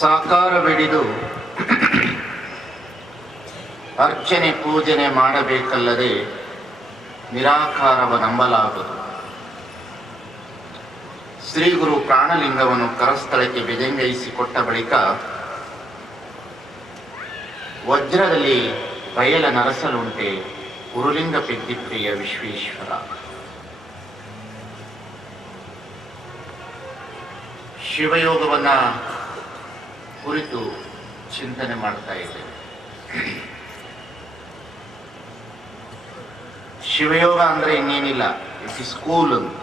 ಸಾಕಾರವಿಡಿದು ಅರ್ಚನೆ ಪೂಜನೆ ಮಾಡಬೇಕಲ್ಲದೆ ನಿರಾಕಾರವ ನಂಬಲಾಗದು. ಶ್ರೀ ಗುರು ಪ್ರಾಣಲಿಂಗವನ್ನು ಕರಸ್ಥಳಕ್ಕೆ ಬೆಜಂಗೈಸಿಕೊಟ್ಟ ಬಳಿಕ ವಜ್ರದಲ್ಲಿ ಬಯಲ ನರಸಲುಂಟೆ ಉರುಲಿಂಗ ಪೆದ್ದಿಪ್ರಿಯ ವಿಶ್ವೇಶ್ವರ. ಶಿವಯೋಗವನ್ನ ಕುರಿತು ಚಿಂತನೆ ಮಾಡ್ತಾ ಇದ್ದೇವೆ. ಶಿವಯೋಗ ಅಂದ್ರೆ ಇನ್ನೇನಿಲ್ಲ, ಇಟ್ ಇಸ್ ಕೂಲ್ ಅಂತ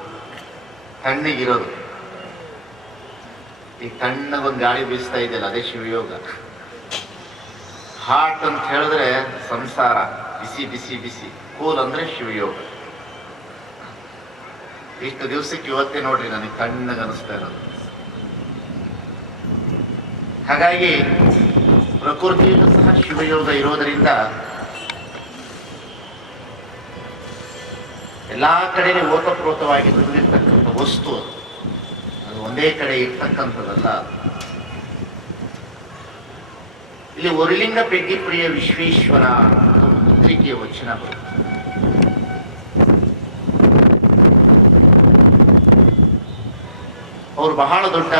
ತಣ್ಣಗಿರೋದು. ಈ ತಣ್ಣಗೊಂದು ಗಾಳಿ ಬೀಸ್ತಾ ಇದೆಯಲ್ಲ, ಅದೇ ಶಿವಯೋಗ. ಹಾಟ್ ಅಂತ ಹೇಳಿದ್ರೆ ಸಂಸಾರ, ಬಿಸಿ ಬಿಸಿ ಬಿಸಿ. ಕೂಲ್ ಅಂದ್ರೆ ಶಿವಯೋಗ. ಇಷ್ಟು ದಿವಸಕ್ಕೆ ಇವತ್ತೇ ನೋಡ್ರಿ ನನಗೆ ತಣ್ಣಗೆ ಅನಿಸ್ತಾ ಇರೋದು. ಹಾಗಾಗಿ ಪ್ರಕೃತಿಯಲ್ಲೂ ಸಹ ಶಿವಯೋಗ ಇರೋದರಿಂದ ಎಲ್ಲಾ ಕಡೆ ಓತಪ್ರೋತವಾಗಿ ತುಂಬಿರ್ತಕ್ಕಂಥ ವಸ್ತು ಅದು ಒಂದೇ ಕಡೆ ಇರ್ತಕ್ಕಂಥದ್ದಲ್ಲ. ಇಲ್ಲಿ ಉರುಲಿಂಗ ಪೆದ್ದಿಪ್ರಿಯ ವಿಶ್ವೇಶ್ವರ ಮುದ್ರಿಕೆಯ ವಚನ ಬರುತ್ತೆ. ಅವರು ಬಹಳ ದೊಡ್ಡ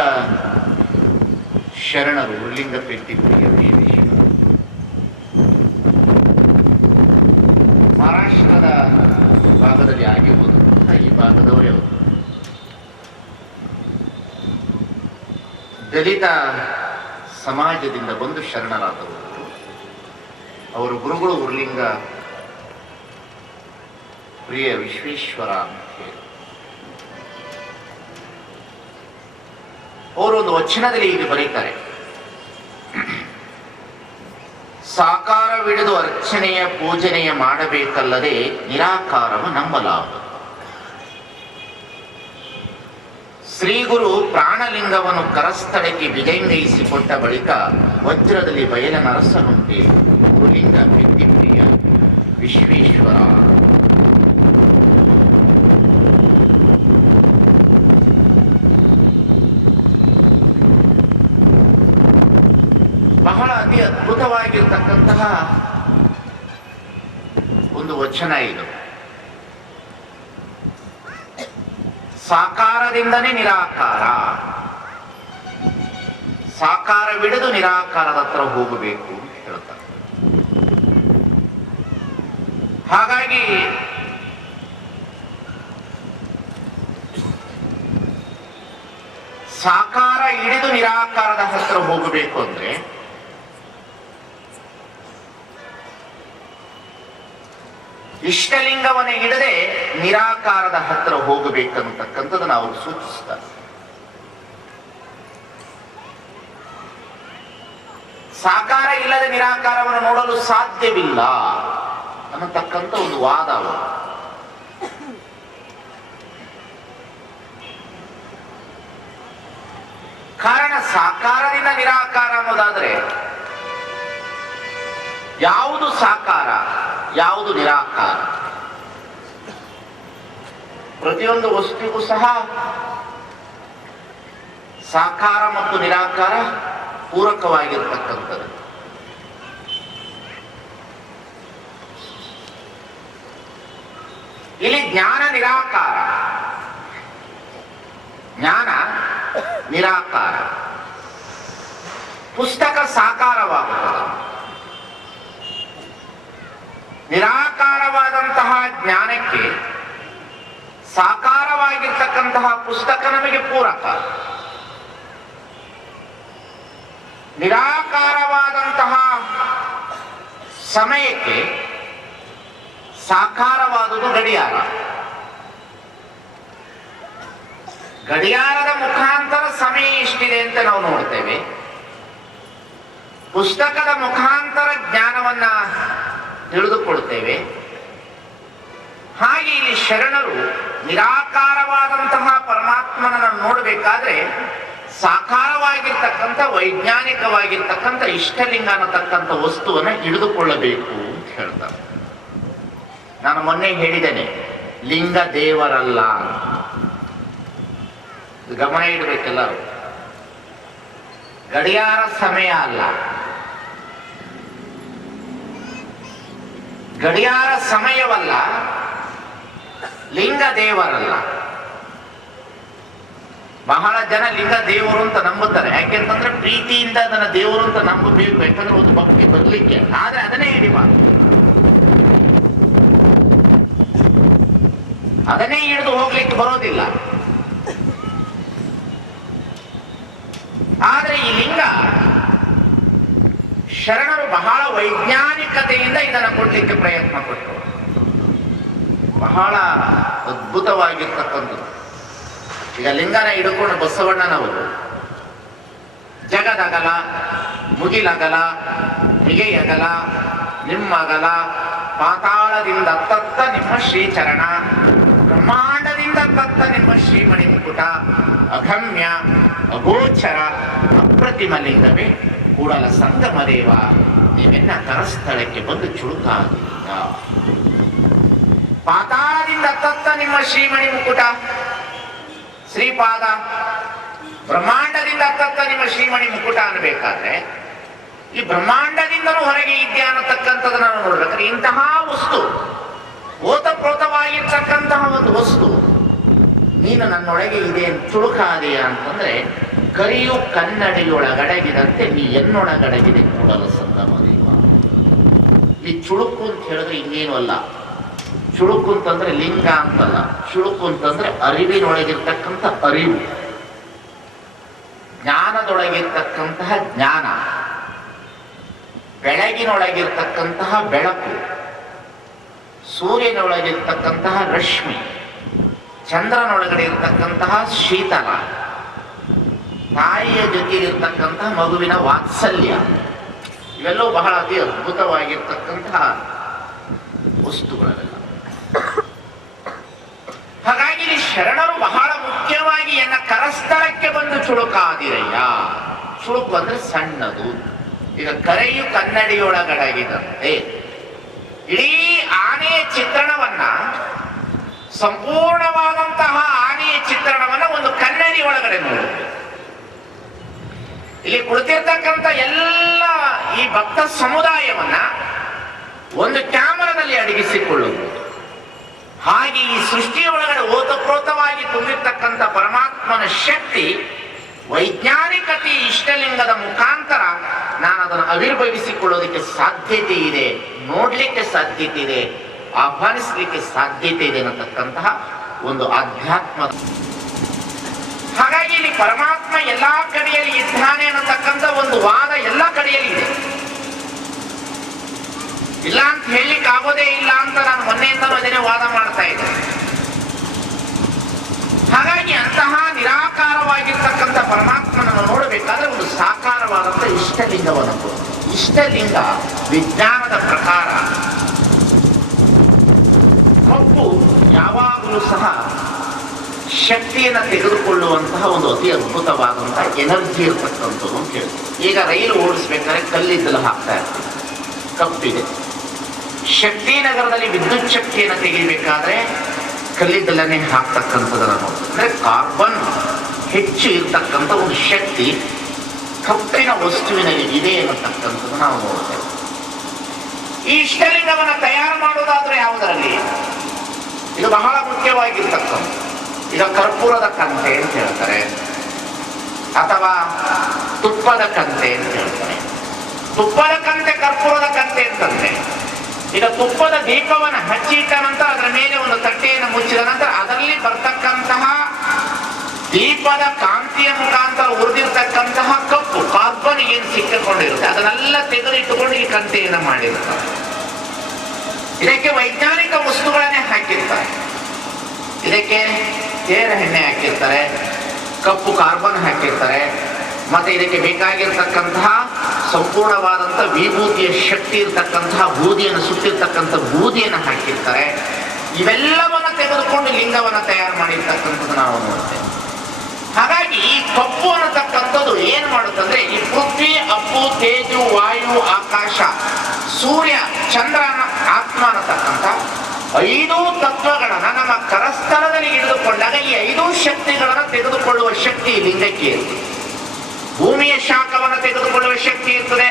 ಶರಣರು. ಉರುಲಿಂಗ ಪೆದ್ದಿಪ್ರಿಯ ವಿಶ್ವೇಶ್ವರ ಮಹಾರಾಷ್ಟ್ರದ ಭಾಗದಲ್ಲಿ ಆಗಿರ್ಬೋದು, ಈ ಭಾಗದವರೇ ಅವರು. ದಲಿತ ಸಮಾಜದಿಂದ ಬಂದು ಶರಣರಾದವರು. ಅವರ ಗುರುಗಳು ಉರುಲಿಂಗ ಪ್ರಿಯ ವಿಶ್ವೇಶ್ವರ ಅಂತ ಹೇಳಿ. ಅವರು ಒಂದು ವಚನದಲ್ಲಿ ಹೀಗೆ ಬರೀತಾರೆ: ಸಾಕಾರವಿಡಿದು ಅರ್ಚನೆಯ ಪೂಜನೆಯ ಮಾಡಬೇಕಲ್ಲದೆ ನಿರಾಕಾರವ ನಂಬಲಾಗದು. ಶ್ರೀ ಗುರು ಪ್ರಾಣಲಿಂಗವನ್ನು ಕರಸ್ಥಳಕ್ಕೆ ವಿಜಯಂಗೈಸಿಕೊಟ್ಟ ಬಳಿಕ ವಜ್ರದಲ್ಲಿ ಬಯಲ ನರಸನುಂಟೆ ಗುರುಲಿಂಗ ಪೆದ್ದಿಪ್ರಿಯ ವಿಶ್ವೇಶ್ವರ. ಬಹಳ ಅತಿ ಅದ್ಭುತವಾಗಿರ್ತಕ್ಕಂತಹ ಒಂದು ವಚನ ಇದು. ಸಾಕಾರದಿಂದನೇ ನಿರಾಕಾರ, ಸಾಕಾರವಿಡಿದು ನಿರಾಕಾರದ ಹತ್ರ ಹೋಗಬೇಕು ಅಂತ ಹೇಳ್ತಾರೆ. ಹಾಗಾಗಿ ಸಾಕಾರ ಹಿಡಿದು ನಿರಾಕಾರದ ಹತ್ರ ಹೋಗಬೇಕು ಅಂದ್ರೆ ಇಷ್ಟಲಿಂಗವನ್ನ ಹಿಡದೆ ನಿರಾಕಾರದ ಹತ್ರ ಹೋಗಬೇಕಂತಕ್ಕಂಥದ್ದನ್ನು ಅವರು ಸೂಚಿಸ್ತಾರೆ. ಸಾಕಾರ ಇಲ್ಲದೆ ನಿರಾಕಾರವನ್ನು ನೋಡಲು ಸಾಧ್ಯವಿಲ್ಲ ಅನ್ನತಕ್ಕಂಥ ಒಂದು ವಾದ ಅವರು. ಕಾರಣ ಸಾಕಾರದಿಂದ ನಿರಾಕಾರ ಅನ್ನೋದಾದ್ರೆ ಯಾವುದು ಸಾಕಾರ, ಯಾವುದು ನಿರಾಕಾರ? ಪ್ರತಿಯೊಂದು ವಸ್ತುವಿಗೂ ಸಹ ಸಾಕಾರ ಮತ್ತು ನಿರಾಕಾರ ಪೂರಕವಾಗಿರತಕ್ಕಂಥದ್ದು. ಇಲ್ಲಿ ಜ್ಞಾನ ನಿರಾಕಾರ, ಜ್ಞಾನ ನಿರಾಕಾರ. ಪುಸ್ತಕ ಸಾಕಾರವಾಗುತ್ತದೆ. ನಿರಾಕಾರವಾದಂತಹ ಜ್ಞಾನಕ್ಕೆ ಸಾಕಾರವಾಗಿರ್ತಕ್ಕಂತಹ ಪುಸ್ತಕ ನಮಗೆ ಪೂರಕ. ನಿರಾಕಾರವಾದಂತಹ ಸಮಯಕ್ಕೆ ಸಾಕಾರವಾದುದು ಗಡಿಯಾರ. ಗಡಿಯಾರದ ಮುಖಾಂತರ ಸಮಯ ಎಷ್ಟಿದೆ ಅಂತ ನಾವು ನೋಡ್ತೇವೆ. ಪುಸ್ತಕದ ಮುಖಾಂತರ ಜ್ಞಾನವನ್ನ ತಿಳಿದುಕೊಳ್ತೇವೆ. ಹಾಗೆ ಇಲ್ಲಿ ಶರಣರು ನಿರಾಕಾರವಾದಂತಹ ಪರಮಾತ್ಮನನ್ನು ನೋಡಬೇಕಾದ್ರೆ ಸಾಕಾರವಾಗಿರ್ತಕ್ಕಂಥ ವೈಜ್ಞಾನಿಕವಾಗಿರ್ತಕ್ಕಂಥ ಇಷ್ಟಲಿಂಗ ಅನ್ನತಕ್ಕಂಥ ವಸ್ತುವನ್ನ ಹಿಡಿದುಕೊಳ್ಳಬೇಕು ಅಂತ ಹೇಳ್ತಾರೆ. ನಾನು ಮೊನ್ನೆ ಹೇಳಿದ್ದೇನೆ, ಲಿಂಗ ದೇವರಲ್ಲ. ಗಮನ ಇಡಬೇಕೆಲ್ಲರೂ. ಗಡಿಯಾರ ಸಮಯ ಅಲ್ಲ, ಗಡಿಯಾರ ಸಮಯವಲ್ಲ, ಲಿಂಗ ದೇವರಲ್ಲ. ಬಹಳ ಜನ ಲಿಂಗ ದೇವರು ಅಂತ ನಂಬುತ್ತಾರೆ. ಯಾಕೆಂತಂದ್ರೆ ಪ್ರೀತಿಯಿಂದ ಅದನ್ನ ದೇವರು ಅಂತ ನಂಬಬೇಕು, ಯಾಕಂದ್ರೆ ಒಂದು ಭಕ್ತಿ ಬರ್ಲಿಕ್ಕೆ. ಆದ್ರೆ ಅದನ್ನೇ ಹಿಡಿಬಾರ್ದು, ಅದನ್ನೇ ಹಿಡಿದು ಹೋಗ್ಲಿಕ್ಕೆ ಬರೋದಿಲ್ಲ. ಆದ್ರೆ ಈ ಲಿಂಗ ಶರಣರು ಬಹಳ ವೈಜ್ಞಾನಿಕತೆಯಿಂದ ಇದನ್ನು ಕೊಡ್ಲಿಕ್ಕೆ ಪ್ರಯತ್ನ ಪಟ್ಟರು. ಬಹಳ ಅದ್ಭುತವಾಗಿರ್ತಕ್ಕಂಥದ್ದು. ಈಗ ಲಿಂಗನ ಹಿಡ್ಕೊಂಡು ಬಸವಣ್ಣನವರು ಜಗದಗಲ, ಮುಗಿಲಗಲ, ಮಿಗೆಯಗಲ, ನಿಮ್ಮಗಲ, ಪಾತಾಳದಿಂದ ತತ್ತ ನಿಮ್ಮ ಶ್ರೀಚರಣ, ಬ್ರಹ್ಮಾಂಡದಿಂದ ತತ್ತ ನಿಮ್ಮ ಶ್ರೀಮಣಿ ಮುಕುಟ, ಅಗಮ್ಯ ಅಗೋಚರ ಅಪ್ರತಿಮ ಲಿಂಗವೇ ಕೂಡಲ ಸಂಗಮ ದೇವ, ನೀವೆನ್ನ ಕರಸ್ಥಳಕ್ಕೆ ಬಂದು ಚುಳುಕಾಗಿಲ್ಲ. ಪಾತಾಳದಿಂದ ತತ್ತ ನಿಮ್ಮ ಶ್ರೀಮಣಿ ಮುಕುಟ ಶ್ರೀಪಾದ, ಬ್ರಹ್ಮಾಂಡದಿಂದ ತತ್ತ ನಿಮ್ಮ ಶ್ರೀಮಣಿ ಮುಕುಟ ಅನ್ಬೇಕಾದ್ರೆ ಈ ಬ್ರಹ್ಮಾಂಡದಿಂದಲೂ ಹೊರಗೆ ಇದ್ಯಾ ಅನ್ನತಕ್ಕಂಥದ್ದನ್ನು ನಾವು ನೋಡ್ಬೇಕಾದ್ರೆ ಇಂತಹ ವಸ್ತು, ಓತಪ್ರೋತವಾಗಿರ್ತಕ್ಕಂತಹ ಒಂದು ವಸ್ತು ನೀನು ನನ್ನೊಳಗೆ ಇದೆ ಅಂತ ಚುಳುಕಾದೆಯಾ ಅಂತಂದ್ರೆ, ಕರಿಯು ಕನ್ನಡಿಯೊಳಗಡಗಿದಂತೆ ನೀ ಎನ್ನೊಳಗಡಗಿದೆ ಕೂಡಲ ಸಂಗಮ ದೇವ. ಈ ಚುಳುಕು ಅಂತ ಹೇಳಿದ್ರೆ ಇನ್ನೇನು ಅಲ್ಲ. ಚುಳುಕು ಅಂತಂದ್ರೆ ಲಿಂಗ ಅಂತಲ್ಲ, ಚುಳುಕು ಅಂತಂದ್ರೆ ಅರಿವಿನೊಳಗಿರ್ತಕ್ಕಂಥ ಅರಿವು, ಜ್ಞಾನದೊಳಗಿರ್ತಕ್ಕಂತಹ ಜ್ಞಾನ, ಬೆಳಗಿನೊಳಗಿರ್ತಕ್ಕಂತಹ ಬೆಳಕು, ಸೂರ್ಯನೊಳಗಿರ್ತಕ್ಕಂತಹ ರಶ್ಮಿ, ಚಂದ್ರನೊಳಗಡೆ ಇರ್ತಕ್ಕಂತಹ ಶೀತಲ, ತಾಯಿಯ ಜೊತೆ ಇರ್ತಕ್ಕಂತಹ ಮಗುವಿನ ವಾತ್ಸಲ್ಯ, ಇವೆಲ್ಲವೂ ಬಹಳ ಅತಿ ಅದ್ಭುತವಾಗಿರ್ತಕ್ಕಂತಹ ವಸ್ತುಗಳೆಲ್ಲ. ಹಾಗಾಗಿ ಇಲ್ಲಿ ಶರಣರು ಬಹಳ ಮುಖ್ಯವಾಗಿ ಎನ್ನ ಕರಸ್ಥಳಕ್ಕೆ ಬಂದು ಚುಳುಕಾದಿರಯ್ಯ. ಚುಳುಕು ಅಂದ್ರೆ ಸಣ್ಣದು. ಈಗ ಕರೆಯು ಕನ್ನಡಿಯೊಳಗಡಗಿದಂತೆ ಇಡೀ ಆನೆಯ ಚಿತ್ರಣವನ್ನ, ಸಂಪೂರ್ಣವಾದಂತಹ ಆನೆಯ ಚಿತ್ರಣವನ್ನ ಒಂದು ಕನ್ನಡಿ ಒಳಗಡೆ ನೋಡುತ್ತೆ. ಇಲ್ಲಿ ಕುಳಿತಿರ್ತಕ್ಕಂಥ ಎಲ್ಲ ಈ ಭಕ್ತ ಸಮುದಾಯವನ್ನ ಒಂದು ಕ್ಯಾಮರಾದಲ್ಲಿ ಅಡಗಿಸಿಕೊಳ್ಳುವುದು. ಹಾಗೆ ಈ ಸೃಷ್ಟಿಯ ಒಳಗಡೆ ಓತಪ್ರೋತವಾಗಿ ತುಂಬಿರ್ತಕ್ಕಂಥ ಪರಮಾತ್ಮನ ಶಕ್ತಿ ವೈಜ್ಞಾನಿಕತೆ ಇಷ್ಟಲಿಂಗದ ಮುಖಾಂತರ ನಾನು ಅದನ್ನು ಆವಿರ್ಭವಿಸಿಕೊಳ್ಳೋದಕ್ಕೆ ಸಾಧ್ಯತೆ ಇದೆ, ನೋಡ್ಲಿಕ್ಕೆ ಸಾಧ್ಯತೆ ಇದೆ, ಆಹ್ವಾನಿಸಲಿಕ್ಕೆ ಸಾಧ್ಯತೆ ಇದೆ ಅನ್ನತಕ್ಕಂತಹ ಒಂದು ಆಧ್ಯಾತ್ಮ. ಹಾಗಾಗಿ ಇಲ್ಲಿ ಪರಮಾತ್ಮ ಎಲ್ಲಾ ಕಡೆಯಲ್ಲಿ ಇದ್ದಾನೆ ಅನ್ನತಕ್ಕಂಥ ಒಂದು ವಾದ ಎಲ್ಲ ಕಡೆಯಲ್ಲಿ ಇದೆ. ಇಲ್ಲ ಅಂತ ಹೇಳಲಿಕ್ಕೆ ಆಗೋದೇ ಇಲ್ಲ ಅಂತ ನಾನು ಮೊನ್ನೆಯಿಂದಲೂ ಅದನ್ನೇ ವಾದ ಮಾಡ್ತಾ ಇದ್ದೆ. ಹಾಗಾಗಿ ಅಂತಹ ನಿರಾಕಾರವಾಗಿರ್ತಕ್ಕಂಥ ಪರಮಾತ್ಮನನ್ನು ನೋಡಬೇಕಾದ್ರೆ ಒಂದು ಸಾಕಾರವಾದಂಥ ಇಷ್ಟಲಿಂಗವನ್ನು ಕೊಡು. ಇಷ್ಟಲಿಂಗ ವಿಜ್ಞಾನದ ಪ್ರಕಾರ ಕಪ್ಪು ಯಾವಾಗಲೂ ಸಹ ಶಕ್ತಿಯನ್ನು ತೆಗೆದುಕೊಳ್ಳುವಂತಹ ಒಂದು ಅತಿ ಅದ್ಭುತವಾದಂತಹ ಎನರ್ಜಿ ಇರತಕ್ಕಂಥದ್ದು ಅಂತ ಹೇಳ್ತೀವಿ. ಈಗ ರೈಲು ಓಡಿಸ್ಬೇಕಾದ್ರೆ ಕಲ್ಲಿದ್ದಲು ಹಾಕ್ತಾ ಇರ್ತೀವಿ, ಕಪ್ಪಿದೆ. ಶಕ್ತಿನಗರದಲ್ಲಿ ವಿದ್ಯುತ್ ಶಕ್ತಿಯನ್ನು ತೆಗಿಬೇಕಾದ್ರೆ ಕಲ್ಲಿದ್ದಲನ್ನೇ ಹಾಕ್ತಕ್ಕಂಥದ್ದನ್ನು ನೋಡ್ತೀವಿ. ಅಂದ್ರೆ ಕಾರ್ಬನ್ ಹೆಚ್ಚು ಇರ್ತಕ್ಕಂಥ ಒಂದು ಶಕ್ತಿ ಕಪ್ಪಿನ ವಸ್ತುವಿನಲ್ಲಿ ಇದೆ ಅನ್ನತಕ್ಕಂಥದ್ದು ನಾವು ನೋಡ್ತೇವೆ. ಈ ಇಷ್ಟಲಿಂಗವನ್ನು ತಯಾರು ಮಾಡುವುದಾದ್ರೆ ಯಾವುದರಲ್ಲಿ? ಇದು ಬಹಳ ಮುಖ್ಯವಾಗಿರ್ತಕ್ಕಂಥ. ಈಗ ಕರ್ಪೂರದ ಕಂತೆ ಅಂತ ಹೇಳ್ತಾರೆ, ಅಥವಾ ತುಪ್ಪದ ಕಂತೆ ಅಂತ ಹೇಳ್ತಾರೆ. ತುಪ್ಪದ ಕಂತೆ, ಕರ್ಪೂರದ ಕಂತೆ ಅಂತಂದ್ರೆ, ಈಗ ತುಪ್ಪದ ದೀಪವನ್ನು ಹಚ್ಚಿಟ್ಟ ನಂತರ ಅದರ ಮೇಲೆ ಒಂದು ತಟ್ಟೆಯನ್ನು ಮುಚ್ಚಿದ ನಂತರ ಅದರಲ್ಲಿ ಬರ್ತಕ್ಕಂತಹ ದೀಪದ ಕಾಂತಿಯ ಮುಖಾಂತರ ಉರಿದಿರ್ತಕ್ಕಂತಹ ಕಪ್ಪು ಕಾರ್ಬನ್ ಏನು ಸಿಕ್ಕಿಕೊಂಡಿರುತ್ತೆ ಅದನ್ನೆಲ್ಲ ತೆಗೆದಿಟ್ಟುಕೊಂಡು ಈ ಕಂತೆಯನ್ನು ಮಾಡಿರ್ತಾರೆ. ಇದಕ್ಕೆ ವೈಜ್ಞಾನಿಕ ವಸ್ತುಗಳನ್ನೇ ಹಾಕಿರ್ತಾರೆ. ಇದಕ್ಕೆ ತೇರ ಎಣ್ಣೆ ಹಾಕಿರ್ತಾರೆ, ಕಪ್ಪು ಕಾರ್ಬನ್ ಹಾಕಿರ್ತಾರೆ, ಮತ್ತೆ ಇದಕ್ಕೆ ಬೇಕಾಗಿರ್ತಕ್ಕಂತಹ ಸಂಪೂರ್ಣವಾದಂಥ ವಿಭೂತಿಯ ಶಕ್ತಿ ಇರ್ತಕ್ಕಂತಹ ಬೂದಿಯನ್ನು ಸುಟ್ಟಿರ್ತಕ್ಕಂಥ ಬೂದಿಯನ್ನು ಹಾಕಿರ್ತಾರೆ. ಇವೆಲ್ಲವನ್ನ ತೆಗೆದುಕೊಂಡು ಲಿಂಗವನ್ನು ತಯಾರು ಮಾಡಿರ್ತಕ್ಕಂಥದ್ದು ನಾವು ನೋಡ್ತೇವೆ. ಹಾಗಾಗಿ ಈ ಕಪ್ಪು ಅನ್ನತಕ್ಕಂಥದ್ದು ಏನ್ ಮಾಡುತ್ತಂದ್ರೆ, ಈ ಪೃಥ್ವಿ, ಅಪ್ಪು, ತೇಜು, ವಾಯು, ಆಕಾಶ, ಸೂರ್ಯ, ಚಂದ್ರನ, ಆತ್ಮ ಅನ್ನತಕ್ಕಂಥ 5 ತತ್ವಗಳನ್ನ ನಮ್ಮ ಕರಸ್ಥಳದಲ್ಲಿ ಹಿಡಿದುಕೊಂಡಾಗ ಈ 5 ಶಕ್ತಿಗಳನ್ನ ತೆಗೆದುಕೊಳ್ಳುವ ಶಕ್ತಿ ಲಿಂಗಕ್ಕೆ ಇರುತ್ತೆ. ಭೂಮಿಯ ಶಾಖವನ್ನು ತೆಗೆದುಕೊಳ್ಳುವ ಶಕ್ತಿ ಇರ್ತದೆ,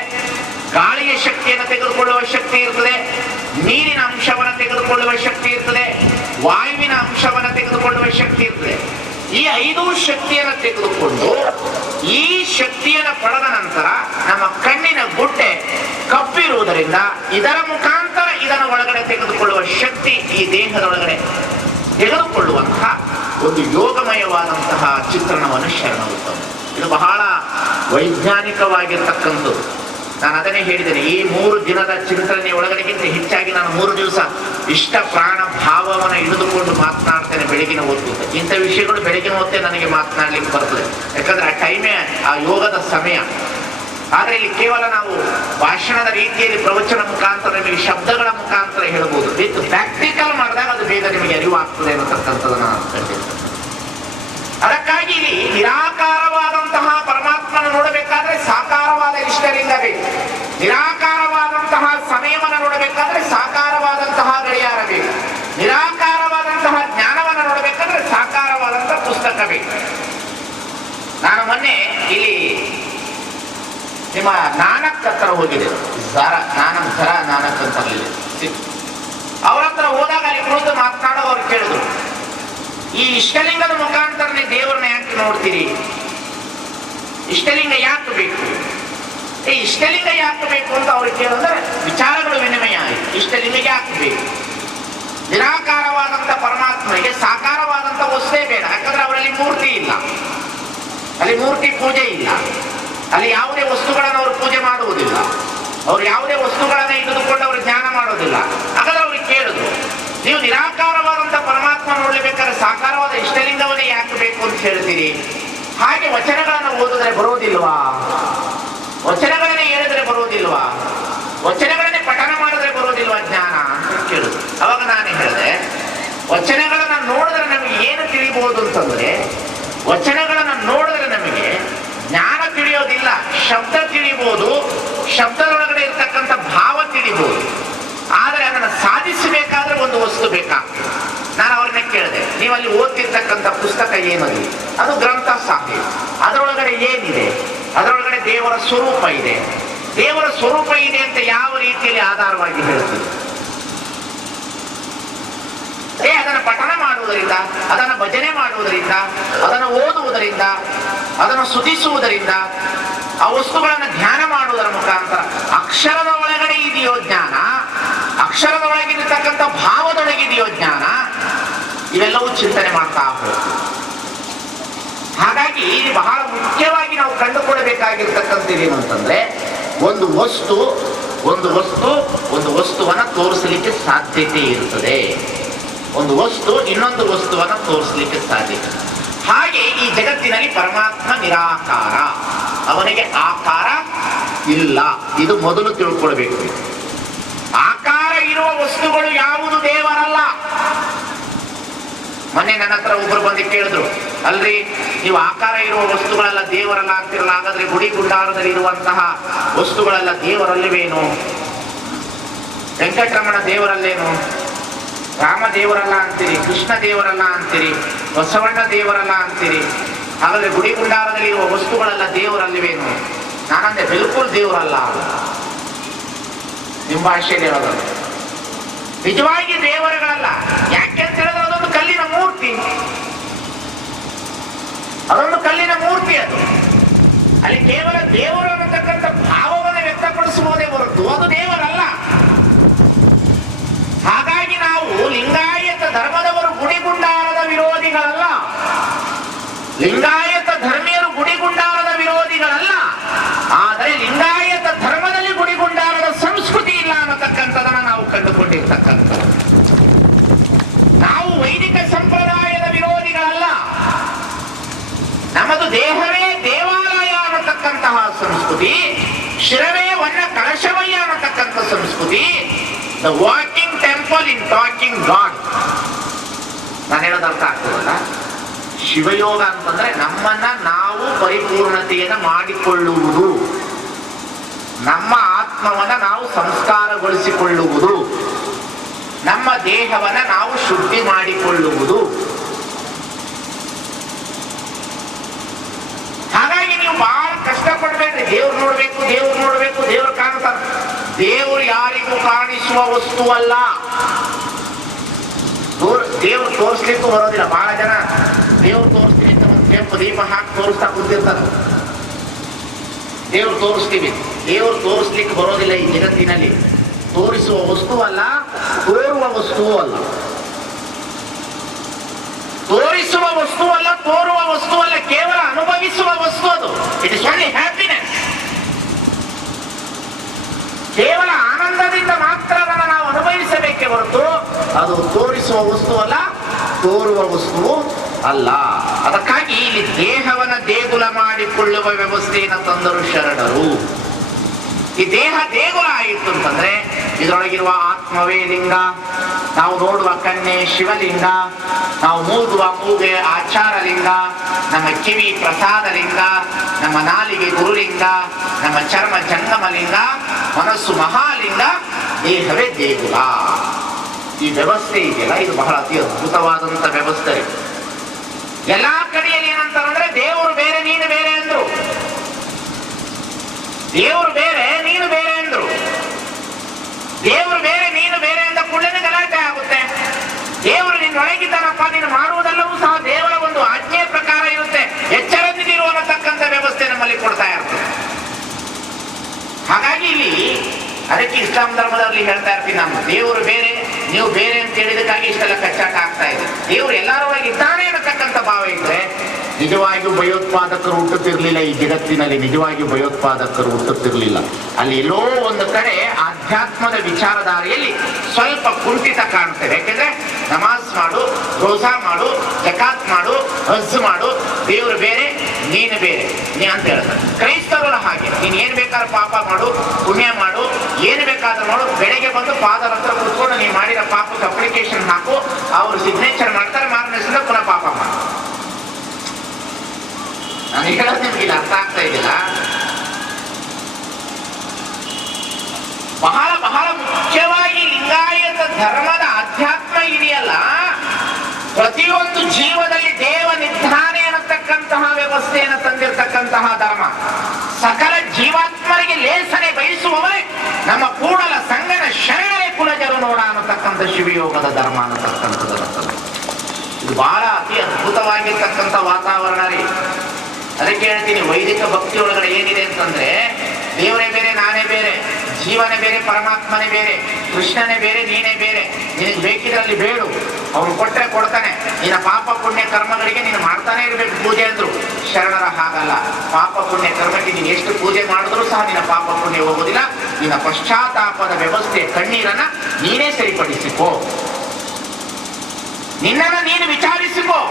ಗಾಳಿಯ ಶಕ್ತಿಯನ್ನು ತೆಗೆದುಕೊಳ್ಳುವ ಶಕ್ತಿ ಇರ್ತದೆ, ನೀರಿನ ಅಂಶವನ್ನು ತೆಗೆದುಕೊಳ್ಳುವ ಶಕ್ತಿ ಇರ್ತದೆ, ವಾಯುವಿನ ಅಂಶವನ್ನು ತೆಗೆದುಕೊಳ್ಳುವ ಶಕ್ತಿ ಇರ್ತದೆ. ಈ 5 ಶಕ್ತಿಯನ್ನು ತೆಗೆದುಕೊಂಡು ಈ ಶಕ್ತಿಯನ್ನು ಪಡೆದ ನಂತರ ನಮ್ಮ ಕಣ್ಣಿನ ಗುಡ್ಡೆ ಕಪ್ಪಿರುವುದರಿಂದ ಇದರ ಮುಖಾಂತರ ಇದನ್ನು ಒಳಗಡೆ ತೆಗೆದುಕೊಳ್ಳುವ ಶಕ್ತಿ ಈ ದೇಹದೊಳಗಡೆ ತೆಗೆದುಕೊಳ್ಳುವಂತಹ ಒಂದು ಯೋಗಮಯವಾದಂತಹ ಚಿತ್ರಣವನ್ನು ಶರಣೋತ್ತಮ. ಇದು ಬಹಳ ವೈಜ್ಞಾನಿಕವಾಗಿರ್ತಕ್ಕಂಥದ್ದು. ನಾನು ಅದನ್ನೇ ಹೇಳಿದ್ದೇನೆ, ಈ 3 ದಿನದ ಚಿಂತನೆ ಒಳಗಡೆಗಿಂತ ಹೆಚ್ಚಾಗಿ ನಾನು 3 ದಿವಸ ಇಷ್ಟ ಪ್ರಾಣ ಭಾವವನ್ನು ಹಿಡಿದುಕೊಂಡು ಮಾತನಾಡ್ತೇನೆ ಬೆಳಗಿನ ಹೊತ್ತು. ಇಂಥ ವಿಷಯಗಳು ಬೆಳಗಿನ ಹೊತ್ತೇ ನನಗೆ ಮಾತನಾಡ್ಲಿಕ್ಕೆ ಬರ್ತದೆ, ಯಾಕಂದ್ರೆ ಆ ಟೈಮೇ ಆ ಯೋಗದ ಸಮಯ. ಆದರೆ ಇಲ್ಲಿ ಕೇವಲ ನಾವು ಭಾಷಣದ ರೀತಿಯಲ್ಲಿ ಪ್ರವಚನ ಮುಖಾಂತರ ನಿಮಗೆ ಶಬ್ದಗಳ ಮುಖಾಂತರ ಹೇಳ್ಬೋದು, ವಿತ್ ಪ್ರಾಕ್ಟಿಕಲ್ ಮಾಡಿದಾಗ ಅದು ಬೇಗ ನಿಮಗೆ ಅರಿವಾಗ್ತದೆ ಅನ್ನತಕ್ಕಂಥದ್ದನ್ನು ನಾನು ಕಂಡಿದ್ದೇನೆ. ಅದಕ್ಕಾಗಿ ಇಲ್ಲಿ ನಿರಾಕಾರವಾದಂತಹ ಪರಮಾತ್ಮನ ನೋಡಬೇಕಾದ್ರೆ ಸಾಕಾರವಾದ ಇಷ್ಟಲಿಂಗ ಬೇಕು, ನಿರಾಕಾರವಾದಂತಹ ಸಮಯವನ್ನು ನೋಡಬೇಕಾದ್ರೆ ಸಾಕಾರವಾದಂತಹ ಗಡಿಯಾರ ಬೇಕು, ನಿರಾಕಾರವಾದಂತಹ ಜ್ಞಾನವನ್ನು ನೋಡಬೇಕಾದ್ರೆ ಸಾಕಾರವಾದಂತಹ ಪುಸ್ತಕ ಬೇಕು. ನಾನು ಮೊನ್ನೆ ಇಲ್ಲಿ ನಿಮ್ಮ ನಾನಕ್ ಹತ್ರ ಹೋಗಿದೆ, ನಾನಕ್ ಅಂತ ಅವ್ರ ಹತ್ರ ಹೋದಾಗ ಅಲ್ಲಿ ಕುರಿತು ಮಾತನಾಡೋರು ಕೇಳಿದ್ರು, ಈ ಇಷ್ಟಲಿಂಗದ ಮುಖಾಂತರನೇ ದೇವರನ್ನ ಯಾಕೆ ನೋಡ್ತೀರಿ, ಇಷ್ಟಲಿಂಗ ಯಾಕೆ ಬೇಕು, ಇಷ್ಟಲಿಂಗ ಯಾಕೆ ಬೇಕು ಅಂತ ಅವ್ರು ಕೇಳಿದ್ರೆ ವಿಚಾರಗಳು ವಿನಿಮಯ ಆಯಿತು. ಇಷ್ಟಲಿಂಗ ಯಾಕೆ ಬೇಕು? ನಿರಾಕಾರವಾದಂಥ ಪರಮಾತ್ಮನಿಗೆ ಸಾಕಾರವಾದಂಥ ವಸ್ತೇ ಬೇಡ, ಯಾಕಂದ್ರೆ ಅವರಲ್ಲಿ ಮೂರ್ತಿ ಇಲ್ಲ, ಅಲ್ಲಿ ಮೂರ್ತಿ ಪೂಜೆ ಇಲ್ಲ, ಅಲ್ಲಿ ಯಾವುದೇ ವಸ್ತುಗಳನ್ನು ಅವರು ಪೂಜೆ ಮಾಡುವುದಿಲ್ಲ, ಅವ್ರು ಯಾವುದೇ ವಸ್ತುಗಳನ್ನ ಹಿಡಿದುಕೊಂಡು ಅವರು ಜ್ಞಾನ ಮಾಡೋದಿಲ್ಲ. ಹಾಗಾದ್ರೆ ಅವ್ರಿಗೆ ಕೇಳಿದ್ರು, ನೀವು ನಿರಾಕಾರವಾದಂಥ ಪರಮಾತ್ಮ ನೋಡ್ಲೇಬೇಕಾದ್ರೆ ಸಾಕಾರವಾದ ಇಷ್ಟಲಿಂಗವನ್ನೇ ಯಾಕೆ ಬೇಕು ಅಂತ ಹೇಳ್ತೀರಿ, ಹಾಗೆ ವಚನಗಳನ್ನು ಓದಿದ್ರೆ ಬರೋದಿಲ್ವಾ, ವಚನಗಳನ್ನೇ ಹೇಳಿದ್ರೆ ಬರೋದಿಲ್ವಾ, ವಚನಗಳನ್ನೇ ಪಠನ ಮಾಡಿದ್ರೆ ಬರೋದಿಲ್ವಾ ಜ್ಞಾನ ಅಂತ ಕೇಳಿದ್ರು. ಅವಾಗ ನಾನು ಹೇಳಿದೆ, ವಚನಗಳನ್ನ ನೋಡಿದ್ರೆ ನಮಗೆ ಏನು ತಿಳಿಬಹುದು ಅಂತಂದ್ರೆ, ವಚನಗಳನ್ನ ನೋಡಿದ್ರೆ ನಮಗೆ ಜ್ಞಾನ ತಿಳಿಯೋದಿಲ್ಲ, ಶಬ್ದ ತಿಳಿಬಹುದು, ಶಬ್ದದೊಳಗಡೆ ಇರ್ತಕ್ಕಂಥ ಭಾವ ತಿಳಿಬಹುದು. ಆದರೆ ಅದನ್ನು ಸಾಧಿಸಬೇಕಾದ್ರೆ ಒಂದು ವಸ್ತು ಬೇಕಾಗ್ತದೆ. ನಾನು ಅವ್ರನ್ನ ಕೇಳಿದೆ, ನೀವಲ್ಲಿ ಓದ್ತಿರ್ತಕ್ಕಂಥ ಪುಸ್ತಕ ಏನದು? ಅದು ಗ್ರಂಥ ಸಾಹಿತ್ಯ. ಅದರೊಳಗಡೆ ಏನಿದೆ? ಅದರೊಳಗಡೆ ದೇವರ ಸ್ವರೂಪ ಇದೆ. ದೇವರ ಸ್ವರೂಪ ಇದೆ ಅಂತ ಯಾವ ರೀತಿಯಲ್ಲಿ ಆಧಾರವಾಗಿ ಹೇಳ್ತೀವಿ? ಅದನ್ನು ಪಠನ ಮಾಡುವುದರಿಂದ, ಅದನ್ನು ಭಜನೆ ಮಾಡುವುದರಿಂದ, ಅದನ್ನು ಓದುವುದರಿಂದ, ಅದನ್ನು ಸ್ತುತಿಸುವುದರಿಂದ, ಆ ವಸ್ತುಗಳನ್ನು ಧ್ಯಾನ ಮಾಡುವುದರ ಮುಖಾಂತರ ಅಕ್ಷರದ ಒಳಗಡೆ ಇದೆಯೋ ಜ್ಞಾನ, ಅಕ್ಷರದ ಒಳಗಿರತಕ್ಕಂಥ ಭಾವದೊಳಗಿದೆಯೋ ಜ್ಞಾನ, ಇವೆಲ್ಲವೂ ಚಿಂತನೆ ಮಾಡ್ತಾ ಹೋಗ್ತೀವಿ. ಹಾಗಾಗಿ ಇದು ಬಹಳ ಮುಖ್ಯವಾಗಿ ನಾವು ಕಂಡುಕೊಳ್ಳಬೇಕಾಗಿರ್ತಕ್ಕಂಥದ್ದು ಏನು ಅಂತಂದ್ರೆ, ಒಂದು ವಸ್ತುವನ್ನು ತೋರಿಸಲಿಕ್ಕೆ ಸಾಧ್ಯತೆ ಇರುತ್ತದೆ, ಒಂದು ವಸ್ತು ಇನ್ನೊಂದು ವಸ್ತುವನ್ನು ತೋರಿಸಲಿಕ್ಕೆ ಸಾಧ್ಯತೆ. ಹಾಗೆ ಈ ಜಗತ್ತಿನಲ್ಲಿ ಪರಮಾತ್ಮ ನಿರಾಕಾರ, ಅವನಿಗೆ ಆಕಾರ ಇಲ್ಲ. ಇದು ಮೊದಲು ತಿಳ್ಕೊಳ್ಬೇಕು. ಆಕಾರ ಇರುವ ವಸ್ತುಗಳು ಯಾವುದು ದೇವರಲ್ಲ. ಮೊನ್ನೆ ನನ್ನ ಹತ್ರ ಒಬ್ಬರು ಬಂದು ಕೇಳಿದ್ರು, ಅಲ್ರಿ ನೀವು ಆಕಾರ ಇರುವ ವಸ್ತುಗಳೆಲ್ಲ ದೇವರಲ್ಲ ಅಂತಿರಲ್ಲ, ಹಾಗಾದ್ರೆ ಗುಡಿ ಗುಂಡಾರದಲ್ಲಿ ಇರುವಂತಹ ವಸ್ತುಗಳೆಲ್ಲ ದೇವರಲ್ಲವೇನು? ವೆಂಕಟರಮಣ ದೇವರಲ್ಲೇನು? ರಾಮ ದೇವರಲ್ಲ ಅಂತೀರಿ, ಕೃಷ್ಣ ದೇವರಲ್ಲ ಅಂತೀರಿ, ಬಸವಣ್ಣ ದೇವರಲ್ಲ ಅಂತೀರಿ, ಹಾಗಾದ್ರೆ ಗುಡಿ ಗುಂಡಾರದಲ್ಲಿ ಇರುವ ವಸ್ತುಗಳೆಲ್ಲ ದೇವರಲ್ಲವೇನು? ನಾನಂದೆ ಬಿಲ್ಕುಲ್ ದೇವರಲ್ಲ. ನಿಮ್ಮ ಭಾಷೆಯಲ್ಲಿ ಹೇಳೋದು ನಿಜವಾಗಿ ದೇವರುಗಳಲ್ಲ. ಯಾಕೆ ಅಂತ ಹೇಳಿದ್ರೆ ಅದೊಂದು ಕಲ್ಲಿನ ಮೂರ್ತಿ, ಅದೊಂದು ಕಲ್ಲಿನ ಮೂರ್ತಿ. ಅದು ಅಲ್ಲಿ ಕೇವಲ ದೇವರು ಅನ್ನತಕ್ಕಂಥ ಭಾವವನ್ನು ವ್ಯಕ್ತಪಡಿಸಬಹುದೇ ಹೊರತು ಅದು ದೇವರಲ್ಲ. ಹಾಗಾಗಿ ನಾವು ಲಿಂಗಾಯತ ಧರ್ಮದವರು ಗುಡಿಗುಂಡಾರದ ವಿರೋಧಿಗಳಲ್ಲ, ಲಿಂಗಾಯತ ಧರ್ಮೀಯರು ಗುಡಿಗುಂಡಾರದ ವಿರೋಧಿಗಳಲ್ಲ. ಆದರೆ ಲಿಂಗಾಯತ ಧರ್ಮದಲ್ಲಿ ಗುಡಿಗುಂಡಾರದ ಸಂಸ್ಕೃತಿ ಇಲ್ಲ ಅನ್ನತಕ್ಕಂಥದನ್ನ ನಾವು ಕಂಡುಕೊಂಡಿರ್ತಕ್ಕಂಥ. ನಾವು ವೈದಿಕ ಸಂಪ್ರದಾಯದ ವಿರೋಧಿಗಳಲ್ಲ. ನಮ್ಮದು ದೇಹವೇ ದೇವಾಲಯ ಅನ್ನತಕ್ಕಂತಹ ಸಂಸ್ಕೃತಿ, ಶಿರವೇ ವನ್ನ ಕಳಶವಯ್ಯ ಅನ್ನತಕ್ಕಂಥ ಸಂಸ್ಕೃತಿ, the walking temple in talking god. ನಾನು ಹೇಳೋದು ಅರ್ಥ ಆಗ್ತದಲ್ಲ? ಶಿವಯೋಗ ಅಂತಂದ್ರೆ ನಮ್ಮನ್ನ ನಾವು ಪರಿಪೂರ್ಣತೆಯನ್ನು ಮಾಡಿಕೊಳ್ಳುವುದು, ನಮ್ಮ ಆತ್ಮವನ್ನ ನಾವು ಸಂಸ್ಕಾರಗೊಳಿಸಿಕೊಳ್ಳುವುದು, ನಮ್ಮ ದೇಹವನ್ನ ನಾವು ಶುದ್ಧಿ ಮಾಡಿಕೊಳ್ಳುವುದು. ಹಾಗಾಗಿ ನೀವು ಬಹಳ ಕಷ್ಟ ದೇವ್ರು ನೋಡ್ಬೇಕು, ದೇವ್ರು ನೋಡ್ಬೇಕು, ದೇವ್ರು ಕಾಣ್ತಾರ. ದೇವ್ರು ಯಾರಿಗೂ ಕಾಣಿಸುವ ವಸ್ತು ಅಲ್ಲ. ದೇವ್ರು ತೋರಿಸ್ಲಿಕ್ಕೂ ಬರೋದಿಲ್ಲ. ಬಹಳ ಜನ ದೇವ್ರು ತೋರಿಸ್ತೀನಿ ಅಂತ ಒಂದು ಕೆಂಪು ದೀಪ ಹಾಕಿ ತೋರಿಸ್ತಾ ಕೂತಿರ್ತಾರೆ. ದೇವ್ರು ತೋರಿಸ್ತೀವಿ, ದೇವ್ರು ತೋರಿಸ್ಲಿಕ್ಕೆ ಬರೋದಿಲ್ಲ ಈ ಜಗತ್ತಿನಲ್ಲಿ. ತೋರಿಸುವ ವಸ್ತು ಅಲ್ಲ, ತೋರುವ ವಸ್ತು ಅಲ್ಲ. ತೋರಿಸುವ ವಸ್ತು ಅಲ್ಲ, ತೋರುವ ವಸ್ತು ಅಲ್ಲ, ಕೇವಲ ಅನುಭವಿಸುವ ವಸ್ತು ಅದು. It is only happiness. ಕೇವಲ ಆನಂದದಿಂದ ಮಾತ್ರ ಅದನ್ನು ನಾವು ಅನುಭವಿಸಬೇಕೇ ಹೊರತು ಅದು ತೋರಿಸುವ ವಸ್ತು ಅಲ್ಲ, ತೋರುವ ವಸ್ತು ಅಲ್ಲ. ಅದಕ್ಕಾಗಿ ಇಲ್ಲಿ ದೇಹವನ್ನ ದೇಗುಲ ಮಾಡಿಕೊಳ್ಳುವ ವ್ಯವಸ್ಥೆಯನ್ನು ತಂದರು ಶರಣರು. ಈ ದೇಹ ದೇಗುಲ ಆಯಿತು ಅಂತಂದ್ರೆ ಇದರೊಳಗಿರುವ ಆತ್ಮವೇ ಲಿಂಗ, ನಾವು ನೋಡುವ ಕನ್ನೆ ಶಿವಲಿಂಗ, ನಾವು ಮೂಗುವ ಮೂಗೆ ಆಚಾರ ಲಿಂಗ, ನಮ್ಮ ಕಿವಿ ಪ್ರಸಾದ ಲಿಂಗ, ನಮ್ಮ ನಾಲಿಗೆ ಗುರುಲಿಂಗ, ನಮ್ಮ ಚರ್ಮ ಜಂಗಮ ಲಿಂಗ, ಮನಸ್ಸು ಮಹಾಲಿಂಗ, ದೇಹವೇ ದೇಗುಲ. ಈ ವ್ಯವಸ್ಥೆ ಇದೆಯಲ್ಲ, ಇದು ಬಹಳ ಅತಿ ಅದ್ಭುತವಾದಂತ ವ್ಯವಸ್ಥೆ. ಎಲ್ಲಾ ಕಡೆಯಲ್ಲಿ ಏನಂತಾರಂದ್ರೆ ದೇವರು ಬೇರೆ ನೀನು ಬೇರೆ ಅಂದ್ರು, ದೇವರು ಬೇರೆ ನೀನು ಬೇರೆ ಅಂದ್ರು. ದೇವರು ಬೇರೆ ನೀನು ಬೇರೆ ಅಂದ ಕೂಡಲೇ ಗಲಾಟೆ ಆಗುತ್ತೆ. ದೇವರು ನಿನ್ನೊಳಗಿದ್ದಾನಪ್ಪ, ನೀನು ಮಾಡುವುದೆಲ್ಲವೂ ಸಹ ದೇವರ ಒಂದು ಆಜ್ಞೆಯ ಪ್ರಕಾರ ಇರುತ್ತೆ. ಎಚ್ಚರದಿಂದಿರು ಅನ್ನತಕ್ಕಂಥ ವ್ಯವಸ್ಥೆ ನಮ್ಮಲ್ಲಿ ಕೊಡ್ತಾ ಇರ್ತದೆ. ಹಾಗಾಗಿ ಇಲ್ಲಿ ಅದಕ್ಕೆ ಇಸ್ಲಾಂ ಧರ್ಮದಲ್ಲಿ ಹೇಳ್ತಾ ಇರ್ತೀನಿ ನಾನು, ದೇವರು ಬೇರೆ ನೀವು ಬೇರೆ ಅಂತ ಹೇಳಿದಕ್ಕಾಗಿ ಇಷ್ಟೆಲ್ಲ ಕಚ್ಚಾಟ ಆಗ್ತಾ ಇದೆ. ದೇವರು ಎಲ್ಲರೊಳಗೆ ಇದ್ದಾನೆ ಅನ್ನತಕ್ಕಂಥ ಭಾವ ಇದ್ರೆ ನಿಜವಾಗಿಯೂ ಭಯೋತ್ಪಾದಕರು ಹುಟ್ಟುತ್ತಿರ್ಲಿಲ್ಲ ಈ ಜಗತ್ತಿನಲ್ಲಿ. ನಿಜವಾಗಿಯೂ ಭಯೋತ್ಪಾದಕರು ಹುಟ್ಟುತ್ತಿರ್ಲಿಲ್ಲ. ಅಲ್ಲಿ ಎಲ್ಲೋ ಒಂದು ಕಡೆ ಆಧ್ಯಾತ್ಮದ ವಿಚಾರಧಾರೆಯಲ್ಲಿ ಸ್ವಲ್ಪ ಕುಂಠಿತ ಕಾಣ್ತೇವೆ. ಯಾಕೆಂದ್ರೆ ನಮಾಜ್ ಮಾಡು, ರೋಜಾ ಮಾಡು, ಜಕಾತ್ ಮಾಡು, ಹಜ್ ಮಾಡು, ದೇವರು ಬೇರೆ ನೀನು ಬೇರೆ ನೀ ಅಂತ ಹೇಳ್ತಾರೆ. ಕ್ರೈಸ್ತರು ಹಾಗೆ, ನೀನ್ ಏನ್ ಬೇಕಾದ್ರೂ ಪಾಪ ಮಾಡು, ಪುಣ್ಯ ಮಾಡು, ಏನು ಬೇಕಾದ್ರೂ ಮಾಡು, ಬೆಳಗ್ಗೆ ಬಂದು ಫಾದರ್ ಹತ್ರ ಕೂತ್ಕೊಂಡು ನೀನ್ ಮಾಡಿರೋ ಪಾಪಕ್ಕೆ ಅಪ್ಲಿಕೇಶನ್ ಹಾಕು, ಅವರು ಸಿಗ್ನೇಚರ್ ಮಾಡ್ತಾರೆ, ಮಾರನೇ ಪುನಃ ಪಾಪ ಮಾಡು. ನಾನು ಹೇಳೋದು ನಿಮ್ಗೆ ಇಲ್ಲಿ ಅರ್ಥ ಆಗ್ತಾ ಇದೆಯಲ್ಲ. ಬಹಳ ಬಹಳ ಮುಖ್ಯವಾಗಿ ಲಿಂಗಾಯತ ಧರ್ಮದ ಅಧ್ಯಾತ್ಮ ಇದೆಯಲ್ಲ, ಪ್ರತಿಯೊಂದು ಜೀವದಲ್ಲಿ ದೇವ ನಿರ್ಧಾರ ಅನ್ನತಕ್ಕಂತಹ ವ್ಯವಸ್ಥೆಯನ್ನು ತಂದಿರತಕ್ಕಂತಹ ಧರ್ಮ. ಸಕಲ ಜೀವಾತ್ಮರಿಗೆ ಲೇಸನೆ ಬಯಸುವವರೇ ನಮ್ಮ ಕೂಡಲ ಸಂಗನ ಶರಣರೇ ಕುಲಜರು ನೋಡ ಅನ್ನತಕ್ಕಂಥ ಶಿವಯೋಗದ ಧರ್ಮ ಅನ್ನತಕ್ಕಂಥದ್ದು. ಇದು ಬಹಳ ಅತಿ ಅದ್ಭುತವಾಗಿರ್ತಕ್ಕಂಥ ವಾತಾವರಣ ರೀ. ಅದಕ್ಕೆ ಹೇಳ್ತೀನಿ, ವೈದಿಕ ಭಕ್ತಿ ಒಳಗಡೆ ಏನಿದೆ ಅಂತಂದ್ರೆ ದೇವರೇ ಬೇರೆ ನಾನೇ ಬೇರೆ, ಜೀವನೇ ಬೇರೆ ಪರಮಾತ್ಮನೇ ಬೇರೆ, ಕೃಷ್ಣನೇ ಬೇರೆ ನೀನೇ ಬೇರೆ, ನಿನಗೆ ಬೇಕಿದ್ರಲ್ಲಿ ಬೇಡು, ಅವನು ಕೊಟ್ಟರೆ ಕೊಡ್ತಾನೆ, ನಿನ್ನ ಪಾಪ ಪುಣ್ಯ ಕರ್ಮಗಳಿಗೆ ನೀನು ಮಾಡ್ತಾನೆ ಇರಬೇಕು ಪೂಜೆ ಅಂದ್ರು. ಶರಣರ ಹಾಗಲ್ಲ. ಪಾಪ ಪುಣ್ಯ ಕರ್ಮಕ್ಕೆ ನೀನು ಎಷ್ಟು ಪೂಜೆ ಮಾಡಿದ್ರು ಸಹ ನಿನ್ನ ಪಾಪ ಪುಣ್ಯ ಹೋಗೋದಿಲ್ಲ. ನಿನ್ನ ಪಶ್ಚಾತ್ತಾಪದ ವ್ಯವಸ್ಥೆ ಕಣ್ಣೀರನ್ನ ನೀನೇ ಸರಿಪಡಿಸಿಕೋ, ನಿನ್ನನ್ನು ನೀನು ವಿಚಾರಿಸಿಕೋ.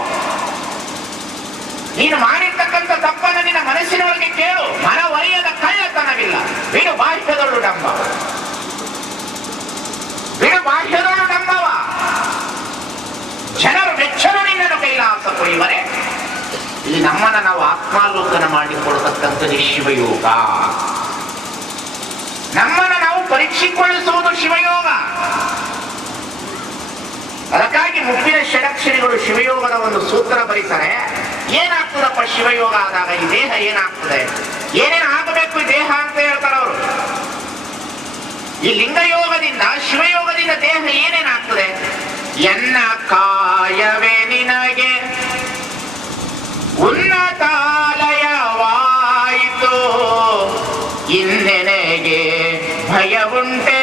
ನೀನು ಮಾಡಿರ್ತಕ್ಕಂಥ ತಪ್ಪನ್ನು ನಿನ್ನ ಮನಸ್ಸಿನೊಳಗೆ ಕೇಳು. ಮನವರಿಯದ ಕಳ್ಳತನವಿಲ್ಲ, ಬಿಡು ಬಾಹ್ಯದೊಳು ಡಂಬವ, ಬಿಡು ಬಾಹ್ಯದೊಳು ಡಂಬವ. ಜನರು ಮೆಚ್ಚಲು ನಿನ್ನನ್ನು ಕೈಲಾಸ ಕೊಯ್ಯುವರೆ. ಇಲ್ಲಿ ನಮ್ಮನ್ನ ನಾವು ಆತ್ಮಾಲೋಕನ ಮಾಡಿಕೊಡ್ತಕ್ಕಂಥದ್ದು ಶಿವಯೋಗ. ನಮ್ಮನ್ನು ನಾವು ಪರೀಕ್ಷಿಸಿಕೊಳ್ಳಿಸುವುದು ಶಿವಯೋಗ. ಅದಕ್ಕಾಗಿ ಮುಪ್ಪಿನ ಷಡಕ್ಷರಿಗಳು ಶಿವಯೋಗದ ಒಂದು ಸೂತ್ರ ಬರೀತಾರೆ. ಏನಾಗ್ತದಪ್ಪ ಶಿವಯೋಗ ಆದಾಗ ಈ ದೇಹ ಏನಾಗ್ತದೆ, ಏನೇನು ಆಗಬೇಕು ಈ ದೇಹ ಅಂತ ಹೇಳ್ತಾರೆ ಅವರು. ಈ ಲಿಂಗಯೋಗದಿಂದ ಶಿವಯೋಗದಿಂದ ದೇಹ ಏನೇನಾಗ್ತದೆ? ಎನ್ನ ಕಾಯವೇ ನಿನಗೆ ಉನ್ನತಾಲಯವಾಯಿತು, ಇನ್ನೆನೆಗೆ ಭಯವುಂಟೆ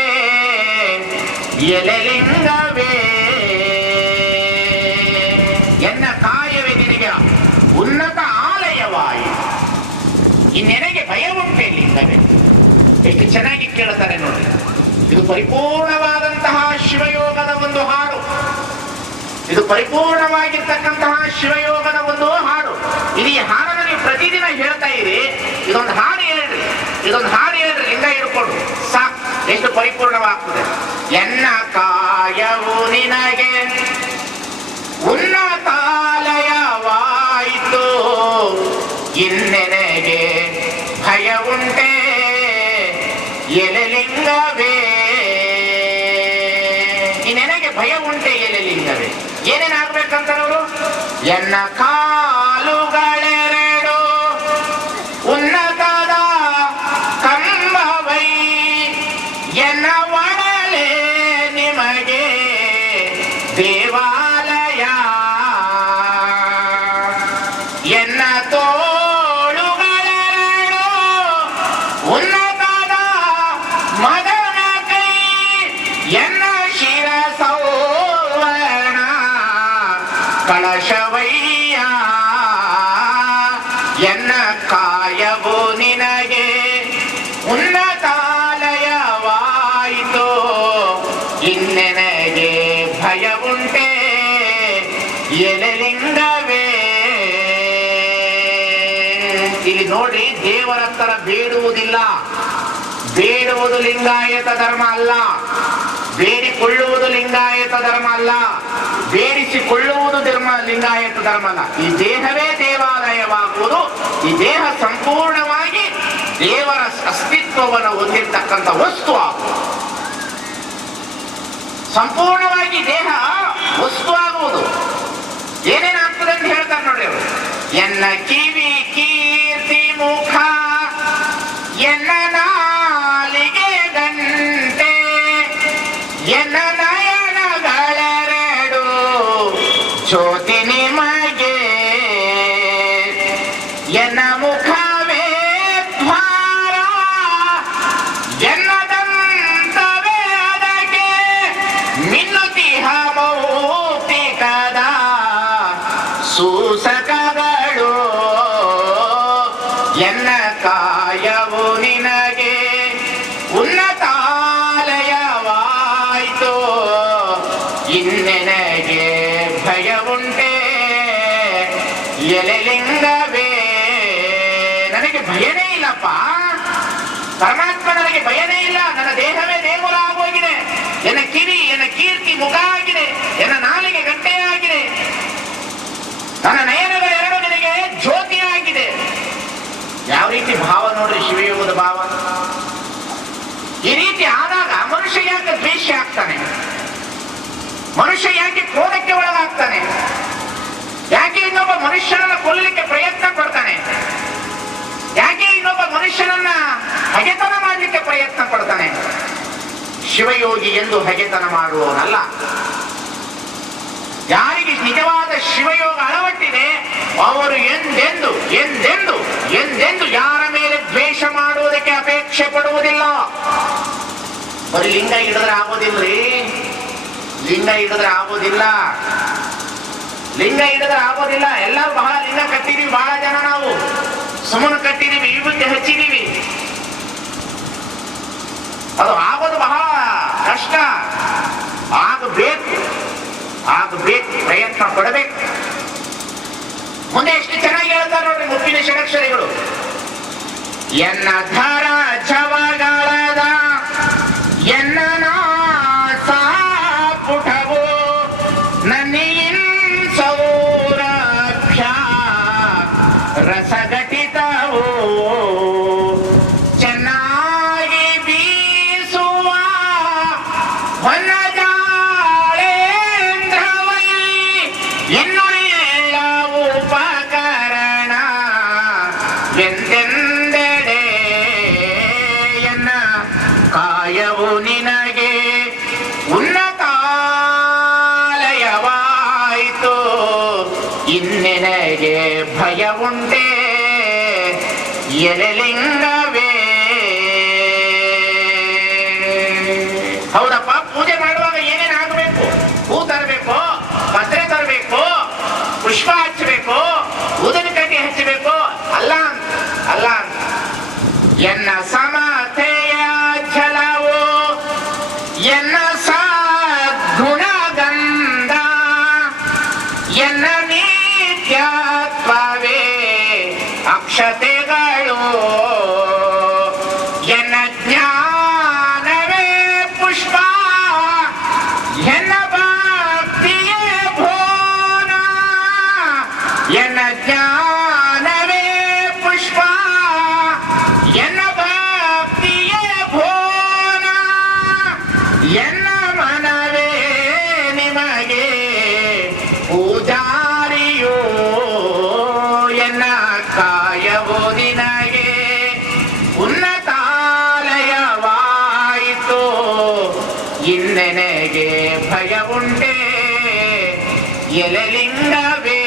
ಎಲೆಲಿಂಗವೇ. ಎನ್ನ ಕಾಯವೇ ನಿನಗೆ ಉನ್ನತ ಆಲಯವಾಯಿತು, ಇನ್ನೆನಗೆ ಭಯವುಂಟೆ ಲಿಂಗವೇ. ಎಷ್ಟು ಚೆನ್ನಾಗಿ ಕೇಳುತ್ತಾರೆ ನೋಡಿ. ಇದು ಪರಿಪೂರ್ಣವಾದಂತಹ ಶಿವಯೋಗದ ಒಂದು ಹಾಡು. ಇದು ಪರಿಪೂರ್ಣವಾಗಿರ್ತಕ್ಕಂತಹ ಶಿವಯೋಗದ ಒಂದು ಹಾಡು. ಇದು ಈ ಹಾಡನ್ನು ನೀವು ಪ್ರತಿದಿನ ಹೇಳ್ತಾ ಇರಿ. ಇದೊಂದು ಹಾಡು ಹೇಳ್ರಿ, ಇದೊಂದು ಹಾಡು ಹೇಳ್ರಿ, ಲಿಂಗ ಹಿಡ್ಕೊಂಡು ಸಾಕು, ಎಷ್ಟು ಪರಿಪೂರ್ಣವಾಗ್ತದೆ. ಎನ್ನ ಕಾಯವು ನಿನಗೆ ಉನ್ನತಾಲಯವಾಯಿತು, ಇನ್ನೆನಗೆ ಭಯ ಉಂಟೆ ಎಲೆಲಿಂಗವೇ. ಇನ್ನೆನಗೆ ಭಯ ಉಂಟೆ ಎಲೆಲಿಂಗವೇ. ಏನೇನಾಗ್ಬೇಕಂತವರು? ಎನ್ನ ಕಾಲುಗಳೆರಡು ಉನ್ನತದ ನಾಶವಯ್ಯ ಎನ್ನ ಕಾಯವು ನಿನಗೆ ಉನ್ನತಾಲಯವಾಯಿತು ಇನ್ನೆನಗೆ ಭಯ ಉಂಟೆ ಎಲೆಲಿಂಗವೇ. ಇಲ್ಲಿ ನೋಡಿ, ದೇವರ ಹತ್ರ ಬೇಡುವುದಿಲ್ಲ. ಬೇಡುವುದು ಲಿಂಗಾಯತ ಧರ್ಮ ಅಲ್ಲ, ಬೇಡಿಕೊಳ್ಳುವುದು ಲಿಂಗಾಯತ ಧರ್ಮ ಅಲ್ಲ, ಬೇಡಿಸಿಕೊಳ್ಳುವುದು ಲಿಂಗಾಯತ ಧರ್ಮ ಅಲ್ಲ. ಈ ದೇಹವೇ ದೇವಾಲಯವಾಗುವುದು, ಈ ದೇಹ ಸಂಪೂರ್ಣವಾಗಿ ದೇವರ ಅಸ್ತಿತ್ವವನ್ನು ಹೊಂದಿರತಕ್ಕಂಥ ವಸ್ತು ಆಗುವುದು. ಸಂಪೂರ್ಣವಾಗಿ ದೇಹ ವಸ್ತು ಆಗುವುದು. ಏನೇನಾಗ್ತದೆ ಅಂತ ಹೇಳ್ತಾರೆ ನೋಡಿ ಅವರು. ಎನ್ನ ಕಿವಿ ಕೀರ್ತಿ ಮುಖ, ಎನ್ನ ನಾಲಿಗೆ ಗಂಟೆ, ಎನ್ನ ನಯನಗಳೆರಡು ಜ್ಯೋತಿ ನಿಮಗೆ, ಎನ್ನ ಮುಖವೇ ದ್ವಾರ, ಎನ್ನ ದಂತವೇ ಅದಕ್ಕೆ ಮಿನ್ನುತಿಹ ಮೌಕ್ತಿಕದ ಸೂಸಕಗಳು, ಎನ್ನ ಕಾಯವು ನಿನಗೆ ಉನ್ನತಾಲಯವಾಯಿತು ಇನ್ನೆನಗೆ ಭಯ ಉಂಟೆ ಎಲೆಲಿಂಗವೇ. ನನಗೆ ಭಯನೇ ಇಲ್ಲಪ್ಪ, ಪರಮಾತ್ಮ ನನಗೆ ಭಯನೇ ಇಲ್ಲ. ನನ್ನ ದೇಹವೇ ದೇಗುಲ ಆಗೋಗಿದೆ, ಎನ್ನ ಕಿವಿ ಎನ್ನ ಕೀರ್ತಿ ಮುಖ ಆಗಿದೆ, ಎನ್ನ ನಾಲಿಗೆ ಗಂಟೆ ಆಗಿದೆ, ನನ್ನ ನಯನಗಳೆರಡು ನನಗೆ ಜ್ಯೋತಿ ಆಗಿದೆ. ಯಾವ ರೀತಿ ಭಾವ ನೋಡ್ರಿ, ಶಿವಯೋಗದ ಭಾವ. ಈ ರೀತಿ ಆದಾಗ ಮನುಷ್ಯ ಯಾಕೆ ದ್ವೇಷ ಆಗ್ತಾನೆ? ಮನುಷ್ಯ ಯಾಕೆ ಕ್ರೋಧಕ್ಕೆ ಒಳಗಾಗ್ತಾನೆ? ಯಾಕೆ ಇನ್ನೊಬ್ಬ ಮನುಷ್ಯನನ್ನ ಕೊಲ್ಲಲಿಕ್ಕೆ ಪ್ರಯತ್ನ ಪಡ್ತಾನೆ? ಯಾಕೆ ಇನ್ನೊಬ್ಬ ಮನುಷ್ಯನನ್ನ ಹಗೆತನ ಮಾಡಲಿಕ್ಕೆ ಪ್ರಯತ್ನ ಪಡ್ತಾನೆ? ಶಿವಯೋಗಿ ಎಂದು ಹಗೆತನ ಮಾಡುವವನಲ್ಲ. ಯಾರಿಗೆ ನಿಜವಾದ ಶಿವಯೋಗ ಅಳವಟ್ಟಿದೆ ಅವರು ಎಂದೆಂದು ಎಂದೆಂದು ಎಂದೆಂದು ಯಾರ ಮೇಲೆ ದ್ವೇಷ ಮಾಡುವುದಕ್ಕೆ ಅಪೇಕ್ಷೆ ಪಡುವುದಿಲ್ಲ. ಬರೀ ಲಿಂಗ ಹಿಡಿದ್ರೆ ಆಗೋದಿಲ್ರಿ, ಲಿಂಗ ಹಿಡಿದ್ರೆ ಆಗೋದಿಲ್ಲ, ಲಿಂಗ ಹಿಡಿದ್ರೆ ಆಗೋದಿಲ್ಲ. ಎಲ್ಲರೂ ಬಹಳ ಲಿಂಗ ಕಟ್ಟಿದೀವಿ, ಬಹಳ ಜನ ನಾವು ಸುಮ್ಮನೆ ಕಟ್ಟಿದೀವಿ, ವಿಭೂತಿ ಹಚ್ಚಿದೀವಿ. ಅದು ಆಗೋದು ಬಹಳ ಕಷ್ಟ. ಆಗಬೇಕು, ಪ್ರಯತ್ನ ಪಡಬೇಕು. ಮುಂದೆ ಎಷ್ಟು ಚೆನ್ನಾಗಿ ಹೇಳ್ತಾರೆ ನೋಡ್ರಿ ಮುಪ್ಪಿನ ಷಡಕ್ಷರಿಗಳು. ಎನ್ನ ಧರ ಜವಗಳದ ಎನ್ನ ಪುಟವು ನನ್ನಿನ್ ಸೌರಭ್ಯ ರಸಘಟಿತವು ಚೆನ್ನಾಗಿ ಬೀಸುವ ಉಪಕರಣ ಎಂದೆಂದೆಡೆ ಎನ್ನ ಕಾಯವು ನಿನಗೆ ಉನ್ನತಾಲಯವಾಯಿತು ಇನ್ನೆನಗೆ ಭಯ ಉಂಟೆ ಎಲೆಲಿಂಗವೇ. ಹೌದಪ್ಪ, ಪೂಜೆ ಮಾಡುವಾಗ ಏನೇನಾಗಬೇಕು? ಹೂ ತರಬೇಕು, ಪತ್ರೆ ತರಬೇಕು, ಪುಷ್ಪ ಹಚ್ಚಬೇಕು, ಉದನ ಕಡ್ಡಿ ಹಚ್ಚಬೇಕು. ಅಲ್ಲ ಅಲ್ಲ, ಎನ್ನ ಸಮತೆಯ ಛಲವು ಎನ್ನ ಸದ್ಗುಣಗಂಧ ಎನ್ನ ನಿತ್ಯತ್ವವೇ ಅಕ್ಷತೆಗಳು ಎನ್ನ ಜ್ಞಾನವೇ ಪುಷ್ಪ ಎನ್ನ ಭಕ್ತಿಯೇ ಭೋನ ಎನ್ನ ಜ್ಞಾನವೇ ಪುಷ್ಪ ಎನ್ನ ಭಕ್ತಿಯೇ ಭೋನ ಎನ್ನ ಮನವೇ ನಿಮಗೆ ಪೂಜಾರಿಯೋ ಎನ್ನ ಕಾಯವು ನಿನಗೆ ಉನ್ನತಾಲಯವಾಯಿತು ಇನ್ನೆನಗೆ ಭಯ ಉಂಟೆ ಎಲೆಲಿಂಗವೇ.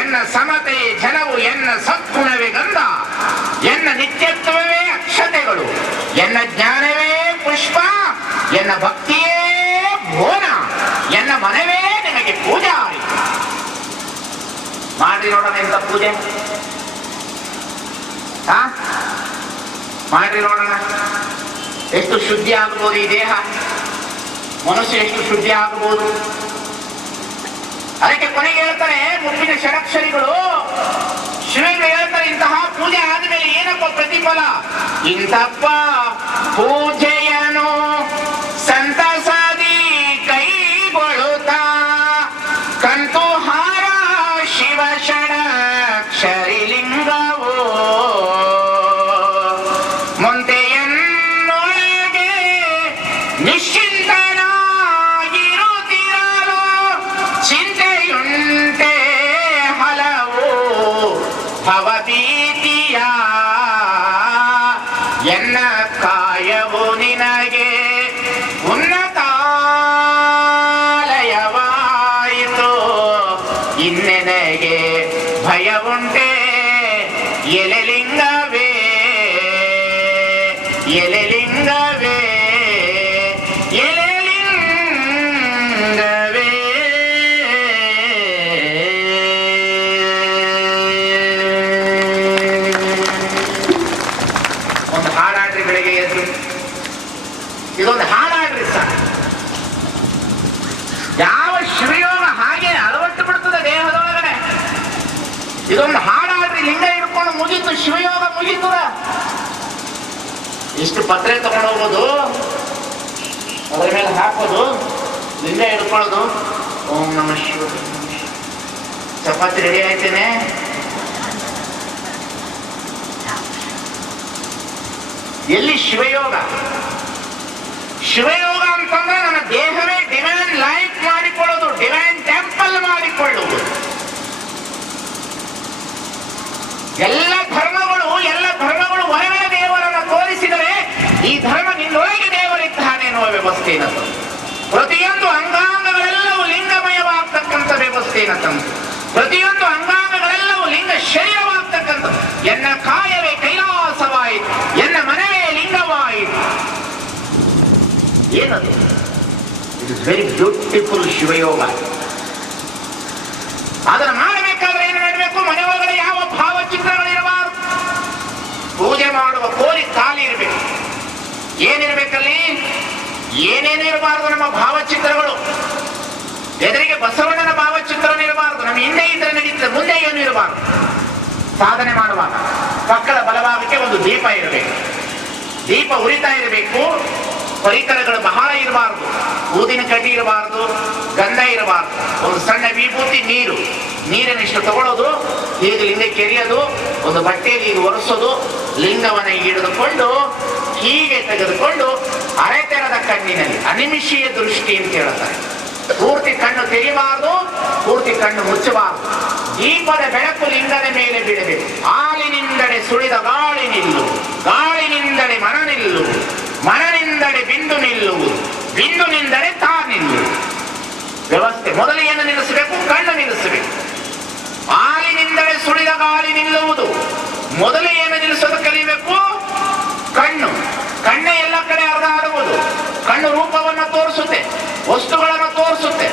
ಎನ್ನ ಸಮತೆ ಝಲವು ಎನ್ನ ಸದ್ಗುಣವೇ ಗಂಧ ಎನ್ನ ನಿತ್ಯತ್ವವೇ ಅಕ್ಷತೆಗಳು ಎನ್ನ ಜ್ಞಾನವೇ ಪುಷ್ಪ ಎನ್ನ ಭಕ್ತಿಯೇ ಭೋನ ಎನ್ನ ಮನವೇ ನಿನಗೆ ಪೂಜೆ ಪೂಜೆ? ಮಾಡ್ರಿ ನೋಡೋಣ. ಎಷ್ಟು ಶುದ್ಧಿ ಆಗಬಹುದು ಈ ದೇಹ, ಮನುಷ್ಯ ಎಷ್ಟು ಶುದ್ಧಿ ಆಗಬಹುದು? ಅದಕ್ಕೆ ಕೊನೆಗೆ ಹೇಳ್ತಾರೆ ಮುಪ್ಪಿನ ಷಡಕ್ಷರಿಗಳು, ಶಿವನು ಹೇಳ್ತಾರೆ ಇಂತಹ ಪೂಜೆ ಆದ್ಮೇಲೆ ಏನಪ್ಪ ಪ್ರತಿಫಲ? ಇಂತಪ್ಪ ಪೂಜೆಯನು ಸಂತಸದಿ ಕೈಗೊಳ್ಳುತ್ತಾ ಕಂತುಹಾರ ಶಿವ ಷಡಕ್ಷರಿ ಲಿಂಗವೋ ಮುಂತೆಯನ್ನೊಳಗೆ ನಿಶ್ಚಿಂತನಾಗಿರುತ್ತಿರಲು ಚಿಂತೆಯುಂಟೆ ಹಲವು ಭವಭೀತಿಯ ಎನ್ನ ಕಾಯವು ನಿನಗೆ ಉನ್ನತಾಲಯವಾಯಿತು ಇನ್ನೆನಗೆ ಭಯವುಂಟೆ ಎಲೆಲಿಂಗವೇ ಎಲೆಲಿಂಗವೇ ಎಲೆಲಿಂಗವೇ. ಒಂದು ಹಾಡಾಡ್ರಿ ಬೆಳಿಗ್ಗೆ ಎದ್ದು, ಇದೊಂದು ಹಾಡಾಡ್ರಿ ಸರ್. ಯಾವ ಶಿವಯೋಗ ಹಾಗೆ ಅಳವಟ್ಟು ಬಿಡ್ತದೆ ದೇಹದೊಳಗಡೆ. ಇದೊಂದು ಹಾಡಾಡ್ರಿ, ಲಿಂಗ ಹಿಡ್ಕೊಂಡು ಮುಗೀತು, ಶಿವಯೋಗ ಮುಗೀತದ. ಇಷ್ಟು ಪತ್ರೆ ತಗೊಂಡು ಹೋಗೋದು, ಅದರ ಮೇಲೆ ಹಾಕೋದು, ಲಿಂಗ ಹಿಡ್ಕೊಳ್ಳೋದು, ಓಂ ನಮ ಶಿವ. ಚಪಾತಿ ರೆಡಿ ಆಯ್ತೇನೆ. ಎಲ್ಲಿ ಶಿವಯೋಗ? ಶಿವಯೋಗ ಅಂತಂದ್ರೆ ನನ್ನ ದೇಹವೇ ಡಿವೈನ್ ಲೈಫ್ ಮಾಡಿಕೊಳ್ಳೋದು, ಡಿವೈನ್ ಟೆಂಪಲ್ ಮಾಡಿಕೊಳ್ಳುವುದು. ಎಲ್ಲ ಧರ್ಮಗಳು ಹೊರಗಡೆ ದೇವರನ್ನು ತೋರಿಸಿದರೆ ಈ ಧರ್ಮ ನಿನ್ನೊಳಗೆ ದೇವರಿದ್ದಾನೆ ಎನ್ನುವ ವ್ಯವಸ್ಥೆಯನ್ನು ತಂದು, ಪ್ರತಿಯೊಂದು ಅಂಗಾಂಗಗಳೆಲ್ಲವೂ ಲಿಂಗಮಯವಾಗ್ತಕ್ಕಂಥ ವ್ಯವಸ್ಥೆಯನ್ನು ತಂದು, ಪ್ರತಿಯೊಂದು ಅಂಗಾಂಗಗಳೆಲ್ಲವೂ ಲಿಂಗ ಶರೀರವಾಗ್ತಕ್ಕಂಥ ಎನ್ನ ಕಾಯವೇ ಕೈಲಾಸವಾಯಿತು, ಎನ್ನ ಮನವೇ ಲಿಂಗವಾಯಿತು. ಏನದು? ಇಟ್ ಇಸ್ ವೆರಿ ಬ್ಯೂಟಿಫುಲ್ ಶಿವಯೋಗ. ಅದನ್ನು ಮಾಡಬೇಕಾದ್ರೆ ಏನು ಮಾಡಬೇಕು? ಮನೆ ಒಳಗಡೆ ಯಾವ ಭಾವಚಿತ್ರಗಳಿರಬಾರದು. ಪೂಜೆ ಮಾಡುವ ಕೋಲಿ ಖಾಲಿ ಇರಬೇಕು. ಏನಿರ್ಬೇಕಲ್ಲಿ? ಏನೇನು ಇರಬಾರದು? ನಮ್ಮ ಭಾವಚಿತ್ರಗಳು. ಎದುರಿಗೆ ಬಸವಣ್ಣನ ಭಾವಚಿತ್ರನೂ ಇರಬಾರದು. ನಮ್ಮ ಹಿಂದೆ ಇದ್ರೆ ನಡೀತದೆ, ಮುಂದೆ ಏನು ಇರಬಾರದು. ಸಾಧನೆ ಮಾಡುವಾಗ ಮಕ್ಕಳ ಬಲಭಾಗಕ್ಕೆ ಒಂದು ದೀಪ ಇರಬೇಕು, ದೀಪ ಉರಿತಾ ಇರಬೇಕು. ಪರಿಕರಗಳು ಬಹಳ ಇರಬಾರದು. ಊದಿನ ಕಡ್ಡಿ ಇರಬಾರದು, ಗಂಧ ಇರಬಾರದು. ಒಂದು ಸಣ್ಣ ವಿಭೂತಿ, ನೀರನ್ನಿಷ್ಟು ತಗೊಳ್ಳೋದು, ಹೀಗೆ ಲಿಂಗಕ್ಕೆ ಎರಿಯೋದು, ಒಂದು ಬಟ್ಟೆಯಲ್ಲಿ ಹೀಗೆ ಒರೆಸೋದು, ಲಿಂಗವನ್ನು ಹಿಡಿದುಕೊಂಡು ಹೀಗೆ ತೆಗೆದುಕೊಂಡು ಅರೆತೆರದ ಕಣ್ಣಿನಲ್ಲಿ ಅನಿಮಿಷೀಯ ದೃಷ್ಟಿ ಅಂತ ಹೇಳ್ತಾರೆ. ಪೂರ್ತಿ ಕಣ್ಣು ತೆಗಿಬಾರದು, ಪೂರ್ತಿ ಕಣ್ಣು ಮುಚ್ಚಬಾರದು. ದೀಪದ ಬೆಳಕು ಲಿಂಗದ ಮೇಲೆ ಬೀಳಬೇಕು. ಹಾಲಿನಿಂದಡೆ ಸುಳಿದ ಗಾಳಿ ನಿಲ್ಲು, ಗಾಳಿನಿಂದಡೆ ಮನ ನಿಲ್ಲು, ಮನನಿಂದಡೆ ಬಿಂದು ನಿಲ್ಲುವುದು, ಬಿಂದುನಿಂದಡೆ ತಾ ನಿಲ್ಲು. ವ್ಯವಸ್ಥೆ ಮೊದಲು ಏನು ನಿಲ್ಲಿಸಬೇಕು? ಕಣ್ಣು ನಿಲ್ಲಿಸಬೇಕು. ಹಾಲಿನಿಂದಡೆ ಸುಳಿದ ಗಾಳಿ ನಿಲ್ಲುವುದು. ಮೊದಲು ಏನು ನಿಲ್ಲಿಸೋದು ಕಲಿಬೇಕು? ಕಣ್ಣು. ಕಣ್ಣೆ ಎಲ್ಲ ಕಡೆ ಹರಿದಾಡುವುದು. ಕಣ್ಣು ರೂಪವನ್ನು ತೋರಿಸುತ್ತೆ, ವಸ್ತುಗಳನ್ನು ತೋರಿಸುತ್ತೆ.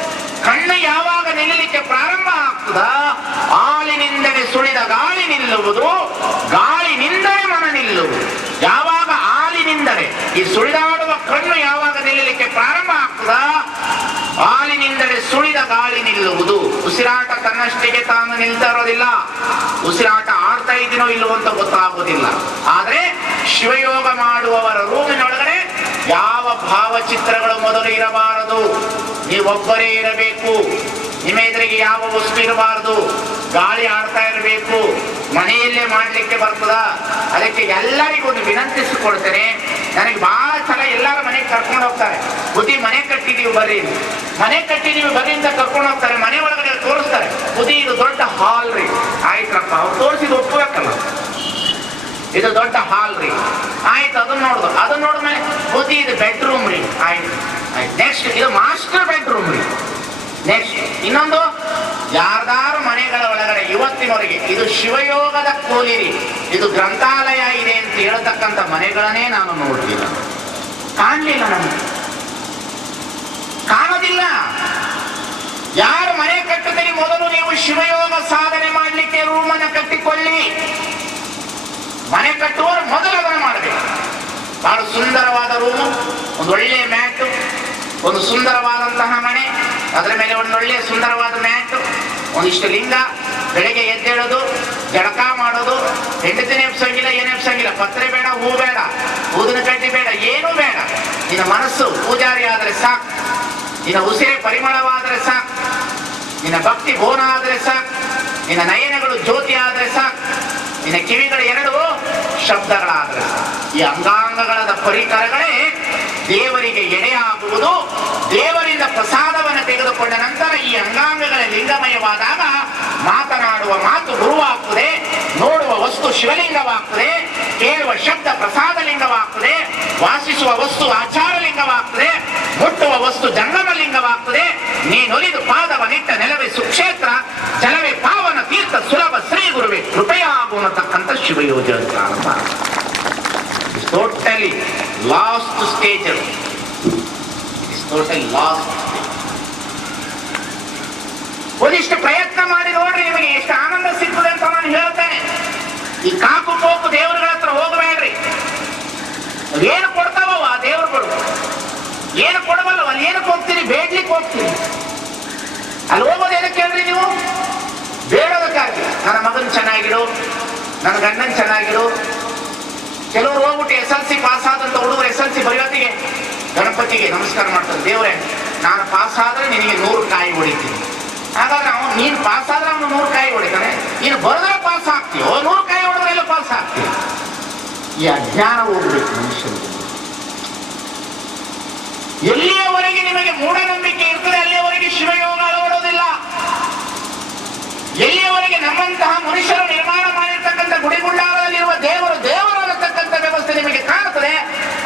ಕಣ್ಣು ಯಾವಾಗ ನಿಲ್ಲಲಿಕ್ಕೆ ಪ್ರಾರಂಭ ಆಗ್ತದ, ಹಾಲಿನಿಂದಲೇ ಸುಳಿದ ಗಾಳಿ ನಿಲ್ಲುವುದು, ಗಾಳಿನಿಂದಲೇ ಮನ ನಿಲ್ಲುವುದು. ಯಾವಾಗ ಹಾಲಿನಿಂದಲೇ ಈ ಸುಳಿದಾಡುವ ಕಣ್ಣು ಯಾವಾಗ ನಿಲ್ಲಲಿಕ್ಕೆ ಪ್ರಾರಂಭ ಆಗ್ತದ, ಹಾಲಿನಿಂದಲೇ ಸುಳಿದ ಗಾಳಿ ನಿಲ್ಲುವುದು. ಉಸಿರಾಟ ತನ್ನಷ್ಟಿಗೆ ತಾನು ನಿಲ್ತಾ ಇರೋದಿಲ್ಲ, ಉಸಿರಾಟ ಆಡ್ತಾ ಇದೀನೋ ಇಲ್ಲವೋ ಅಂತ ಗೊತ್ತಾಗೋದಿಲ್ಲ. ಆದ್ರೆ ಶಿವಯೋಗ ಮಾಡುವವರ ರೂಮಿನೊಳಗಡೆ ಯಾವ ಭಾವಚಿತ್ರಗಳು ಮೊದಲು ಇರಬಾರದು. ನೀವೊಬ್ಬರೇ ಇರಬೇಕು. ನಿಮ್ಮ ಎದುರಿಗೆ ಯಾವ ವಸ್ತು ಇರಬಾರದು. ಗಾಳಿ ಆಡ್ತಾ ಇರಬೇಕು. ಮನೆಯಲ್ಲೇ ಮಾಡ್ಲಿಕ್ಕೆ ಬರ್ತದ. ಅದಕ್ಕೆ ಎಲ್ಲರಿಗೊಂದು ವಿನಂತಿಸಿಕೊಳ್ತೇನೆ. ನನಗೆ ಬಹಳ ಸಲ ಎಲ್ಲರ ಮನೆಗೆ ಕರ್ಕೊಂಡು ಹೋಗ್ತಾರೆ. ಬುದ್ಧಿ ಮನೆ ಕಟ್ಟಿದೀವಿ ಬರ್ರಿ, ಮನೆ ಕಟ್ಟಿದೀವಿ ಬರ್ರಿ ಅಂತ ಕರ್ಕೊಂಡು ಹೋಗ್ತಾರೆ. ಮನೆ ಒಳಗಡೆ ತೋರಿಸ್ತಾರೆ. ಬುದ್ಧಿ ಇದು ದೊಡ್ಡ ಹಾಲ್ ರೀ. ಆಯ್ತಪ್ಪ, ಅವ್ರು ತೋರಿಸಿದ್ ಒಪ್ಪಬೇಕಲ್ಲ, ಇದು ದೊಡ್ಡ ಹಾಲ್ ರೀ. ಆಯ್ತು, ಅದನ್ನ ನೋಡಿದ್ಮೇಲೆ ಬುದ್ಧಿ ಇದು ಬೆಡ್ರೂಮ್ ರೀ. ಆಯ್ತು. ನೆಕ್ಸ್ಟ್ ಇದು ಮಾಸ್ಟರ್ ಬೆಡ್ರೂಮ್ ರೀ. ನೆಕ್ಸ್ಟ್ ಇನ್ನೊಂದು ಯಾರ್ದಾರು ಮನೆಗಳ ಒಳಗಡೆ ಇವತ್ತಿನವರೆಗೆ ಇದು ಶಿವಯೋಗದ ಕೋಲಿರಿ, ಇದು ಗ್ರಂಥಾಲಯ ಇದೆ ಅಂತ ಹೇಳ್ತಕ್ಕಂಥ ಮನೆಗಳನ್ನೇ ನಾನು ನೋಡಲಿಲ್ಲ, ಕಾಣಲಿಲ್ಲ. ನನಗೆ ಕಾಣೋದಿಲ್ಲ. ಯಾರು ಮನೆ ಕಟ್ಟುತ್ತೀರಿ ಮೊದಲು ನೀವು ಶಿವಯೋಗ ಸಾಧನೆ ಮಾಡಲಿಕ್ಕೆ ರೂಮನ್ನು ಕಟ್ಟಿಕೊಳ್ಳಿ. ಮನೆ ಕಟ್ಟುವವರು ಮೊದಲು ಅದನ್ನು ಮಾಡಬೇಕು. ಬಹಳ ಸುಂದರವಾದ ರೂಮು, ಒಂದು ಒಳ್ಳೆಯ ಮ್ಯಾಟು, ಒಂದು ಸುಂದರವಾದಂತಹ ಮನೆ, ಅದರ ಮೇಲೆ ಒಂದು ಒಳ್ಳೆಯ ಸುಂದರವಾದ ಮ್ಯಾಟು, ಒಂದಿಷ್ಟು ಲಿಂಗ, ಬೆಳಗ್ಗೆ ಎದ್ದೇಳೋದು, ಜಳಕ ಮಾಡೋದು, ಹೆಂಡತಿನ ಎಬ್ಸಂಗಿಲ್ಲ, ಏನು ಎಬ್ಸಂಗಿಲ್ಲ, ಪತ್ರೆ ಬೇಡ, ಹೂ ಬೇಡ, ಊದಿನ ಕಡ್ಡಿ ಬೇಡ, ಏನೂ ಬೇಡ. ನಿನ್ನ ಮನಸ್ಸು ಪೂಜಾರಿ ಆದರೆ ಸಾಕು, ನಿನ್ನ ಉಸಿರೇ ಪರಿಮಳವಾದರೆ ಸಾಕು, ನಿನ್ನ ಭಕ್ತಿ ಬೋನ ಆದರೆ ಸಾಕು, ನಿನ್ನ ನಯನಗಳು ಜ್ಯೋತಿ ಆದರೆ ಸಾಕು, ನಿನ್ನ ಕಿವಿಗಳ ಎರಡು ಶಬ್ದಗಳಾದರೆ ಸಾಕು. ಈ ಅಂಗಾಂಗಗಳಾದ ಪರಿಕರಗಳೇ ದೇವರಿಗೆ ಎಡೆಯಾಗುವುದು. ದೇವರಿಂದ ಪ್ರಸಾದವನ್ನು ತೆಗೆದುಕೊಂಡ ನಂತರ ಈ ಅಂಗಾಂಗಗಳ ಲಿಂಗಮಯವಾದಾಗ ಮಾತನಾಡುವ ಮಾತು ಗುರುವಾಗ್ತದೆ, ನೋಡುವ ವಸ್ತು ಶಿವಲಿಂಗವಾಗ್ತದೆ, ಕೇಳುವ ಶಬ್ದ ಪ್ರಸಾದ ಲಿಂಗವಾಗ್ತದೆ, ವಾಸಿಸುವ ವಸ್ತು ಆಚಾರ ಲಿಂಗವಾಗ್ತದೆ, ಮುಟ್ಟುವ ವಸ್ತು ಜಂಗಮ ಲಿಂಗವಾಗ್ತದೆ. ನೀನೊಲಿದು ಪಾದವನಿಟ್ಟ ನೆಲವೇ ಸುಕ್ಷೇತ್ರ, ಜಲವೇ ಪಾವನ ತೀರ್ಥ ಸುಲಭ ಶ್ರೀ ಗುರುವೇ ಕೃಪೆಯಾಗುವಂತಕ್ಕಂಥ ಶಿವಯೋಜನ ಪ್ರಾರಂಭ. Totally last stage. Totally last. ಒಂದಿಷ್ಟು ಪ್ರಯತ್ನ ಮಾಡಿ ನೋಡ್ರಿ, ನಿಮಗೆ ಎಷ್ಟು ಆನಂದ ಸಿಗ್ತದೆ ಅಂತ ನಾನು ಹೇಳ್ತೇನೆ. ಈ ಕಾಕು ಪೋಕು ದೇವರುಗಳ ಹತ್ರ ಹೋಗಬೇಡ್ರಿ. ಏನು ಕೊಡ್ತಾವವ ಆ ದೇವರುಗಳು, ಏನು ಕೊಡಬಲ್ಲವ, ಅಲ್ಲಿ ಏನಕ್ಕೆ ಹೋಗ್ತೀರಿ? ಬೇಡ್ಲಿಕ್ಕೆ ಹೋಗ್ತೀರಿ. ಅಲ್ಲಿ ಹೋಗೋದು ಏನಕ್ಕೆ ಹೇಳ್ರಿ ನೀವು? ಬೇಡೋದಕ್ಕಾಗಿ. ನನ್ನ ಮಗನ್ ಚೆನ್ನಾಗಿಡು, ನನ್ನ ಗಂಡನ್ ಚೆನ್ನಾಗಿಡು. ಕೆಲವರು ಹೋಗ್ಬಿಟ್ಟು SLC ಪಾಸ್ ಆದಂತ ಹುಡುಗರು SLC ಬರೆಯೋತ್ತಿಗೆ ಗಣಪತಿಗೆ ನಮಸ್ಕಾರ ಮಾಡ್ತಾರೆ. ದೇವರೇ, ನಾನು ಪಾಸ್ ಆದ್ರೆ ನಿನಗೆ 100 ಕಾಯಿ ಹೊಡಿತೀನಿ. ಹಾಗಾದ್ರೆ ನೀನು ಪಾಸ್ ಆದ್ರೆ ಅವನು 100 ಕಾಯಿ ಹೊಡಿತಾನೆ, ನೀನು ಬರೆದ್ರೆ ಪಾಸ್ ಆಗ್ತೀಯೋ, 100 ಕಾಯಿ ಹೊಡೆದ್ರೆ ಎಲ್ಲ ಪಾಸ್ ಆಗ್ತೀಯ. ಈ ಅಜ್ಞಾನ ಹೋಗ್ಬೇಕು ಮನುಷ್ಯನಿಗೆ. ಎಲ್ಲಿಯವರೆಗೆ ನಿಮಗೆ ಮೂಢನಂಬಿಕೆ ಇರ್ತದೆ ಅಲ್ಲಿಯವರೆಗೆ ಶಿವಯೋಗ ಅಳವಡೋದಿಲ್ಲ. ಎಲ್ಲಿಯವರೆಗೆ ನಮ್ಮಂತಹ ಮನುಷ್ಯರು ನಿರ್ಮಾಣ ಮಾಡಿರ್ತಕ್ಕಂಥ ಗುಡಿಗುಂಡಾರದಲ್ಲಿರುವ ದೇವರು ಅನ್ನತಕ್ಕಂಥ ವ್ಯವಸ್ಥೆ ನಿಮಗೆ ಕಾಣುತ್ತದೆ,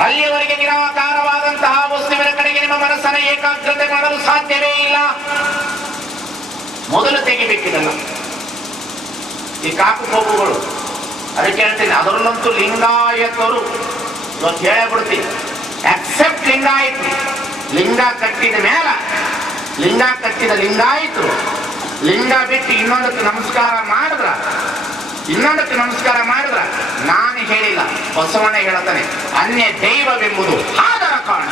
ಅಲ್ಲಿಯವರೆಗೆ ನಿರಾಕಾರವಾದಂತಹ ವಸ್ತುವಿನ ಕಡೆಗೆ ನಿಮ್ಮ ಮನಸ್ಸನ್ನು ಏಕಾಗ್ರತೆ ಮಾಡಲು ಸಾಧ್ಯವೇ ಇಲ್ಲ. ಮೊದಲು ತೆಗಿಬೇಕಿದಲ್ಲ ಈ ಕಾಕು ಕೋಪುಗಳು. ಅದಕ್ಕೆ ಹೇಳ್ತೀನಿ, ಅದರಲ್ಲಂತೂ ಲಿಂಗಾಯತರು ಇವತ್ತು ಹೇಳಬಿಡ್ತೀನಿ, ಅಕ್ಸೆಪ್ಟ್ ಲಿಂಗಾಯತರು. ಲಿಂಗ ಕಟ್ಟಿದ ಮೇಲೆ ಕಟ್ಟಿದ ಲಿಂಗಾಯತರು ಲಿಂಗ ಬಿಟ್ಟು ಇನ್ನೊಂದಕ್ಕೆ ನಮಸ್ಕಾರ ಮಾಡಿದ್ರ ನಾನು ಹೇಳಿಲ್ಲ, ಬಸವಣ್ಣ ಹೇಳ್ತಾನೆ, ಅನ್ಯ ದೈವವೆಂಬುದು ಹಾದರ ಕಾಣ.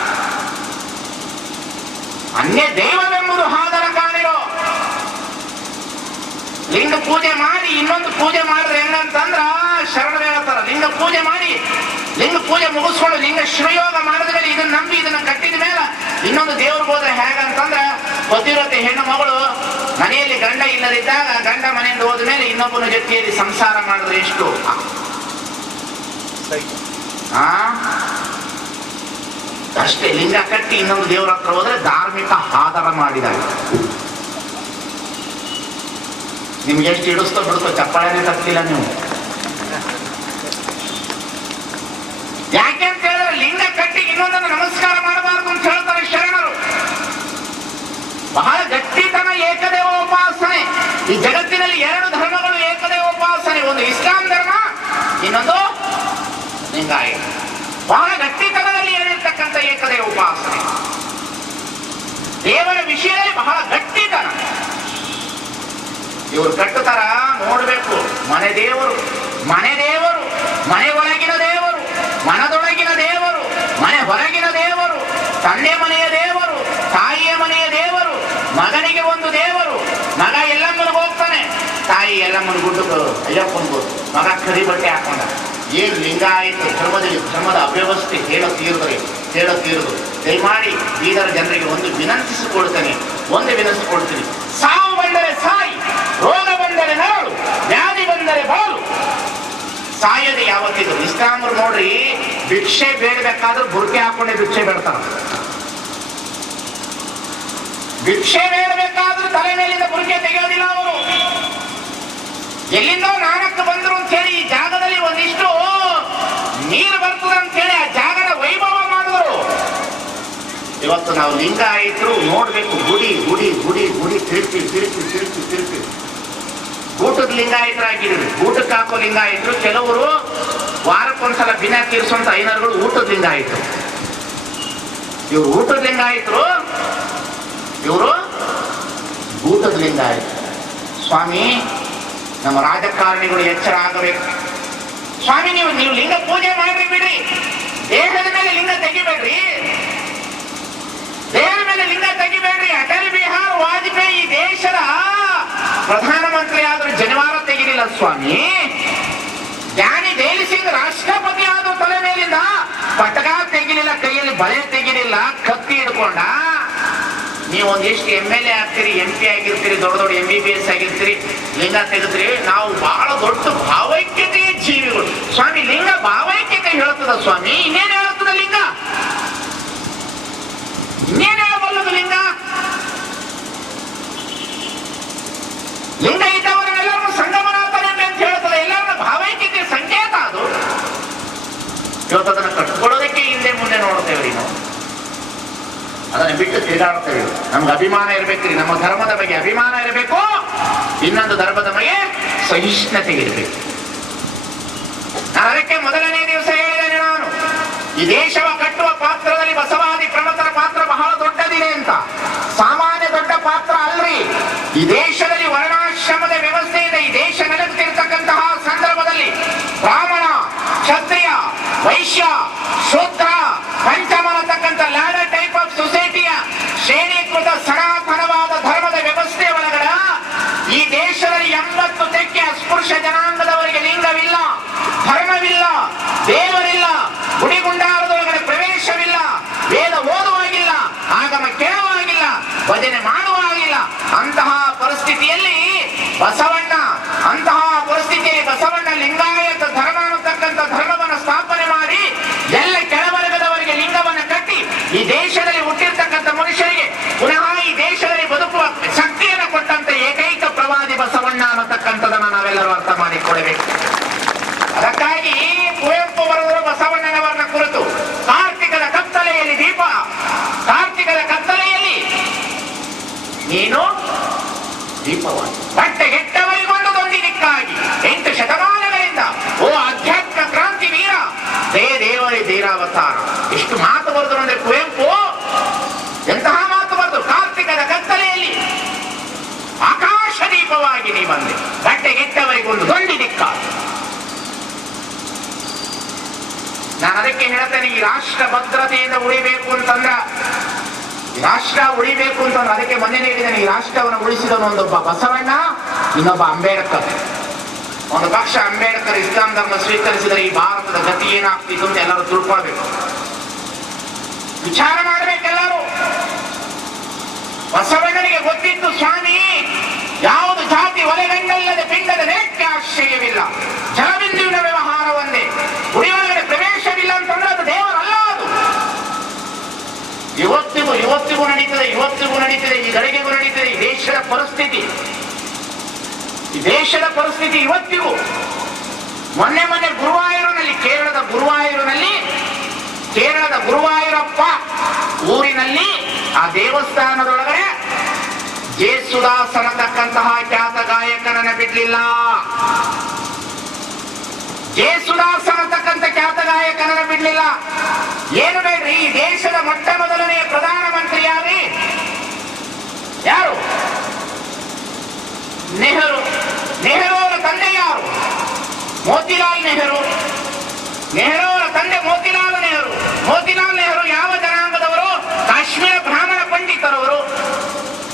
ಅನ್ಯ ದೈವವೆಂಬುದು ಹಾದರ ಕಾಣಿರೋ. ಲಿಂಗ ಪೂಜೆ ಮಾಡಿ ಇನ್ನೊಂದು ಪೂಜೆ ಮಾಡಿದ್ರೆ ಹೆಂಗಂತಂದ್ರ ಶರಣರು ಹೇಳ್ತಾರ, ಲಿಂಗ ಪೂಜೆ ಮುಗಿಸ್ಕೊಂಡು ಲಿಂಗ ಶಿವಯೋಗ ಮಾಡಿದ ಮೇಲೆ ಇದನ್ನ ನಂಬಿ ಇದನ್ನ ಕಟ್ಟಿದ ಮೇಲೆ ಇನ್ನೊಂದು ದೇವ್ರಿಗೆ ಹೋದ್ರೆ ಹೇಗಂತಂದ್ರ, ಪತಿವ್ರತೆ ಹೆಣ್ಣು ಮಗಳು ಮನೆಯಲ್ಲಿ ಗಂಡ ಇಲ್ಲದಿದ್ದಾಗ ಗಂಡ ಮನೆಯಿಂದ ಹೋದ ಮೇಲೆ ಇನ್ನೊಬ್ಬನ ಜೊತೆಯಲ್ಲಿ ಸಂಸಾರ ಮಾಡಿದ್ರೆ ಎಷ್ಟು ಅಷ್ಟೇ. ಲಿಂಗ ಕಟ್ಟಿ ಇನ್ನೊಂದು ದೇವರ ಹತ್ರ ಹೋದ್ರೆ ಧಾರ್ಮಿಕ ಆಧಾರ ಮಾಡಿದಾಗ ನಿಮ್ಗೆ ಎಷ್ಟು ಇಡಿಸ್ತೋ ಬಿಡುತ್ತೋ ಚಪ್ಪಾಳೆನೇ ತಪ್ಪಿಲ್ಲ ನೀವು. ಯಾಕೆ ಅಂತ ಹೇಳಿದ್ರೆ ಲಿಂಗ ಕಟ್ಟಿ ಇನ್ನೊಂದನ್ನು ನಮಸ್ಕಾರ ಮಾಡಬಾರದು ಅಂತ ಹೇಳ್ತಾರೆ ಶರಣರು. ಬಹಳ ಗಟ್ಟಿತನ ಏಕದೇವೋಪಾಸನೆ. ಈ ಜಗತ್ತಿನಲ್ಲಿ 2 ಧರ್ಮಗಳು ಏಕದೇವೋಪಾಸನೆ, ಒಂದು ಇಸ್ಲಾಂ ಧರ್ಮ, ಇನ್ನೊಂದು ಲಿಂಗಾಯತ. ಬಹಳ ಗಟ್ಟಿತನದಲ್ಲಿ ಹೇಳಿರ್ತಕ್ಕಂಥ ಏಕದೇವೋಪಾಸನೆ. ದೇವರ ವಿಷಯದಲ್ಲಿ ಬಹಳ ಗಟ್ಟಿತನ. ಇವರು ಕಟ್ಟುತ್ತಾರ ನೋಡ್ಬೇಕು. ಮನೆ ದೇವರು, ಮನೆ ಒಳಗಿನ ದೇವರು, ಮನದೊಳಗಿನ ದೇವರು, ಮನೆ ಹೊರಗಿನ ದೇವರು, ತಂದೆ ಮನೆಯ ದೇವರು, ತಾಯಿಯ ಮನೆಯ ದೇವರು, ಮಗನಿಗೆ ಒಂದು ದೇವರು. ಮಗ ಎಲ್ಲಮ್ಮನಿಗೆ ಹೋಗ್ತಾನೆ, ತಾಯಿ ಎಲ್ಲಮ್ಮನ ಗುಡ್ಡಕ್ಕೆ ಅಯ್ಯಪ್ಪನಿಗೂ, ಮಗ ಕರಿ ಬಟ್ಟೆ ಹಾಕೊಂಡ. ಏನು ಲಿಂಗಾಯತ ಧರ್ಮದ ಅವ್ಯವಸ್ಥೆ ಹೇಳೋ ತೀರದು. ದಯಮಾಡಿ ಬೀದರ ಜನರಿಗೆ ಒಂದು ವಿನಂತಿಸಿಕೊಳ್ತೀನಿ. ಸಾವು ಬಂದರೆ ಸಾಯಿ, ರೋಗ ಬಂದರೆ ನರಳು, ವ್ಯಾಧಿ ಬಂದರೆ ಬಾಳು. ಸಾಯದೆ ಯಾವತ್ತಿದ್ರು. ಇಸ್ಲಾಮರು ನೋಡ್ರಿ, ಭಿಕ್ಷೆ ಬೇಡಬೇಕಾದ್ರೂ ಬುರ್ಕೆ ಹಾಕೊಂಡೆ ಭಿಕ್ಷೆ ಬೇಡ್ತಾರ. ಭಿಕ್ಷೆ ಬೇಡಬೇಕಾದ್ರೂ ತಲೆ ಮೇಲಿಂದ ಬುರ್ಕೆ ತೆಗೆಯೋದಿಲ್ಲ ಅವರು. ಎಲ್ಲಿಂದೋ ನಾಣಕ್ಕೆ ಬಂದ್ರು ಅಂತ ಹೇಳಿ ಈ ಜಾಗದಲ್ಲಿ ಒಂದಿಷ್ಟು ನೀರು ಬರ್ತದೆ ಅಂತ ಹೇಳಿ ಆ ಜಾಗದ ವೈಭವ ಮಾಡಿದ್ರು. ಇವತ್ತು ನಾವು ಲಿಂಗಾಯತರು ನೋಡ್ಬೇಕು, ಗುಡಿ ತಿರುಗಿ ಊಟದ ಲಿಂಗಾಯತರಾಗಿದ್ದೀವಿ. ಊಟಕ್ಕೆ ಹಾಕೋ ಲಿಂಗಾಯತರು, ಕೆಲವರು ವಾರಕ್ಕೊಂದ್ಸಲ ದಿನ ತೀರಿಸುವಂತ ಐನರ್ಗಳು ಊಟದ ಲಿಂಗಾಯತರು. ಇವರು ಊಟದ ಲಿಂಗಾಯತರು, ಇವರು ಊಟದ ಲಿಂಗ ಆಯ್ತು. ಸ್ವಾಮಿ, ನಮ್ಮ ರಾಜಕಾರಣಿಗಳು ಎಚ್ಚರ ಆಗಬೇಕು. ಸ್ವಾಮಿ, ನೀವು ಲಿಂಗ ಪೂಜೆ ಮಾಡ್ರಿ, ಬಿಡ್ರಿ. ದೇಹದ ಮೇಲೆ ಲಿಂಗ ತೆಗಿಬೇಡ್ರಿ, ದೇಹದ ಮೇಲೆ ಲಿಂಗ ತೆಗಿಬೇಡ್ರಿ. ಅಟಲ್ ಬಿಹಾರ್ ವಾಜಪೇಯಿ ದೇಶದ ಪ್ರಧಾನಮಂತ್ರಿ ಆದರೂ ಜನಿವಾರ ತೆಗಿಲಿಲ್ಲ ಸ್ವಾಮಿ. ಜ್ಞಾನಿ ದೈಲ್ ಸಿಂಗ್ ರಾಷ್ಟ್ರಪತಿ ಆದರೂ ತಲೆ ಮೇಲಿಂದ ಪಟಕ ತೆಗಿಲಿಲ್ಲ, ಕೈಯಲ್ಲಿ ಬಳೆ ತೆಗಿಲಿಲ್ಲ, ಕತ್ತಿ ಹಿಡ್ಕೊಂಡ. ನೀವು ಒಂದಿಷ್ಟು MLA ಆಗ್ತೀರಿ, MP ಆಗಿರ್ತೀರಿ, ದೊಡ್ಡ ದೊಡ್ಡ MBBS ಆಗಿರ್ತೀರಿ, ಲಿಂಗ ತೆಗೆದ್ರಿ. ನಾವು ಬಹಳ ದೊಡ್ಡ ಭಾವೈಕ್ಯತೆಯ ಜೀವಿಗಳು ಸ್ವಾಮಿ. ಲಿಂಗ ಭಾವೈಕ್ಯತೆ ಹೇಳ್ತದ ಸ್ವಾಮಿ. ಇನ್ನೇನು ಹೇಳ್ತದ ಲಿಂಗ? ಇನ್ನೇನು ಹೇಳಬಲ್ಲದು ಲಿಂಗ? ಲಿಂಗ ಇದ್ದವರನ್ನೆಲ್ಲರನ್ನು ಸಂಗಮನಾಥನೆ ಅಂತ ಹೇಳ್ತದೆ. ಎಲ್ಲರನ್ನ ಭಾವೈಕ್ಯತೆಯ ಸಂಕೇತ ಅದು. ಇವತ್ತು ಅದನ್ನು ಕಟ್ಕೊಳ್ಳೋದಕ್ಕೆ ಹಿಂದೆ ಮುಂದೆ ನೋಡ್ತೇವ್ರಿ ನಾವು. ಅದನ್ನು ಬಿಟ್ಟು ತಿರುಗಾಡ್ತೇವೆ. ನಮ್ಗೆ ಅಭಿಮಾನ ಇರಬೇಕ್ರಿ, ನಮ್ಮ ಧರ್ಮದ ಬಗ್ಗೆ ಅಭಿಮಾನ ಇರಬೇಕು, ಇನ್ನೊಂದು ಧರ್ಮದ ಬಗ್ಗೆ ಸಹಿಷ್ಣುತೆ ಇರಬೇಕು. ನಾನು ಅದಕ್ಕೆ ಮೊದಲನೇ ದಿವಸ ಹೇಳಿದ್ದೇನೆ, ನಾನು ಈ ದೇಶವ ಕಟ್ಟುವ ಪಾತ್ರದಲ್ಲಿ ಬಸವಾದಿ ಪ್ರಮುಖರ ಪಾತ್ರ ಬಹಳ ದೊಡ್ಡದಿದೆ ಅಂತ. ಸಾಮಾನ್ಯ ದೊಡ್ಡ ಪಾತ್ರ ಅಲ್ರಿ. ಈ ದೇಶದಲ್ಲಿ ವರ್ಣಾಶ್ರಮದ ವ್ಯವಸ್ಥೆ ಇದೆ. ಈ ದೇಶ ನೆಲೆಸಿರ್ತಕ್ಕಂತಹ ಸಂದರ್ಭದಲ್ಲಿ ಬ್ರಾಹ್ಮಣ, ಕ್ಷತ್ರಿಯ, ವೈಶ್ಯ, ಶೂದ್ರ, ಪಂಚಮ ಅನ್ನತಕ್ಕಂಥ ಲ್ಯಾಡರ್ ಟೈಪ್ ಆಫ್ ಸೊಸೈಟಿಯ ಶ್ರೇಣೀಕೃತ ಸನಾತನವಾದ ಧರ್ಮದ ವ್ಯವಸ್ಥೆ ಒಳಗಡೆ ಈ ದೇಶದಲ್ಲಿ 80 ತೆಕ್ಕೆ ಅಸ್ಪೃಶ್ಯ ಜನಾಂಗದವರಿಗೆ ಲಿಂಗವಿಲ್ಲ, ಧರ್ಮವಿಲ್ಲ, ದೇವರಿಲ್ಲ, ಗುಡಿಗುಂಡಾರದೊಳಗಡೆ ಪ್ರವೇಶವಿಲ್ಲ, ವೇದ ಓದುವಾಗಿಲ್ಲ, ಆಗಮ ಕೇಳುವಾಗಿಲ್ಲ, ಭಜನೆ ಮಾಡುವಾಗಿಲ್ಲ. ಅಂತಹ ಪರಿಸ್ಥಿತಿಯಲ್ಲಿ ಬಸವಣ್ಣ ಲಿಂಗಾಯತ ಧರ್ಮ ಅನ್ನತಕ್ಕಂಥ ಧರ್ಮವನ್ನು ಸ್ಥಾಪನೆ ಮಾಡಿ ಎಲ್ಲ ಕೆಳವರ್ಗದವರಿಗೆ ಲಿಂಗವನ್ನು ಕಟ್ಟಿ ಈ ದೇಶದಲ್ಲಿ ಹುಟ್ಟಿರ್ತಕ್ಕಂಥ ಮನುಷ್ಯರಿಗೆ ಪುನಃ ಈ ದೇಶದಲ್ಲಿ ಬದುಕುವ ಶಕ್ತಿಯನ್ನು ಕೊಟ್ಟಂತ ಏಕೈಕ ಪ್ರವಾದಿ ಬಸವಣ್ಣ ಅನ್ನತಕ್ಕಂಥದನ್ನು ನಾವೆಲ್ಲರೂ ಅರ್ಥ ಮಾಡಿಕೊಳ್ಳಬೇಕು. ಅದಕ್ಕಾಗಿ ಕುವೆಂಪು ಬರೆದರು ಬಸವಣ್ಣನವರನ್ನ ಕುರಿತು, ಕಾರ್ತಿಕದ ಕತ್ತಲೆಯಲ್ಲಿ ದೀಪ, ಕಾರ್ತಿಕದ ಕತ್ತಲೆಯಲ್ಲಿ ನೀನು ದೀಪವಾಗಿ ಬಟ್ಟೆಗೆಟ್ಟವರಿಗೊಂದು ದೊಡ್ಡಿದಕ್ಕಾಗಿ 8 ಶತಮಾನಗಳಿಂದ ಓ ಅಧ್ಯಾತ್ಮ ಕ್ರಾಂತಿ ವೀರ, ದೇವರೇ ಧೀರಾವತಾರ. ಎಷ್ಟು ಮಾತು ಬರೆದ್ರು ಅಂದ್ರೆ ಕುವೆಂಪು, ಎಂತಹ ಮಾತು ಬರೆದು, ಕಾರ್ತಿಕದ ಕತ್ತಲೆಯಲ್ಲಿ ಆಕಾಶ ದೀಪವಾಗಿ ನೀ ಬಂದೆ, ಬಟ್ಟೆಗೆಟ್ಟವರಿಗೊಂದು ದೊಡ್ಡಿದಕ್ಕಾಗಿ. ನಾನು ಅದಕ್ಕೆ ಹೇಳ್ತೇನೆ, ಈ ರಾಷ್ಟ್ರ ಭದ್ರತೆಯಿಂದ ಉಳಿಬೇಕು ಅಂತಂದ್ರ, ರಾಷ್ಟ್ರ ಉಳಿಬೇಕು ಅಂತಂದ್ರೆ ಅದಕ್ಕೆ ಮೊನ್ನೆ ಹೇಳಿದ್ದೇನೆ, ಈ ರಾಷ್ಟ್ರವನ್ನು ಉಳಿಸಿದವನು ಒಂದೊಬ್ಬ ಬಸವಣ್ಣ, ಇನ್ನೊಬ್ಬ ಅಂಬೇಡ್ಕರ್. ಒಂದು ಪಕ್ಷ ಅಂಬೇಡ್ಕರ್ ಇಸ್ಲಾಂ ಧರ್ಮ ಸ್ವೀಕರಿಸಿದರೆ ಈ ಭಾರತದ ಗತಿ ಏನಾಗ್ತಿತ್ತು ಅಂತ ಎಲ್ಲರೂ ತಿಳ್ಕೊಳ್ಬೇಕು, ವಿಚಾರ ಮಾಡಬೇಕೆಲ್ಲರೂ. ಬಸವಣ್ಣನಿಗೆ ಗೊತ್ತಿತ್ತು, ಸ್ವಾಮಿ, ಯಾವುದು ಜಾತಿ ಒಲೆಗಣ್ಣಲ್ಲದೆ ಪಿಂಡದ ನೆಲಕ್ಕೆ ಆಶ್ರಯವಿಲ್ಲ, ಜಲಬಿಂದುವಿನ ವ್ಯವಹಾರ ಒಂದೇ, ಗುಡಿಯೊಳಗಡೆ ಪ್ರವೇಶವಿಲ್ಲ ಅಂತಂದ್ರೆ ಅದು ದೇವರಲ್ಲ. ಅದು ಇವತ್ತಿಗೂ ನಡೀತದೆ ಈ ಗಳಿಗೆಗೂ ನಡೀತದೆ. ಈ ದೇಶದ ಪರಿಸ್ಥಿತಿ ಇವತ್ತಿಗೂ. ಮೊನ್ನೆ ಗುರುವಾಯೂರಿನಲ್ಲಿ, ಕೇರಳದ ಗುರುವಾಯೂರಪ್ಪ ಊರಿನಲ್ಲಿ ಆ ದೇವಸ್ಥಾನದೊಳಗಡೆ ಜೇಸುದಾಸ್ ಅನ್ನತಕ್ಕಂತಹ ಖ್ಯಾತ ಗಾಯಕನನ್ನ ಬಿಡ್ಲಿಲ್ಲ. ಜೇಸುದಾಸ್ ಅನ್ನತಕ್ಕಂಥ ಖ್ಯಾತ ಗಾಯಕನನ್ನ ಬಿಡ್ಲಿಲ್ಲ. ಏನು ಬೇಡ್ರಿ, ಈ ದೇಶದ ಮೊಟ್ಟ ಮೊದಲನೆಯ ಪ್ರಧಾನಮಂತ್ರಿ ಯಾರು? ನೆಹರು. ನೆಹರುವರ ತಂದೆ ಯಾರು? ಮೋತಿಲಾಲ್ ನೆಹರು. ನೆಹರುವರ ತಂದೆ ಮೋತಿಲಾಲ್ ನೆಹರು. ಮೋತಿಲಾಲ್ ನೆಹರು ಯಾವ ಜನಾಂಗದವರು? ಕಾಶ್ಮೀರ ಬ್ರಾಹ್ಮಣ ಪಂಡಿತರವರು.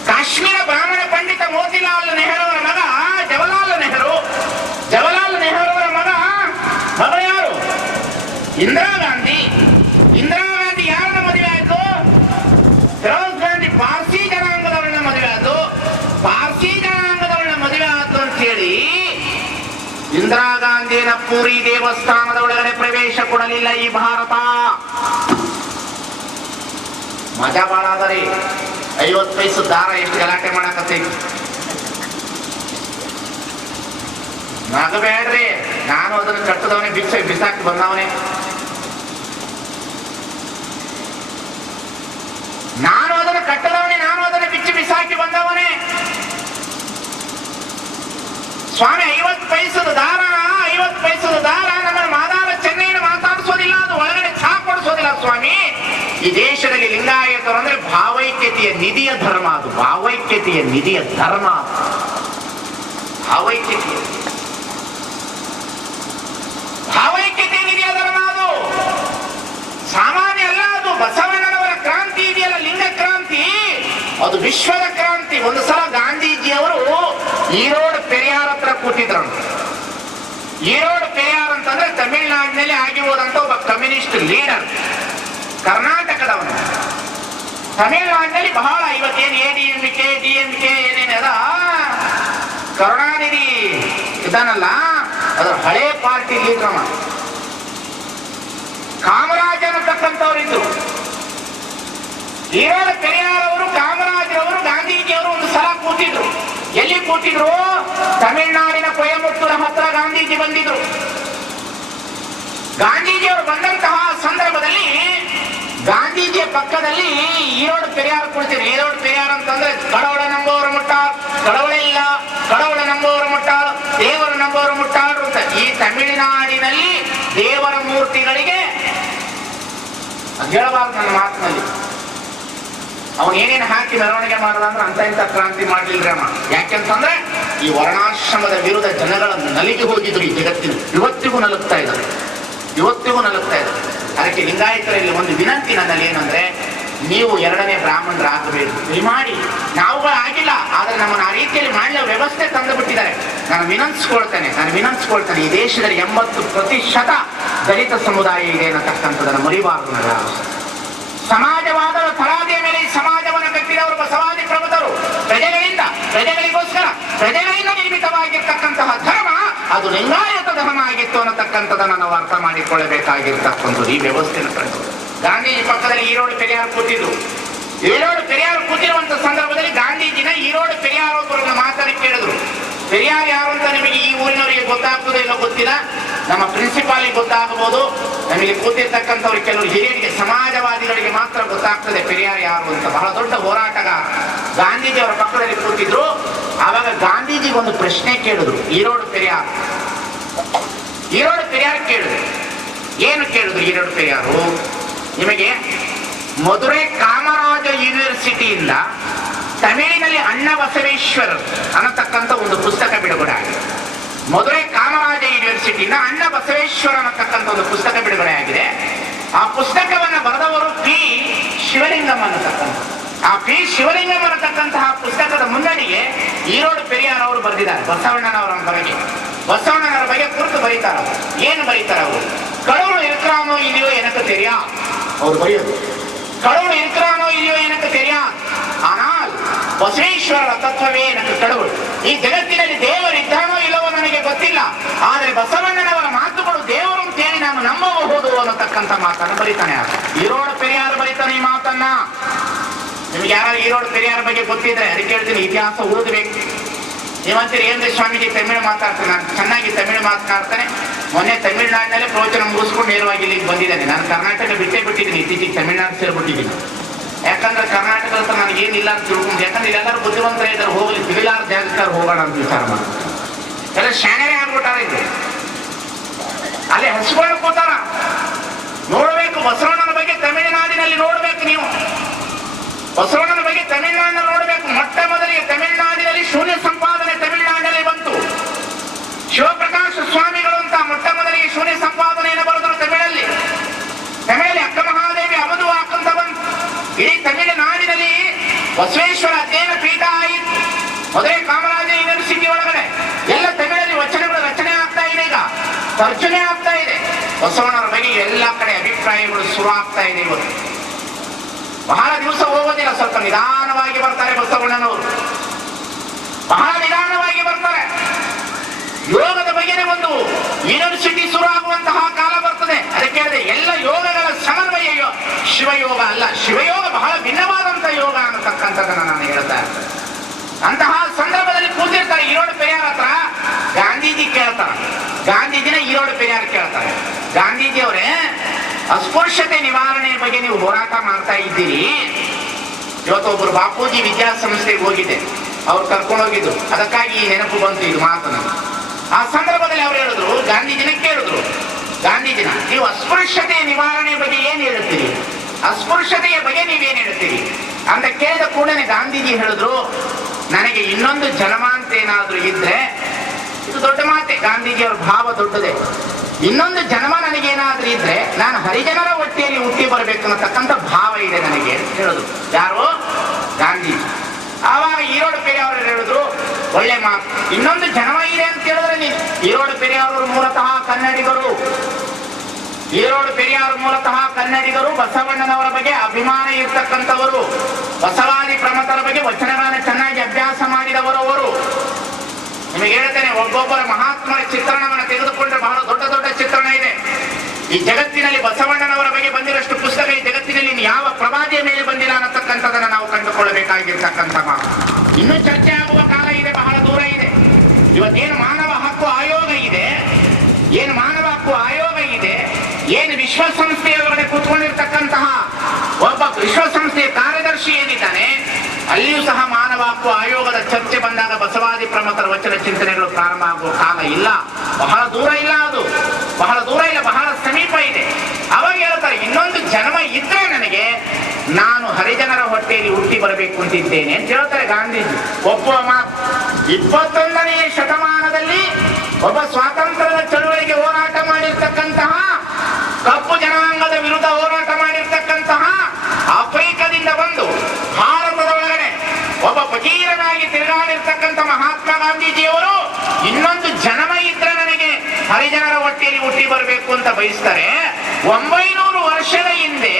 ಕಾಶ್ಮೀರ ಬ್ರಾಹ್ಮಣ ಪಂಡಿತ ಮೋತಿಲಾಲ್ ನೆಹರುವರ ಮಗ ಜವಾಹರ್ಲಾಲ್ ನೆಹರು. ಜವಾಹರ್ಲಾಲ್ ನೆಹರುವರ ಮಗ ಯಾರು? ಇಂದಿರಾ ಗಾಂಧಿ. ಇಂದಿರಾ ಗಾಂಧಿ ಯಾರನ್ನ ಮದುವೆ ಆಯ್ತು? ಫಿರೋಜ್ ಗಾಂಧಿ ಪಾರ್ಸಿ ಜನಾಂಗದವರನ್ನ ಮದುವೆ ಆಯ್ತು. ಪಾರ್ಸಿ ಜನಾಂಗದವರನ್ನ ಮದುವೆ ಆಯ್ತು ಅಂತ ಹೇಳಿ ಇಂದಿರಾ ಗಾಂಧಿನ ಪೂರಿ ದೇವಸ್ಥಾನದ ಒಳಗಡೆ ಪ್ರವೇಶ ಕೊಡಲಿಲ್ಲ ಈ ಭಾರತ. ಮಜಾ ಬಾಳ ಅದರಿ. 50 ಪೈಸೆ ದಾರ ಎಷ್ಟು ಗಲಾಟೆ ಮಾಡಕತ್ತೀವಿ. ನಗಬೇಡ್ರಿ, ನಾನು ಅದನ್ನು ಕಟ್ಟದವನೇ, ಬಿಸಾಕಿ ಬಂದವನೇ. ನಾನು ಅದನ್ನು ಕಟ್ಟದವನೇ, ನಾನು ಅದನ್ನು ಬಿಸಾಕಿ ಬಂದವನೇ. ಸ್ವಾಮಿ 50 ಪೈಸದ ದಾರ ನಮ್ಮ ಮಾದಾರ ಚೆನ್ನೈನ ಮಾತಾಡಿಸೋದಿಲ್ಲ, ಅದು ಒಳಗಡೆ ಚಾ ಕೊಡಿಸೋದಿಲ್ಲ ಸ್ವಾಮಿ. ಈ ದೇಶದಲ್ಲಿ ಲಿಂಗಾಯತರು ಅಂದ್ರೆ ಭಾವೈಕ್ಯತೆ ಭಾವೈಕ್ಯತೆಯ ನಿಧಿಯ ಧರ್ಮ ಅದು, ಭಾವೈಕ್ಯತೆಯ ನಿಧಿಯ ಧರ್ಮ. ಭಾವೈಕ್ಯತೆ ನಿಧಿಯ ಧರ್ಮ ಅದು ಸಾಮಾನ್ಯ ಅಲ್ಲ. ಅದು ಬಸವಣ್ಣನವರ ಕ್ರಾಂತಿ ಇದೆಯಲ್ಲ, ಲಿಂಗ ಕ್ರಾಂತಿ, ಅದು ವಿಶ್ವದ ಕ್ರಾಂತಿ. ಒಂದು ಸಲ ಗಾಂಧೀಜಿಯವರು ಈರೋಡ್ ಪೆರಿಯಾರ್ ಹತ್ರ ಕೂತಿದ್ರಂತೆ. ಈರೋಡ್ ಪೆರಿಯಾರ್ ಅಂತಂದ್ರೆ ತಮಿಳುನಾಡಿನಲ್ಲಿ ಆಗಿರುವುದಂತ ಒಬ್ಬ ಕಮ್ಯುನಿಸ್ಟ್ ಲೀಡರ್, ಕರ್ನಾಟಕದವನು. ತಮಿಳುನಾಡಿನಲ್ಲಿ ಬಹಳ ಇವತ್ತೇನು ಎಡಿಎಂಕೆ ಡಿಎಂಕೆ ಏನೇನದ ಕರುಣಾನಿಧಿ ಇದಾನಲ್ಲ, ಅದರ ಹಳೆ ಪಾರ್ಟಿ ಲೀಡರ್ ಕಾಮರಾಜ್ ಅನ್ನತಕ್ಕಂಥವ್ರಿದ್ರು. ಈರೋಡ್ ಪೆರಿಯಾರ್ ಅವರು, ಕಾಮರಾಜ್ ಅವರು, ಗಾಂಧೀಜಿಯವರು ಒಂದು ಸಲ ಕೂತಿದ್ರು. ಎಲ್ಲಿ ಕೂತಿದ್ರು? ತಮಿಳುನಾಡಿನ ಕೊಯಮತ್ತೂರ ಹತ್ರ ಗಾಂಧೀಜಿ ಬಂದಿದ್ರು. ಗಾಂಧೀಜಿಯವರು ಬಂದಂತಹ ಸಂದರ್ಭದಲ್ಲಿ ಗಾಂಧೀಜಿಯ ಪಕ್ಕದಲ್ಲಿ ಈರೋಡ್ ಪೆರಿಯಾರ್ ಕುಳಿತಿದ್ರು. ಈರೋಡ್ ಪೆರಿಯಾರ್ ಅಂತಂದ್ರೆ ಕಡವಳ ನಂಬುವವರು ಮುಟ್ಟಾಳ್, ಕಡವಳಿಲ್ಲ, ಕಡವಳ ನಂಬುವವರು ಮುಟ್ಟಾಳ್, ದೇವರು ನಂಬುವವರು ಮುಟ್ಟಾಳ್ರು ಅಂತ. ಈ ತಮಿಳುನಾಡಿನಲ್ಲಿ ದೇವರ ಮೂರ್ತಿಗಳಿಗೆ ಹೇಳಬಾರ್ದು ನನ್ನ ಮಾತಿನಲ್ಲಿ. ಅವನು ಏನೇನು ಹಾಕಿ ಮೆರವಣಿಗೆ ಮಾಡಲ್ಲ ಅಂದ್ರೆ ಅಂತ ಇಂಥ ಕ್ರಾಂತಿ ಮಾಡ್ಲಿಲ್ರಿ ಅಮ್ಮ. ಯಾಕೆಂತಂದ್ರೆ ಈ ವರ್ಣಾಶ್ರಮದ ವಿರುದ್ಧ ಜನಗಳನ್ನು ನಲಿಗೆ ಹೋಗಿದ್ರು. ಈ ಜಗತ್ತಿನ ಇವತ್ತಿಗೂ ನಲುಗ್ತಾ ಇದ್ದಾರೆ, ಇವತ್ತಿಗೂ ನಲುಗ್ತಾ ಇದ್ದಾರೆ. ಅದಕ್ಕೆ ಲಿಂಗಾಯತರಲ್ಲಿ ಒಂದು ವಿನಂತಿ ನನ್ನಲ್ಲಿ ಏನಂದ್ರೆ, ನೀವು ಎರಡನೇ ಬ್ರಾಹ್ಮಣರಾಗಬೇಕು ದಯಮಾಡಿ. ನಾವುಗಳು ಆಗಿಲ್ಲ, ಆದ್ರೆ ನಮ್ಮನ್ನು ಆ ರೀತಿಯಲ್ಲಿ ಮಾಡಲು ವ್ಯವಸ್ಥೆ ತಂದು ಬಿಟ್ಟಿದ್ದಾರೆ. ನಾನು ವಿನಂತಿಸ್ಕೊಳ್ತೇನೆ, ಈ ದೇಶದಲ್ಲಿ 80% ದಲಿತ ಸಮುದಾಯ ಇದೆ ಅನ್ನತಕ್ಕಂಥದ್ದನ್ನು ಮರಿಬಾರದು. ಸಮಾಜವಾದದ ತಳಾದಿಯ ಮೇಲೆ ಈ ಸಮಾಜವನ್ನು ಕಟ್ಟಿದವರು ಬಸವಾದಿ ಪ್ರಬುದ್ಧರು. ಪ್ರಜೆಗಳಿಗೋಸ್ಕರ ಪ್ರಜೆಗಳಿಂದ ನಿರ್ಮಿತವಾಗಿರ್ತಕ್ಕಂತಹ ಧರ್ಮ ಅದು ಲಿಂಗಾಯತ ಧರ್ಮ ಆಗಿತ್ತು ಅನ್ನತಕ್ಕಂಥದ್ದನ್ನು ನಾವು ಅರ್ಥ ಮಾಡಿಕೊಳ್ಳಬೇಕಾಗಿರ್ತಕ್ಕಂಥದ್ದು ಈ ವ್ಯವಸ್ಥೆಯನ್ನು ಕಂಡು. ಗಾಂಧೀಜಿ ಪಕ್ಕದಲ್ಲಿ ಈರೋಡ್ ಪೆರಿಯಾರ್ ಕೂತಿದ್ರು. ಈರೋಡ್ ಪೆರಿಯಾರ್ ಕೂತಿರುವಂತ ಸಂದರ್ಭದಲ್ಲಿ ಗಾಂಧೀಜಿನ ಈರೋಡ್ ಪೆರಿಯಾರ್ ಒಬ್ಬರನ್ನ ಮಾತಾಡಿ ಕೇಳಿದ್ರು, ಪೆರಿಯಾರ್ ಯಾರು ಅಂತ ನಿಮಗೆ ಈ ಊರಿನವರಿಗೆ ಗೊತ್ತಾಗ್ತದೆ ಇಲ್ಲ ಗೊತ್ತಿಲ್ಲ, ನಮ್ಮ ಪ್ರಿನ್ಸಿಪಾಲಿಗೆ ಗೊತ್ತಾಗಬಹುದು, ನಮಗೆ ಕೂತಿರ್ತಕ್ಕಂಥವ್ರಿಗೆ ಕೆಲವರು ಹಿರಿಯರಿಗೆ ಸಮಾಜವಾದಿಗಳಿಗೆ ಮಾತ್ರ ಗೊತ್ತಾಗ್ತದೆ ಪೆರಿಯಾರ್ ಯಾರು ಅಂತ. ಬಹಳ ದೊಡ್ಡ ಹೋರಾಟಗಾರ. ಗಾಂಧೀಜಿ ಅವರ ಪಕ್ಕದಲ್ಲಿ ಕೂತಿದ್ರು. ಆವಾಗ ಗಾಂಧೀಜಿಗೆ ಒಂದು ಪ್ರಶ್ನೆ ಕೇಳಿದ್ರು. ಈರೋಡ್ ಪೆರಿಯಾರ್ ಕೇಳಿದ್ರು. ಏನು ಕೇಳಿದ್ರು ಈರೋಡ್ ಪೆರಿಯಾರು? ನಿಮಗೆ ಮಧುರೈ ಕಾಮರಾಜ ಯೂನಿವರ್ಸಿಟಿಯಿಂದ ತಮಿಳಿನಲ್ಲಿ ಅಣ್ಣ ಬಸವೇಶ್ವರ್ ಅನ್ನತಕ್ಕಂಥ ಒಂದು ಪುಸ್ತಕ ಬಿಡುಗಡೆ ಆಗಿದೆ. ಮಧುರೈ ಕಾಮರಾಜ ಯೂನಿವರ್ಸಿಟಿಯಿಂದ ಅಣ್ಣ ಬಸವೇಶ್ವರ ಅನ್ನತಕ್ಕಂಥ ಒಂದು ಪುಸ್ತಕ ಬಿಡುಗಡೆ ಆಗಿದೆ. ಆ ಪುಸ್ತಕವನ್ನು ಬರೆದವರು ಪಿ ಶಿವಲಿಂಗಂ ಅನ್ನತಕ್ಕಂಥ. ಆ ಪಿ ಶಿವಲಿಂಗಂ ಅನ್ನತಕ್ಕಂತಹ ಪುಸ್ತಕದ ಮುನ್ನಡಿಗೆ ಈರೋಡ್ ಪೆರಿಯಾರ್ ಅವರು ಬರೆದಿದ್ದಾರೆ ಬಸವಣ್ಣನವರ ಬಗ್ಗೆ ಕುರಿತು ಬರೀತಾರ. ಏನು ಬರೀತಾರ ಅವರು? ಕಡவுள் இருக்கிறானோ இல்லையோ எனக்கு தெரியா. ಅವರು ಬರೆಯೋದು கடவுள் இருக்கிறானோ இல்லையோ எனக்கு தெரியா, ஆனால் ಬಸವೇಶ್ವರರ ತತ್ವವೇ எனக்கு கடவுள். ಈ ಜಗತ್ತಿನಲ್ಲಿ ದೇವರಿದ್ದಾನೋ ಇಲ್ಲವೋ ನನಗೆ ಗೊತ್ತಿಲ್ಲ, ಆದರೆ ಬಸವಣ್ಣನವರ ಮಾತುಗಳು ದೇವರು ಅಂತೇಳಿ ನಾನು ನಂಬಬಹುದು ಅನ್ನತಕ್ಕಂಥ ಮಾತನ್ನು ಬರೀತಾನೆ. ಈರೋಡ್ ಪೆರಿಯಾರ್ ಬರೀತಾನೆ ಈ ಮಾತನ್ನ. ನಿಮ್ಗೆ ಯಾರು ಈರೋಡ್ ಪೆರಿಯಾರ್ ಬಗ್ಗೆ ಗೊತ್ತಿದ್ರೆ ಅದಕ್ಕೆ ಹೇಳ್ತೀನಿ, ಇತಿಹಾಸ ಓದಬೇಕು. ನೀವಂತೀರಿ ಏನ್ರಿ ಸ್ವಾಮೀಜಿ ತಮಿಳು ಮಾತಾಡ್ತಾನೆ? ನಾನು ಚೆನ್ನಾಗಿ ತಮಿಳು ಮಾತನಾಡ್ತಾನೆ. ಮೊನ್ನೆ ತಮಿಳುನಾಡಿನಲ್ಲೇ ಪ್ರವಚನ ಮುಗಿಸ್ಕೊಂಡು ನೇರವಾಗಿ ಇಲ್ಲಿಗೆ ಬಂದಿದ್ದೇನೆ. ನಾನು ಕರ್ನಾಟಕ ಬಿಟ್ಟಿದ್ದೀನಿ, ಇತ್ತೀಚೆಗೆ ತಮಿಳುನಾಡು ಸೇರ್ಬಿಟ್ಟಿದ್ದೀನಿ. ಯಾಕಂದ್ರೆ ಕರ್ನಾಟಕದ ಹತ್ರ ನನಗೇನಿಲ್ಲ ಅಂತ ತಿಳ್ಕೊಂಡು, ಯಾಕಂದ್ರೆ ಎಲ್ಲರೂ ಬುದ್ಧಿವಂತರ ಇದ್ದಾರೆ, ಹೋಗಲಿ ಸಿಗಲಾರ ಜಾಗಕ್ಕೆ ಹೋಗೋಣ ಅಂತ ವಿಚಾರ ಮಾಡಿ ಎಲ್ಲ ಶಾಣೆನೇ ಆಗ್ಬಿಟ್ಟಾರ. ಇದು ಅಲ್ಲಿ ಹಚ್ಕೊಂಡು ಕೂತಾರ. ನೋಡ್ಬೇಕು ಬಸವಣ್ಣನ ಬಗ್ಗೆ ತಮಿಳುನಾಡಿನಲ್ಲಿ ನೋಡ್ಬೇಕು. ನೀವು ಬಸವಣ್ಣನ ಬಗ್ಗೆ ತಮಿಳುನಾಡಿನಲ್ಲಿ ನೋಡ್ಬೇಕು. ಮೊಟ್ಟ ಮೊದಲಿಗೆ ತಮಿಳುನಾಡಿನಲ್ಲಿ ಶೂನ್ಯ ಸಂಪಾದನೆ ತಮಿಳುನಾಡಿನಲ್ಲಿ ಬಂತು. ಶಿವಪ್ರಕಾಶ ಸ್ವಾಮಿಗಳು ಅಂತ ಮೊಟ್ಟ ಮೊದಲಿಗೆ ಶೂನ್ಯ ಸಂಪಾದನೆಯನ್ನು ಬರೆದರು ತಮಿಳಲ್ಲಿ. ಅಕ್ಕ ಮಹಾದೇವಿ ಅವಧು ಹಾಕಂತ ಬಂತು. ಇಡೀ ತಮಿಳುನಾಡಿನಲ್ಲಿ ಬಸವೇಶ್ವರ ಅಧ್ಯಯನ ಪೀಠ ಆಯಿತು. ಮಧುರೈ ಕಾಮರಾಜ ಯೂನಿವರ್ಸಿಟಿ ಒಳಗಡೆ ಎಲ್ಲ ತಮಿಳಲ್ಲಿ ವಚನಗಳ ರಚನೆ ಆಗ್ತಾ ಇದೆ, ಈಗ ತರ್ಜನೆ ಆಗ್ತಾ ಇದೆ. ಬಸವಣ್ಣರ ಬಗ್ಗೆ ಎಲ್ಲ ಕಡೆ ಅಭಿಪ್ರಾಯಗಳು ಶುರು ಆಗ್ತಾ ಇದೆ. ಇವತ್ತು ಬಹಳ ದಿವಸ ಹೋಗೋದಿಲ್ಲ, ಸ್ವಲ್ಪ ನಿಧಾನವಾಗಿ ಬರ್ತಾರೆ ಬಸವಣ್ಣನವರು, ಬಹಳ ನಿಧಾನವಾಗಿ ಬರ್ತಾರೆ. ಯೋಗದ ಬಗೆಗೆ ಒಂದು ಯೂನಿವರ್ಸಿಟಿ ಶುರು ಆಗುವಂತಹ ಕಾಲ ಬರ್ತದೆ. ಅದಕ್ಕೆ ಹೇಳಿದೆ ಎಲ್ಲ ಯೋಗಗಳ ಸಮನ್ವಯ ಶಿವಯೋಗ ಅಲ್ಲ, ಶಿವಯೋಗ ಬಹಳ ಭಿನ್ನವಾದಂತಹ ಯೋಗ ಅನ್ನತಕ್ಕಂಥದ್ದನ್ನು ನಾನು ಹೇಳ್ತಾ ಇರ್ತೇನೆ. ಅಂತಹ ಸಂದರ್ಭದಲ್ಲಿ ಕೂತಿರ್ತಾರೆ ಈರೋಡ್ ಪೆರಿಯಾರ್ ಹತ್ರ. ಗಾಂಧೀಜಿ ಕೇಳ್ತಾರೆ, ಗಾಂಧೀಜಿನ ಈರೋಡ್ ಪೆರಿಯಾರ್ ಕೇಳ್ತಾರೆ, ಗಾಂಧೀಜಿ ಅವರೇ ಅಸ್ಪೃಶ್ಯತೆ ನಿವಾರಣೆ ಬಗ್ಗೆ ನೀವು ಹೋರಾಟ ಮಾಡ್ತಾ ಇದ್ದೀರಿ. ಇವತ್ತೊಬ್ಬರು ಬಾಪೂಜಿ ವಿದ್ಯಾಸಂಸ್ಥೆಗೆ ಹೋಗಿದ್ದೆ, ಅವ್ರು ಕರ್ಕೊಂಡು ಹೋಗಿದ್ರು. ಅದಕ್ಕಾಗಿ ಈ ನೆನಪು ಬಂತು ಇದು ಮಾತನ್ನು. ಆ ಸಂದರ್ಭದಲ್ಲಿ ಅವ್ರು ಹೇಳಿದ್ರು, ಗಾಂಧೀಜಿನ ಕೇಳಿದ್ರು, ಗಾಂಧೀಜಿನ ನೀವು ಅಸ್ಪೃಶ್ಯತೆಯ ನಿವಾರಣೆ ಬಗ್ಗೆ ಏನ್ ಹೇಳ್ತೀರಿ? ಅಸ್ಪೃಶ್ಯತೆಯ ಬಗ್ಗೆ ನೀವೇನ್ ಹೇಳ್ತೀರಿ? ಅಂತ ಕೇಳಿದ ಕೂಡಲೇ ಗಾಂಧೀಜಿ ಹೇಳಿದ್ರು, ನನಗೆ ಇನ್ನೊಂದು ಜನ್ಮ ಅಂತ ಏನಾದ್ರೂ ಇದ್ರೆ, ಇದು ದೊಡ್ಡ ಮಾತೆ, ಗಾಂಧೀಜಿಯವರ ಭಾವ ದೊಡ್ಡದೆ, ಇನ್ನೊಂದು ಜನ್ಮ ನನಗೇನಾದ್ರೂ ಇದ್ರೆ ನಾನು ಹರಿಜನರ ಹೊಟ್ಟೆಯಲ್ಲಿ ಹುಟ್ಟಿ ಬರಬೇಕು ಅನ್ನತಕ್ಕಂಥ ಭಾವ ಇದೆ ನನಗೆ ಅಂತ ಹೇಳಿದ್ರು. ಯಾರು? ಗಾಂಧೀಜಿ. ಆವಾಗ ಈರೋಡು ಪೆರಿಯಾರ್ ಹೇಳಿದ್ರು, ಒಳ್ಳೆ ಮಾತು, ಇನ್ನೊಂದು ಜನ್ಮ ಇದೆ ಅಂತ ಹೇಳಿದ್ರೆ ನೀನು. ಈರೋಡು ಪೆರಿಯಾರ್ ಮೂಲತಃ ಕನ್ನಡಿಗರು, ಈರೋಡು ಪೆರಿಯಾರ್ ಮೂಲತಃ ಕನ್ನಡಿಗರು, ಬಸವಣ್ಣನವರ ಬಗ್ಗೆ ಅಭಿಮಾನ ಇರ್ತಕ್ಕಂಥವರು, ಬಸವಾದಿ ಪ್ರಮತರ ಬಗ್ಗೆ ವಚನಗಳನ್ನು ಚೆನ್ನಾಗಿ ಅಭ್ಯಾಸ ಮಾಡಿದವರು ಅವರು. ನಿಮಗೆ ಹೇಳ್ತೇನೆ, ಒಬ್ಬೊಬ್ಬರ ಮಹಾತ್ಮರ ಚಿತ್ರಣವನ್ನು ತೆಗೆದುಕೊಂಡ್ರೆ ಬಹಳ ದೊಡ್ಡ ದೊಡ್ಡ ಚಿತ್ರಣ ಇದೆ. ಈ ಜಗತ್ತಿನಲ್ಲಿ ಬಸವಣ್ಣನವರ ಬಗ್ಗೆ ಬಂದಿರಷ್ಟು ಪುಸ್ತಕ ಈ ಜಗತ್ತಿನಲ್ಲಿ ಯಾವ ಪ್ರವಾದಿಯ ಮೇಲೆ ಬಂದಿಲ್ಲ ಅನ್ನತಕ್ಕಂಥದನ್ನು ನಾವು ಕಂಡುಕೊಳ್ಳಬೇಕಾಗಿರ್ತಕ್ಕಂಥ ಮಾತು. ಇನ್ನೂ ಚರ್ಚೆ ಆಗುವ ಕಾಲ ಇದೆ, ಬಹಳ ದೂರ ಇದೆ. ಇವತ್ತೇನು ಮಾನವ ಹಕ್ಕು ಆಯೋಗ ಇದೆ, ಏನು ಮಾನವ ಹಕ್ಕು ಆಯೋಗ ಇದೆ, ಏನು ವಿಶ್ವಸಂಸ್ಥೆಯೊಳಗಡೆ ಕೂತ್ಕೊಂಡಿರ್ತಕ್ಕಂತಹ ಒಬ್ಬ ವಿಶ್ವಸಂಸ್ಥೆಯ ಕಾರ್ಯದರ್ಶಿ ಏನಿದ್ದಾನೆ, ಅಲ್ಲಿಯೂ ಸಹ ಮಾನವ ಹಕ್ಕು ಆಯೋಗದ ಚರ್ಚೆ ಬಂದಾಗ ಬಸವಾದಿ ಪ್ರಮುಖರ ವಚನ ಚಿಂತನೆಗಳು ಪ್ರಾರಂಭ ಆಗುವ ಕಾಲ ಇಲ್ಲ. ಬಹಳ ದೂರ ಇಲ್ಲ, ಅದು ಬಹಳ ದೂರ ಇಲ್ಲ, ಬಹಳ ಸಮೀಪ ಇದೆ. ಅವಾಗ ಹೇಳ್ತಾರೆ, ಇನ್ನೊಂದು ಜನ್ಮ ಇದ್ರೆ ನನಗೆ, ನಾನು ಹರಿಜನರ ಹೊಟ್ಟೆಯಲ್ಲಿ ಹುಟ್ಟಿ ಬರಬೇಕು ಅಂತಿದ್ದೇನೆ ಅಂತ ಹೇಳ್ತಾರೆ ಗಾಂಧೀಜಿ. ಒಪ್ಪುವ ಮಾತು. 21ನೇ ಶತಮಾನದಲ್ಲಿ ಒಬ್ಬ ಸ್ವಾತಂತ್ರ್ಯದ ಚಳುವಳಿಗೆ ಹೋರಾಟ ಮಾಡಿರ್ತಕ್ಕಂತಹ, ಕಪ್ಪು ಜನಾಂಗದ ವಿರುದ್ಧ ಹೋರಾಟ ಮಾಡಿರ್ತಕ್ಕಂತಹ, ಆಫ್ರಿಕಾದಿಂದ ಬಂದು ಭಾರತದ ಒಳಗಡೆ ಒಬ್ಬ ಫಕೀರನಾಗಿ ತಿರುಗಾಡಿರ್ತಕ್ಕಂಥ ಮಹಾತ್ಮ ಗಾಂಧೀಜಿಯವರು ಇನ್ನೊಂದು ಜನ್ಮ ಇದ್ರೆ ನನಗೆ ಹರಿಜನರ ಹೊಟ್ಟೆಯಲ್ಲಿ ಹುಟ್ಟಿ ಬರಬೇಕು ಅಂತ ಬಯಸ್ತಾರೆ. 900 ವರ್ಷದ ಹಿಂದೆ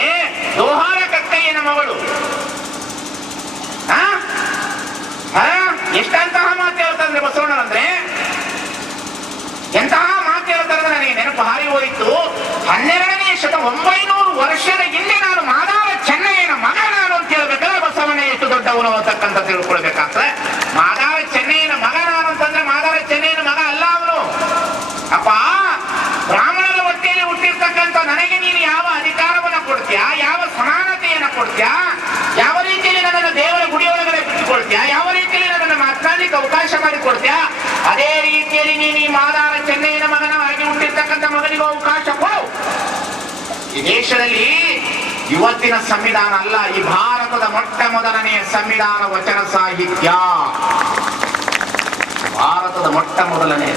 ದೋಹಾರ ಕಕ್ಕಯ್ಯನ ಮಗಳು ಎಷ್ಟಂತಹ ಮಾತು ಹೇಳ್ತಾರೆ ಬಸವಣ್ಣನಂದ್ರೆ, ಎಂತಹ ಮಾತು ಹೇಳ್ತಾರೆ ನನಗೆ ನೆನಪು ಹಾರಿ ಹೋಯಿತು. 12ನೇ 900 ವರ್ಷದ ಹಿಂದೆ ನಾನು ಮಾದಾರ ಚೆನ್ನಯ್ಯನ ಮಗ ನಾನು ಅಂತ ಹೇಳ್ಬೇಕಾದ್ರೆ ಬಸವಣ್ಣ ಎಷ್ಟು ದೊಡ್ಡವನು ಅಂತಕ್ಕಂಥ ತಿಳ್ಕೊಳ್ಬೇಕಾಗ್ತದೆ. ಮಾದಾರ ಚೆನ್ನಯ್ಯನ ಮಗ ನಾನು ಅಂತಂದ್ರೆ ಮಾದಾರ ಚೆನ್ನಯ್ಯನ ಮಗ ಅಲ್ಲ ಅವನು. ಅಪ್ಪ, ಬ್ರಾಹ್ಮಣರ ಹೊಟ್ಟೆಯಲ್ಲಿ ಹುಟ್ಟಿರ್ತಕ್ಕಂಥ ನನಗೆ ನೀನು ಯಾವ ಅಧಿಕಾರವನ್ನ ಕೊಡ್ತೀಯಾ, ಯಾವ ಸಮಾನತೆಯನ್ನ ಕೊಡ್ತೀಯಾ, ಯಾವ ರೀತಿಯಲ್ಲಿ ನನ್ನನ್ನು ದೇವರ ಗುಡಿಯೊಳಗಡೆ ಬಿಟ್ಟುಕೊಳ್ತೀಯಾ, ಯಾವ ರೀತಿಯಲ್ಲಿ ನನ್ನನ್ನು ಮಾತನಾಡಲಿಕ್ಕೆ ಅವಕಾಶ ಮಾಡಿಕೊಡ್ತೀಯಾ, ಅದೇ ರೀತಿಯಲ್ಲಿ ನೀನು ಈ ಮಾದಾರ ಚೆನ್ನಯ್ಯನ ಮಗನಾಗಿ ಹುಟ್ಟಿರ್ತಕ್ಕಂಥ ಮಗನಿಗೂ ಅವಕಾಶ ಕೊಡು. ಈ ದೇಶದಲ್ಲಿ ಇವತ್ತಿನ ಸಂವಿಧಾನ ಅಲ್ಲ, ಈ ಭಾರತದ ಮೊಟ್ಟ ಮೊದಲನೆಯ ಸಂವಿಧಾನ ವಚನ ಸಾಹಿತ್ಯ. ಭಾರತದ ಮೊಟ್ಟ ಮೊದಲನೆಯ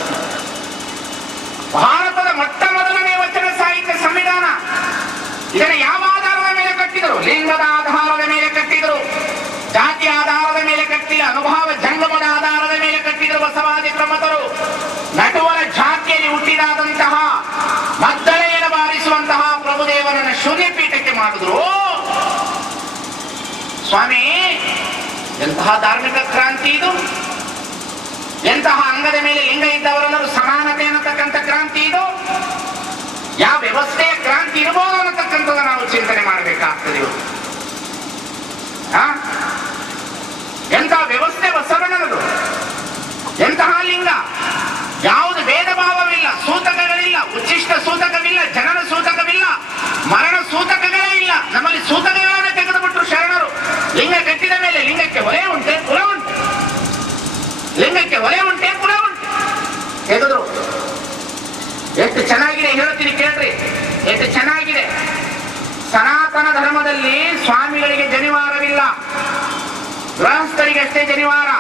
ವಚನ ಸಾಹಿತ್ಯ ಸಂವಿಧಾನ. ಇದನ್ನು ಯಾವ ಆಧಾರದ ಮೇಲೆ ಕಟ್ಟಿದರು? ಲಿಂಗದ ಆಧಾರದ ಮೇಲೆ ಕಟ್ಟಿದರು, ಜಾತಿ ಆಧಾರದ ಮೇಲೆ ಕಟ್ಟಿಲ್ಲ, ಅನುಭವ ಜಂಗಮದ ಆಧಾರದ ಮೇಲೆ ಕಟ್ಟಿದರು ಬಸವಾದಿ ಪ್ರಮುಖರು. ನಟುವರ ಜಾತಿಯಲ್ಲಿ ಹುಟ್ಟಿದಾದಂತಹ ಮದ್ದಳೆಯನ್ನು ಬಾರಿಸುವಂತಹ ಪ್ರಭುದೇವನನ್ನು ಶೂನ್ಯಪೀಠಕ್ಕೆ ಮಾಡಿದ್ರು. ಸ್ವಾಮಿ, ಎಂತಹ ಧಾರ್ಮಿಕ ಕ್ರಾಂತಿ ಇದು! ಎಂತಹ ಅಂಗದ ಮೇಲೆ ಲಿಂಗ ಇದ್ದವರೆಲ್ಲರೂ ಸಮಾನತೆ ಅನ್ನತಕ್ಕಂಥ ಕ್ರಾಂತಿ ಇದು! ಯಾವ ವ್ಯವಸ್ಥೆಯ ಕ್ರಾಂತಿ ಇರಬಹುದು ಅನ್ನತಕ್ಕಂಥದ್ದು ನಾವು ಚಿಂತನೆ ಮಾಡಬೇಕಾಗ್ತದೆ. ಎಂತಹ ವ್ಯವಸ್ಥೆ ಬಸವಣ್ಣನದು! ಎಂತಹ ಲಿಂಗ! ಯಾವುದು ಭೇದ ಭಾವವಿಲ್ಲ, ಸೂತಕಗಳಿಲ್ಲ, ಉಚ್ಚಿಷ್ಟ ಸೂತಕವಿಲ್ಲ, ಜನನ ಸೂತಕವಿಲ್ಲ, ಮರಣ ಸೂತಕಗಳೇ ಇಲ್ಲ. ನಮ್ಮಲ್ಲಿ ಸೂತಕಗಳನ್ನು ತೆಗೆದುಬಿಟ್ರು ಶರಣರು. ಲಿಂಗ ಕಟ್ಟಿದ ಮೇಲೆ ಲಿಂಗಕ್ಕೆ ಹೊರೆ ಉಂಟೆ, ಕುಲ ಉಂಟು, ಲಿಂಗಕ್ಕೆ ಹೊರೆ ಉಂಟೆ, ಕುಲ ಉಂಟು ತೆಗೆದ್ರು. ಎಷ್ಟು ಚೆನ್ನಾಗಿದೆ ಹೇಳ್ತೀನಿ ಕೇಳ್ರಿ, ಎಷ್ಟು ಚೆನ್ನಾಗಿದೆ. ಸನಾತನ ಧರ್ಮದಲ್ಲಿ ಸ್ವಾಮಿಗಳಿಗೆ ಜನಿವಾರವಿಲ್ಲ, ಗೃಹಸ್ಥರಿಗೆ ಅಷ್ಟೇ ಜನಿವಾರ.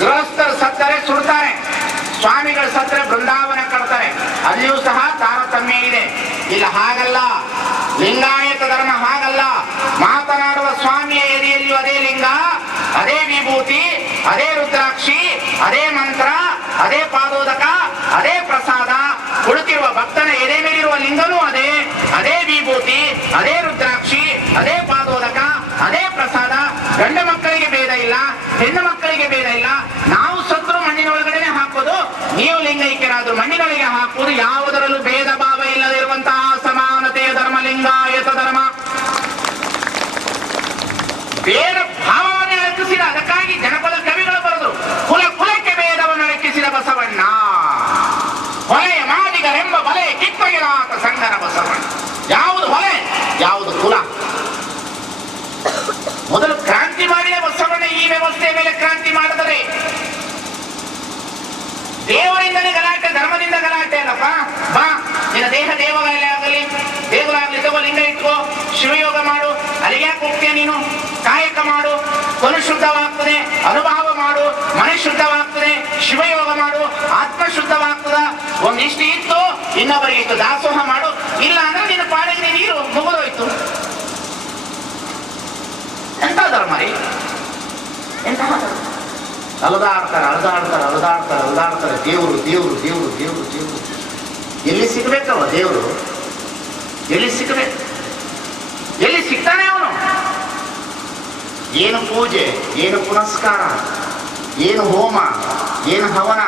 ಗೃಹಸ್ಥರು ಸತ್ತರೆ ಸುಡ್ತಾರೆ, ಸ್ವಾಮಿಗಳು ಸತ್ತರೆ ಬೃಂದಾವನ ಕಟ್ತಾರೆ. ಅಲ್ಲಿಯೂ ಸಹ ತಾರತಮ್ಯ ಇದೆ. ಇಲ್ಲ, ಹಾಗಲ್ಲ. ಲಿಂಗಾಯತ ಧರ್ಮ ಹಾಗಲ್ಲ. ಮಾತನಾಡುವ ಸ್ವಾಮಿಯ ಎದೆಯಲ್ಲಿಯೂ ಅದೇ ಲಿಂಗ, ಅದೇ ವಿಭೂತಿ, ಅದೇ ರುದ್ರಾಕ್ಷಿ, ಅದೇ ಮಂತ್ರ, ಅದೇ ಪಾದೋದಕ, ಅದೇ ಪ್ರಸಾದ. ಕುಳಿತಿರುವ ಭಕ್ತನ ಎದೆ ಮೇಲಿರುವ ಲಿಂಗನೂ ಅದೇ, ಅದೇ ವಿಭೂತಿ, ಅದೇ ರುದ್ರಾಕ್ಷಿ, ಅದೇ ಪಾದೋದಕ, ಅದೇ ಪ್ರಸಾದ. ಗಂಡ ಮಕ್ಕಳಿಗೆ ಭೇದ ಇಲ್ಲ, ಹೆಣ್ಣು ಮಕ್ಕಳಿಗೆ ಭೇದ ಇಲ್ಲ. ನಾವು ಸತ್ರು ಮಣ್ಣಿನೊಳಗಡೆ ಹಾಕೋದು, ನೀವು ಲಿಂಗೈಕ್ಯರಾದ್ರು ಮಣ್ಣಿನೊಳಗೆ ಹಾಕುವುದು. ಯಾವುದರಲ್ಲೂ ಭೇದ ಭಾವ ಇಲ್ಲದಿರುವಂತಹ ಸಮಾನತೆಯ ಧರ್ಮ ಲಿಂಗಾಯತ ಧರ್ಮ. ಭೇದ ಭಾವವನ್ನು ಅಡಕಿಸಿದ, ಅದಕ್ಕಾಗಿ ಜನಪದ ಕವಿಗಳು ಬರೆದು ಕುಲ ಕುಲಕ್ಕೆ ಭೇದವನ್ನು ಅಡಕಿಸಿದ ಬಸವಣ್ಣ. ಹೊಲೆಯ ಮಾದಿಗರೆಂಬ ಬಲೆ ಕಿತ್ತೊಗೆಲಾತ ಸಂಗನ ಬಸವಣ್ಣ. ಯಾವುದು ಹೊಲೆ, ಯಾವುದು ಕುಲ? ಮೊದಲು ಕ್ರಾಂತಿ ಮಾಡಿದ ಬಸವಣ್ಣ ಈ ವ್ಯವಸ್ಥೆಯ ಮೇಲೆ ಕ್ರಾಂತಿ ಮಾಡಿದರೆ. ದೇವರಿಂದಲೇ ಗಲಾಟೆ, ಧರ್ಮದಿಂದ ಗಲಾಟೆ ಅಲ್ಲಪ್ಪ. ಬಾ, ನಿನ್ನ ದೇಹ ದೇವಾಲಯ ಆಗಲಿ, ದೇಗುಲ ಆಗಲಿ, ತಗೋ ಲಿಂಗ ಇಟ್ಕೋ, ಶಿವಯೋಗ ಮಾಡು, ಅಲ್ಲಿಗೆ ಯಾಕೆ ಹೋಗ್ತೀಯ ನೀನು? ಕಾಯಕ ಮಾಡು, ಕೊನು ಶುದ್ಧವಾಗ್ತದೆ, ಅನುಭವ ಮಾಡು, ಮನೆ ಶುದ್ಧವಾಗ್ತದೆ, ಶಿವಯೋಗ ಮಾಡು, ಆತ್ಮ ಶುದ್ಧವಾಗ್ತದ. ಒಂದಿಷ್ಟು ಇತ್ತು ಇನ್ನೊಬ್ಬರಿಗೆ ಇತ್ತು, ದಾಸೋಹ ಮಾಡು. ಇಲ್ಲ ಅಂದ್ರೆ ನಿನ್ನ ಪಾಡಿಗೆ ನೀರು ಮುಗಿದೋಯ್ತು. ಎಂತ ಧರ್ಮ ರೀ? ಎಂತಹ ಅಲದಾಡ್ತಾರೆ. ದೇವರು ದೇವರು ದೇವರು ದೇವರು ದೇವರು ಎಲ್ಲಿ ಸಿಗ್ಬೇಕವ ದೇವರು? ಎಲ್ಲಿ ಸಿಗಬೇಕು? ಎಲ್ಲಿ ಸಿಗ್ತಾನೆ ಅವನು? ಏನು ಪೂಜೆ, ಏನು ಪುನಸ್ಕಾರ, ಏನು ಹೋಮ, ಏನು ಹವನ,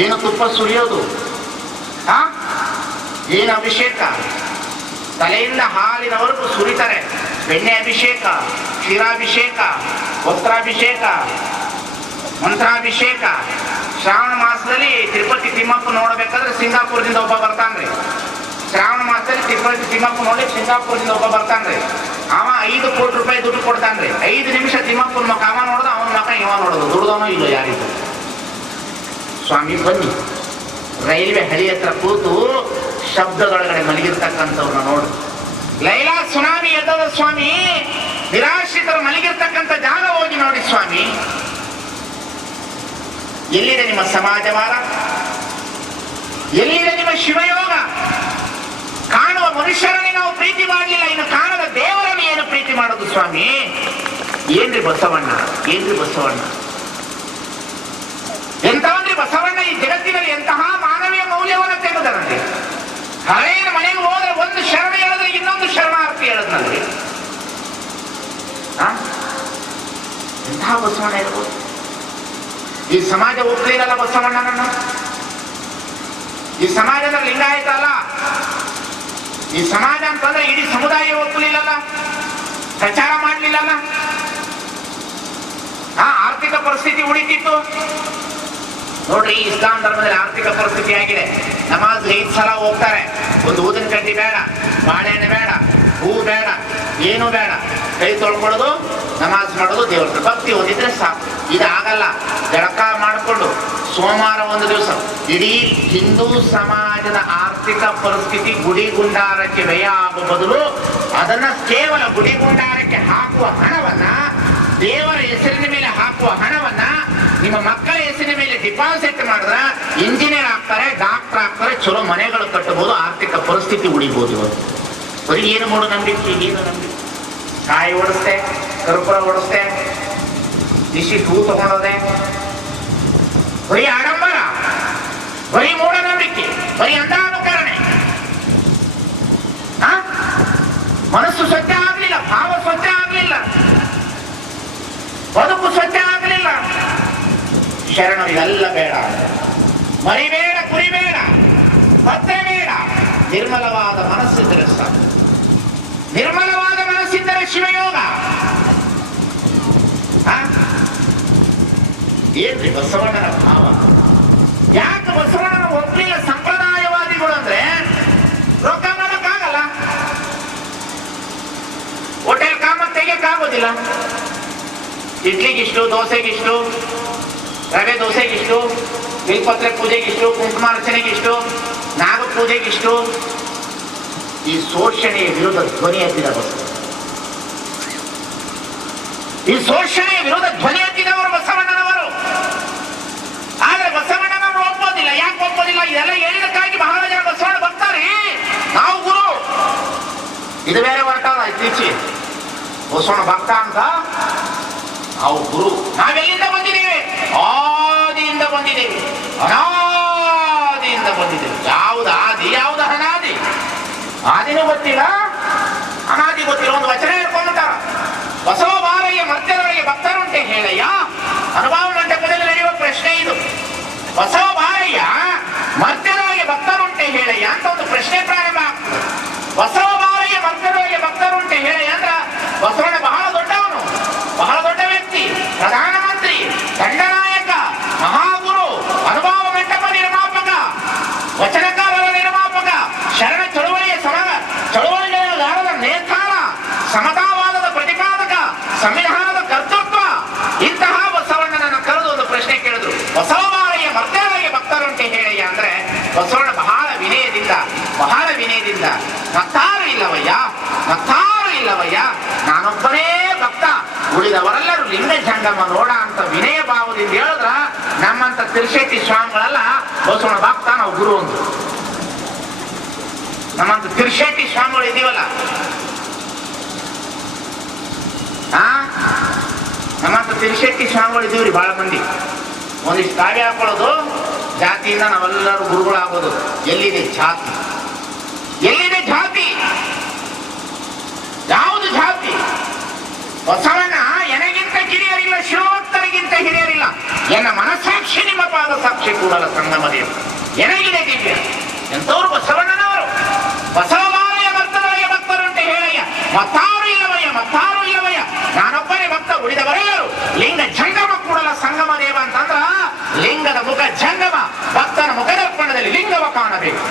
ಏನು ತುಪ್ಪ ಸುರಿಯೋದು, ಏನು ಅಭಿಷೇಕ, ತಲೆಯಿಂದ ಹಾಲಿನವರೆಗೂ ಸುರಿತಾರೆ. ಬೆಣ್ಣೆ ಅಭಿಷೇಕ, ಕ್ಷೀರಾಭಿಷೇಕ, ವಸ್ತ್ರಾಭಿಷೇಕ, ಮಂತ್ರಾಭಿಷೇಕ. ಶ್ರಾವಣ ಮಾಸದಲ್ಲಿ ತಿರುಪತಿ ತಿಮ್ಮಪ್ಪ ನೋಡಬೇಕಾದ್ರೆ ಸಿಂಗಾಪುರದಿಂದ ಒಬ್ಬ ಬರ್ತಾನ್ರಿ. ಶ್ರಾವಣ ಮಾಸದಲ್ಲಿ ತಿರುಪತಿ ತಿಮ್ಮಪ್ಪ ನೋಡಿ ಸಿಂಗಾಪುರದಿಂದ ಒಬ್ಬ ಬರ್ತಾನ್ರಿ. ಅವ 5 ಕೋಟಿ ರೂಪಾಯಿ ದುಡ್ಡು ಕೊಡ್ತಾನ್ರಿ. 5 ನಿಮಿಷ ತಿಮ್ಮಪ್ಪನ ಮಕ್ಕ ಅವ ನೋಡ್ದ, ಅವನ ಮಕ್ಕ ಇವ ನೋಡೋದು. ದುಡ್ದವನೋ ಇಲ್ಲ ಯಾರಿಗೂ. ಸ್ವಾಮಿ ಬನ್ನಿ, ರೈಲ್ವೆ ಹಳಿ ಹತ್ರ ಕೂತು ಶಬ್ದದೊಳಗಡೆ ಮಲಗಿರ್ತಕ್ಕಂಥವ್ರನ್ನ ನೋಡು. ಲೈಲಾ ಸುನಾಮಿ ಎದ್ದದ ಸ್ವಾಮಿ. ನಿರಾಶ್ರಿತರು ಮಲಗಿರ್ತಕ್ಕಂಥ ಜಾಗ ಹೋಗಿ ನೋಡಿ ಸ್ವಾಮಿ. ಎಲ್ಲಿದೆ ನಿಮ್ಮ ಸಮಾಜವಾದ? ಎಲ್ಲಿದೆ ನಿಮ್ಮ ಶಿವಯೋಗ? ಕಾಣುವ ಮನುಷ್ಯರನ್ನೇ ನಾವು ಪ್ರೀತಿ ಮಾಡಲಿಲ್ಲ, ಇನ್ನು ಕಾಣದ ದೇವರನ್ನು ಏನು ಪ್ರೀತಿ ಮಾಡೋದು ಸ್ವಾಮಿ? ಏನ್ರಿ ಬಸವಣ್ಣ, ಏನ್ರಿ ಬಸವಣ್ಣ, ಎಂತವಂದ್ರಿ ಬಸವಣ್ಣ? ಈ ಜಗತ್ತಿನಲ್ಲಿ ಎಂತಹ ಮಾನವೀಯ ಮೌಲ್ಯವನ್ನು ತೆಗೆದರಲ್ಲಿ. ಹಳೆಯ ಮನೆಗೆ ಹೋದ್ರೆ ಒಂದು ಶರಣ ಹೇಳಿದ್ರೆ ಇನ್ನೊಂದು ಶರಣಾರ್ಥಿ ಹೇಳದ್ನಲ್ಲಿ. ಎಂತಹ ಬಸವಣ್ಣ ಇರ್ಬೋದು? ಈ ಸಮಾಜ ಒಪ್ಪಲಿಲ್ಲ ಬಸವಣ್ಣನನ್ನ. ಈ ಸಮಾಜದ ಲಿಂಗಾಯತ ಅಲ್ಲ, ಈ ಸಮಾಜ ಅಂತಂದ್ರೆ ಇಡೀ ಸಮುದಾಯ ಒಪ್ಪಲಿಲ್ಲಲ್ಲ, ಪ್ರಚಾರ ಮಾಡಲಿಲ್ಲಲ್ಲ. ಆರ್ಥಿಕ ಪರಿಸ್ಥಿತಿ ಉಳಿತಿತ್ತು ನೋಡ್ರಿ. ಇಸ್ಲಾಂ ಧರ್ಮದಲ್ಲಿ ಆರ್ಥಿಕ ಪರಿಸ್ಥಿತಿ ಆಗಿದೆ. ನಮಾಜ್ 5 ಸಲ ಹೋಗ್ತಾರೆ. ಒಂದು ಊದಿನ ಕಡ್ಡಿ ಬೇಡ, ಬಾಳೆಹಣ್ಣು ಬೇಡ, ಹೂ ಬೇಡ, ಏನು ಬೇಡ. ಕೈ ತೊಳ್ಕೊಳ್ಳೋದು, ನಮಾಜ್ ಮಾಡೋದು, ದೇವರ ಭಕ್ತಿ ಹೊಂದಿದ್ರೆ ಸಾಕು. ಇದಾಗಲ್ಲ. ಜಳಕ ಮಾಡಿಕೊಂಡು ಸೋಮವಾರ ಒಂದು ದಿವಸ ಇಡೀ ಹಿಂದೂ ಸಮಾಜದ ಆರ್ಥಿಕ ಪರಿಸ್ಥಿತಿ ಗುಡಿ ಗುಂಡಾರಕ್ಕೆ ವ್ಯಯ ಆಗುವ ಬದಲು ಅದನ್ನ ಕೇವಲ ಗುಡಿ ಗುಂಡಾರಕ್ಕೆ ಹಾಕುವ ಹಣವನ್ನ, ದೇವರ ಹೆಸರಿನ ಮೇಲೆ ಹಾಕುವ ಹಣವನ್ನ ನಿಮ್ಮ ಮಕ್ಕಳ ಹೆಸರಿನ ಮೇಲೆ ಡಿಪಾಸಿಟ್ ಮಾಡಿದ್ರೆ ಇಂಜಿನಿಯರ್ ಆಗ್ತಾರೆ, ಡಾಕ್ಟರ್ ಆಗ್ತಾರೆ, ಚಲೋ ಮನೆಗಳು ಕಟ್ಟಬಹುದು, ಆರ್ಥಿಕ ಪರಿಸ್ಥಿತಿ ಉಳಿಬಹುದು. ಇವತ್ತು ಬರೀ ಏನು ಮೂಢನಂಬಿಕೆ, ಏನು ನಂಬಿಕೆ? ಕಾಯಿ ಓಡಿಸ್ತೆ, ಕರ್ಪೂರ ಓಡಿಸ್ತೆ, ಇಷ್ಟು ಹೂ ತಗೊಂಡೋದೆ, ಬರೀ ಆಡಂಬರ, ಬರೀ ಮೂಢನಂಬಿಕೆ, ಬರೀ ಅಂಧಾನುಕರಣೆ. ಮನಸ್ಸು ಸ್ವಚ್ಛ ಆಗ್ಲಿಲ್ಲ, ಭಾವ ಸ್ವಚ್ಛ ಆಗ್ಲಿಲ್ಲ, ಬದುಕು ಸ್ವಚ್ಛ ಆಗ್ಲಿಲ್ಲ. ಶರಣರು ಇವೆಲ್ಲ ಬೇಡ. ಮರಿಬೇಡ, ಕುರಿಬೇಡ, ಪತ್ರೆ ಬೇಡ, ನಿರ್ಮಲವಾದ ಮನಸ್ಸಿದ್ದರೆ ಸಾಕು. ನಿರ್ಮಲವಾದ ಮನಸ್ಸಿದ್ದರೆ ಶಿವಯೋಗ. ಏನ್ರಿ ಬಸವಣ್ಣನ ಭಾವ? ಯಾಕೆ ಬಸವಣ್ಣನ ಒಪ್ಪಲಿಲ್ಲ ಸಂಪ್ರದಾಯವಾದಿಗಳು ಅಂದ್ರೆ ರೊಕ್ಕ ಮಾಡಕ್ಕಾಗಲ್ಲ, ಹೋಟೆಲ್ ಕಾಮತ್ ತೆಗಿಯಕ್ಕಾಗೋದಿಲ್ಲ. ಇಡ್ಲಿಗಿಷ್ಟು, ದೋಸೆಗಿಷ್ಟು, ರವೆ ದೋಸೆಗಿಷ್ಟು, ಬಿಲ್ಪತ್ರೆ ಪೂಜೆಗಿಷ್ಟು, ಕುಂಕುಮಾರ್ಚನೆಗಿಷ್ಟು, ನಾಗ ಪೂಜೆಗಿಷ್ಟು. ಈ ಶೋಷಣೆಯ ವಿರುದ್ಧ ಧ್ವನಿ ಎತ್ತಿದ ಬಸವ. ಈ ಶೋಷಣೆಯ ವಿರುದ್ಧ ಧ್ವನಿ ಎತ್ತಿದವರು ಬಸವಣ್ಣನವರು. ಆದ್ರೆ ಬಸವಣ್ಣನವರು ಒಪ್ಪೋದಿಲ್ಲ. ಯಾಕೆ ಒಪ್ಪೋದಿಲ್ಲ? ಇದೆಲ್ಲ ಹೇಳಿದಕ್ಕಾಗಿ ಬಹಳ ಜನ ಬಸವಣ್ಣ ಬರ್ತಾರೆ. ನಾವು ಗುರು, ಇದು ಬೇರೆ ಹೊರಟಲ್ಲ. ಇತ್ತೀಚೆಗೆ ಬಸವಣ್ಣ ಭಕ್ತ ಅಂತ ನಾವು ಗುರು. ನಾವೆಲ್ಲಿಂದ ಬಂದಿದ್ದೇವೆ? ಆದಿಯಿಂದ ಬಂದಿದ್ದೇವೆ, ಅನಾದಿಯಿಂದ ಬಂದಿದ್ದೇವೆ. ಯಾವ್ದು ಆದಿ, ಯಾವ್ದು ಅನಾದಿ? ಆದಿನೂ ಗೊತ್ತಿಲ್ಲ, ಅನಾದಿ ಗೊತ್ತಿಲ್ಲ. ಒಂದು ವಚನ ಹೇಳ್ಕೊಂಡ್ಬಿಟ್ಟಾರ. ಬಸವ ಬಾರಯ್ಯ ಮಧ್ಯದೊಳಗೆ ಭಕ್ತರುಂಟೆ ಹೇಳಯ್ಯ. ಅನುಭವ ಮಂಟಪದಲ್ಲಿ ನಡೆಯುವ ಪ್ರಶ್ನೆ ಇದು. ಬಸವ ಬಾರಯ್ಯ ಮಧ್ಯದೊಳಗೆ ಭಕ್ತರುಂಟೆ ಹೇಳಯ್ಯ ಅಂತ ಒಂದು ಪ್ರಶ್ನೆ ಪ್ರಾರಂಭ ಆಗ್ತದೆ. ಬಸವ ಬಾರಯ್ಯ ಮಧ್ಯದೊಳಗೆ ಭಕ್ತರುಂಟೆ ಹೇಳಯ್ಯ ಅಂದ್ರ ಬಸವಣ್ಣ ಬಹಳ ದೊಡ್ಡವನು, ಬಹಳ ದೊಡ್ಡ ವ್ಯಕ್ತಿ, ಪ್ರಧಾನಮಂತ್ರಿ, ದಂಡನಾಯಕ, ಮಹಾಗುರು, ಅನುಭವ ಮಂಟಪ ನಿರ್ಮಾಪಕ, ವಚನಕಾರರ ನಿರ್ಮಾಪಕ, ಶರಣ ಚಳುವಳಿಯ ಚಳುವಳಿಗಾರರ ನೇತಾರ, ಸಮತಾವಾದದ ಪ್ರತಿಪಾದಕ, ಸಂವಿಧಾನದ ಕರ್ತೃತ್ವ. ಇಂತಹ ಬಸವಣ್ಣನನ್ನ ಕರೆದು ಒಂದು ಪ್ರಶ್ನೆ ಕೇಳಿದ್ರು. ಬಸವಮಾರಯ್ಯ ಮರ್ತ್ಯಾಲಯ ಭಕ್ತರುಂಟೆ ಹೇಳಯ್ಯ ಅಂದ್ರೆ ಬಸವಣ್ಣ ಬಹಳ ವಿನಯದಿಂದ ನತ್ತಾರು ಇಲ್ಲವಯ್ಯ, ನತ್ತಾರು ಇಲ್ಲವಯ್ಯ, ನಾನೊಬ್ಬನೇ ಭಕ್ತ, ಉಳಿದವರೆಲ್ಲರೂ ಲಿಂಗ ಜಂಗಮ ನೋಡ ಅಂತ ವಿನಯ ಭಾವದಿಂದ ಹೇಳಿದ್ರ ನಮ್ಮಂತ ತಿರುಶೆಟ್ಟಿ ಸ್ವಾಮಿಗಳೆಲ್ಲ ಬಸವಣ್ಣ ಭಕ್ತ, ನಾವು ಗುರು ಒಂದು. ನಮ್ಮಂತ ತಿರುಶೆಟ್ಟಿ ಸ್ವಾಮಿಗಳು ಇದೀವಲ್ಲ, ನಮ್ಮಂತ ತಿರುಶೆಟ್ಟಿ ಸ್ವಾಮಿಗಳು ಇದೀವ್ರಿ ಬಹಳ ಮಂದಿ. ಒಂದಿಷ್ಟು ಕಾವ್ಯ ಹಾಕೊಳ್ಳೋದು, ಜಾತಿಯಿಂದ ನಾವೆಲ್ಲರೂ ಗುರುಗಳಾಗೋದು. ಎಲ್ಲಿದೆ ಜಾತಿ? ಎಲ್ಲಿದೆ ಜಾತಿ? ಯಾವುದು ಜಾತಿ? ಬಸವಣ್ಣ ಎನಗಿಂತ ಹಿರಿಯರಿಲ್ಲ, ಶಿವಭಕ್ತರಿಗಿಂತ ಹಿರಿಯರಿಲ್ಲ. ಎನ್ನ ಮನಸ್ಸಾಕ್ಷಿ ನಿಮ್ಮ ಪಾದ ಸಾಕ್ಷಿ ಕೂಡಲ ಸಂಗಮ ದೇವ. ಎನಗಿದೆ ದಿವ್ಯ? ಎಂತವ್ರು ಬಸವಣ್ಣನವರು. ಬಸವಮಾಲಯ ಭಕ್ತರಿಗೆ ಭಕ್ತರುಂಟೆ ಹೇಳಯ್ಯ, ಮತ್ತಾರು ಇಲ್ಲವಯ್ಯ, ಮತ್ತಾರು ಇಲ್ಲವಯ್ಯ, ನಾನೊಬ್ಬನೇ ಭಕ್ತ, ಉಳಿದವರೆಲ್ಲರೂ ಲಿಂಗ ಜಂಗಮ ಕೂಡಲ ಸಂಗಮ ದೇವ ಅಂತಂದ್ರ ಲಿಂಗದ ಮುಖ ಜಂಗಮ, ಭಕ್ತನ ಮುಖದರ್ಪಣದಲ್ಲಿ ಲಿಂಗವ ಕಾಣಬೇಕು.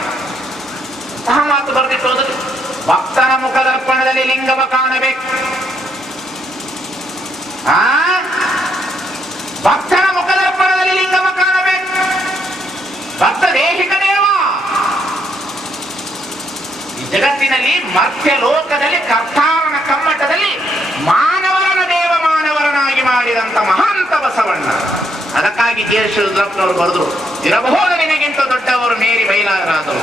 ಸಹ ಮಾತು ಬರೆದಿಟ್ಟು ಹೋದಲ್ಲಿ ಭಕ್ತನ ಮುಖದರ್ಪಣದಲ್ಲಿ ಲಿಂಗವ ಕಾಣಬೇಕು. ಭಕ್ತನ ಮುಖದರ್ಪಣದಲ್ಲಿ ಲಿಂಗವ ಕಾಣಬೇಕು. ಭಕ್ತ ದೇಹಿಕ ದೇವ. ಈ ಜಗತ್ತಿನಲ್ಲಿ ಮರ್ತ್ಯ ಲೋಕದಲ್ಲಿ ಕರ್ತಾರನ ಕಮ್ಮಟದಲ್ಲಿ ಮಾನವರನ ದೇವ ಮಾನವರನಾಗಿ ಮಾಡಿದಂತ ಮಹಾಂತ ಬಸವಣ್ಣ. ಅದಕ್ಕಾಗಿ ಜೇಷರಪ್ಪನವರು ಬರೆದ್ರು, ಇರಬಹುದು ನಿನಗಿಂತ ದೊಡ್ಡವರು ಮೇರಿ ಬೈಲಾರಾದರು,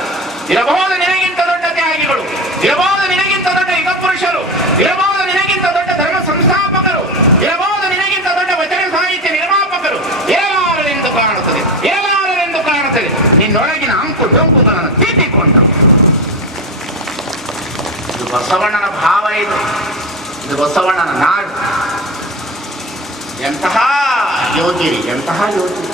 ಇರಬಹುದು ನಿನಗಿಂತ ದೊಡ್ಡ ತ್ಯಾಗಿಗಳು, ಇರಬಹುದು ನಿನಗಿಂತ ದೊಡ್ಡ ಯುಗ ಪುರುಷರು, ಇರಬಹುದು ನಿನಗಿಂತ ದೊಡ್ಡ ಧರ್ಮ ಸಂಸ್ಥಾಪಕರು, ಇರಬಹುದು ನಿನಗಿಂತ ದೊಡ್ಡ ವಚನ ಸಾಹಿತ್ಯ ನಿರ್ಮಾಪಕರು, ಇರಲಾರರೆಂದು ಕಾಣುತ್ತದೆ, ಇರಲಾರರೆಂದು ಕಾಣುತ್ತದೆ. ನಿನ್ನೊಳಗಿನ ಅಂಕು ಡೊಂಕುಗಳನ್ನು ತೀಟಿಕೊಂಡರು. ಇದು ಬಸವಣ್ಣನ ಭಾವ, ಇದು ಬಸವಣ್ಣನ ನಾಡು. ಎಂತಹ ಯೋಗಿರಿ, ಎಂತಹ ಯೋಗಿ.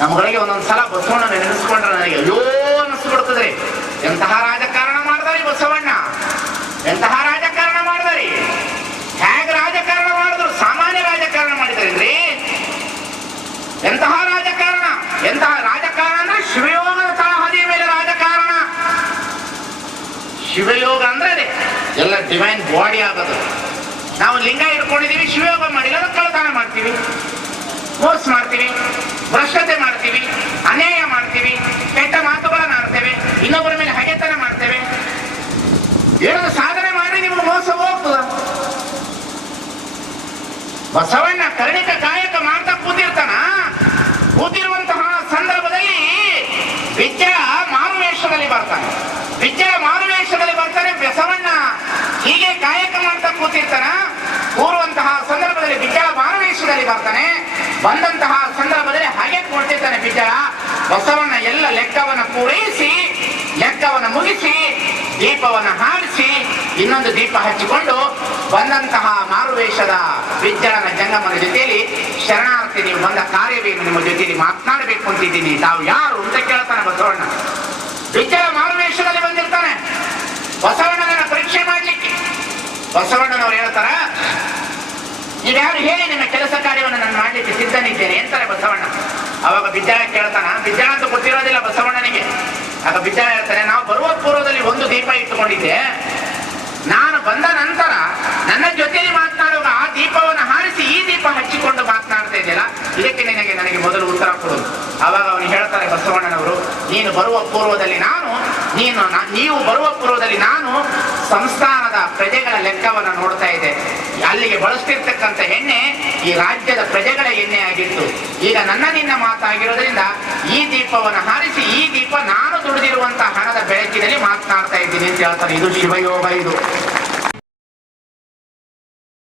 ನಮ್ಗಳಿಗೆ ಒಂದೊಂದ್ಸಲ ಬಸವಣ್ಣ ನೆನೆಸ್ಕೊಂಡ್ರೆ ನನಗೆ ಅಯ್ಯೋ ಅನಿಸ್ಬಿಡ್ತದೆ. ಎಂತಹ ರಾಜಕಾರಣ ಮಾಡ್ದಾರಿ ಬಸವಣ್ಣ, ಎಂತಹ ರಾಜಕಾರಣ ಮಾಡ್ದಾರಿ. ಹೇಗೆ ರಾಜಕಾರಣ ಮಾಡಿದ್ರು? ಸಾಮಾನ್ಯ ರಾಜಕಾರಣ ಮಾಡಿದ್ರಿ. ಎಂತಹ ರಾಜಕಾರಣ, ಎಂತಹ ರಾಜಕಾರಣ ಅಂದ್ರೆ ಶಿವಯೋಗದ ತಳಹದಿಯ ಮೇಲೆ ರಾಜಕಾರಣ. ಶಿವಯೋಗ ಅಂದ್ರೆ ಅದೇ ಎಲ್ಲ ಡಿವೈನ್ ಬಾಡಿ ಆಗೋದು. ನಾವು ಲಿಂಗ ಇಟ್ಕೊಂಡಿದೀವಿ, ಶಿವಯೋಗ ಮಾಡಿಲ್ಲ, ಕಳ್ಳತನ ಮಾಡ್ತೀವಿ, ಮೋಸ ಮಾಡ್ತೀವಿ, ಭ್ರಷ್ಟತೆ ಮಾಡ್ತೀವಿ, ಅನ್ಯಾಯ ಮಾಡ್ತೀವಿ, ಕೆಟ್ಟ ಮಾತುಗಳನ್ನ ಆಡ್ತೇವೆ, ಇನ್ನೊಬ್ಬರ ಮೇಲೆ ಹಗೆತನ ಮಾಡ್ತೇವೆ. ಏನೋ ಸಾಧನೆ ಮಾಡಿ ನಿಮ್ಗೆ ಮೋಸ ಹೋಗ್ತದ. ಬಸವಣ್ಣ ಕರ್ಣಿಕ ಕಾಯಕ ಮಾಡ್ತಾ ಕೂತಿರುವಂತಹ ಸಂದರ್ಭದಲ್ಲಿ ವಿದ್ಯಾ ಮಾರುವೇಷದಲ್ಲಿ ಬರ್ತಾನೆ. ವಿದ್ಯಾ ಮಾರುವೇಷದಲ್ಲಿ ಬರ್ತಾನೆ ಬಸವಣ್ಣ. ಹೀಗೆ ಕಾಯಕ ಮಾಡ್ತಾ ಕೂತಿರ್ತಾನ. ಕೂರುವಂತಹ ಸಂದರ್ಭದಲ್ಲಿ ವಿದ್ಯಾ ಮಾರುವೇಷದಲ್ಲಿ ಬರ್ತಾನೆ. ಬಂದಂತಹ ಸಂದರ್ಭದಲ್ಲಿ ಹಾಗೆ ಕೊಡ್ತಿರ್ತಾನೆ ವಿದ್ಯಾ. ಬಸವಣ್ಣ ಎಲ್ಲ ಲೆಕ್ಕವನ್ನು ಪೂರೈಸಿ, ಲೆಕ್ಕವನ್ನು ಮುಗಿಸಿ, ದೀಪವನ್ನು ಹಾರಿಸಿ, ಇನ್ನೊಂದು ದೀಪ ಹಚ್ಚಿಕೊಂಡು ಬಂದಂತಹ ಮಾರುವೇಷದ ವಿದ್ಯಾನ ಜಂಗಮನ ಜೊತೆಯಲ್ಲಿ ಶರಣಾರ್ಥಿ, ನೀವು ಬಂದ ಕಾರ್ಯವೇನು, ನಿಮ್ಮ ಜೊತೆಯಲ್ಲಿ ಮಾತನಾಡಬೇಕು ಅಂತಿದ್ದೀನಿ, ತಾವು ಯಾರು ಅಂತ ಕೇಳ್ತಾನೆ ಬಸವಣ್ಣ. ವಿದ್ಯಾ ಮಾರುವೇಷದಲ್ಲಿ ಬಂದಿರ್ತಾನೆ ಬಸವಣ್ಣನ ಪರೀಕ್ಷೆ ಮಾಡ್ಲಿಕ್ಕೆ. ಬಸವಣ್ಣನವ್ರು ಹೇಳ್ತಾರ, ನೀವ್ಯಾರು ಹೇಳಿ ನಿಮ್ಮ ಕೆಲಸ ಕಾರ್ಯವನ್ನು ನಾನು ಮಾಡ್ಲಿಕ್ಕೆ ಸಿದ್ಧನಿದ್ದೇನೆ ಅಂತಾರೆ ಬಸವಣ್ಣ. ಅವಾಗ ವಿದ್ಯಾಳ ಕೇಳ್ತಾನ. ವಿದ್ಯಾಳ ಅಂತ ಗೊತ್ತಿರೋದಿಲ್ಲ ಬಸವಣ್ಣನಿಗೆ. ಆಗ ವಿದ್ಯಾಳ ಹೇಳ್ತಾನೆ, ನಾವು ಬರುವ ಪೂರ್ವದಲ್ಲಿ ಒಂದು ದೀಪ ಇಟ್ಟುಕೊಂಡಿದ್ದೆ, ನಾನು ಬಂದ ನಂತರ ನನ್ನ ಜೊತೆಯಲ್ಲಿ ಮಾತನಾಡುವಾಗ ಆ ದೀಪವನ್ನು ಹಾರಿಸಿ ಈ ದೀಪ ಹಚ್ಚಿಕೊಂಡು ಮಾತನಾಡ್ತಾ ಇದೆಯಲ್ಲ, ಇದಕ್ಕೆ ನನಗೆ ಮೊದಲು ಉತ್ತರ ಕೊಡು. ಆವಾಗ ಅವನು ಹೇಳ್ತಾರೆ ಬಸವಣ್ಣನವರು, ನೀವು ಬರುವ ಪೂರ್ವದಲ್ಲಿ ನಾನು ಸಂಸ್ಥಾನದ ಪ್ರಜೆಗಳ ಲೆಕ್ಕವನ್ನು ನೋಡ್ತಾ ಇದ್ದೆ. ಅಲ್ಲಿಗೆ ಬಳಸ್ತಿರ್ತಕ್ಕಂಥ ಎಣ್ಣೆ ಈ ರಾಜ್ಯದ ಪ್ರಜೆಗಳ ಎಣ್ಣೆ ಆಗಿತ್ತು. ಈಗ ನಿನ್ನ ಮಾತಾಗಿರೋದ್ರಿಂದ ಈ ದೀಪವನ್ನು ಹಾರಿಸಿ ಈ ದೀಪ ನಾನು ದುಡಿದಿರುವಂತಹ ಹಣದ ಬೆಳಕಿನಲ್ಲಿ ಮಾತನಾಡ್ತಾ ಇದ್ದೀನಿ ಅಂತ ಹೇಳ್ತಾರೆ. ಇದು ಶಿವಯೋಗ. ಇದು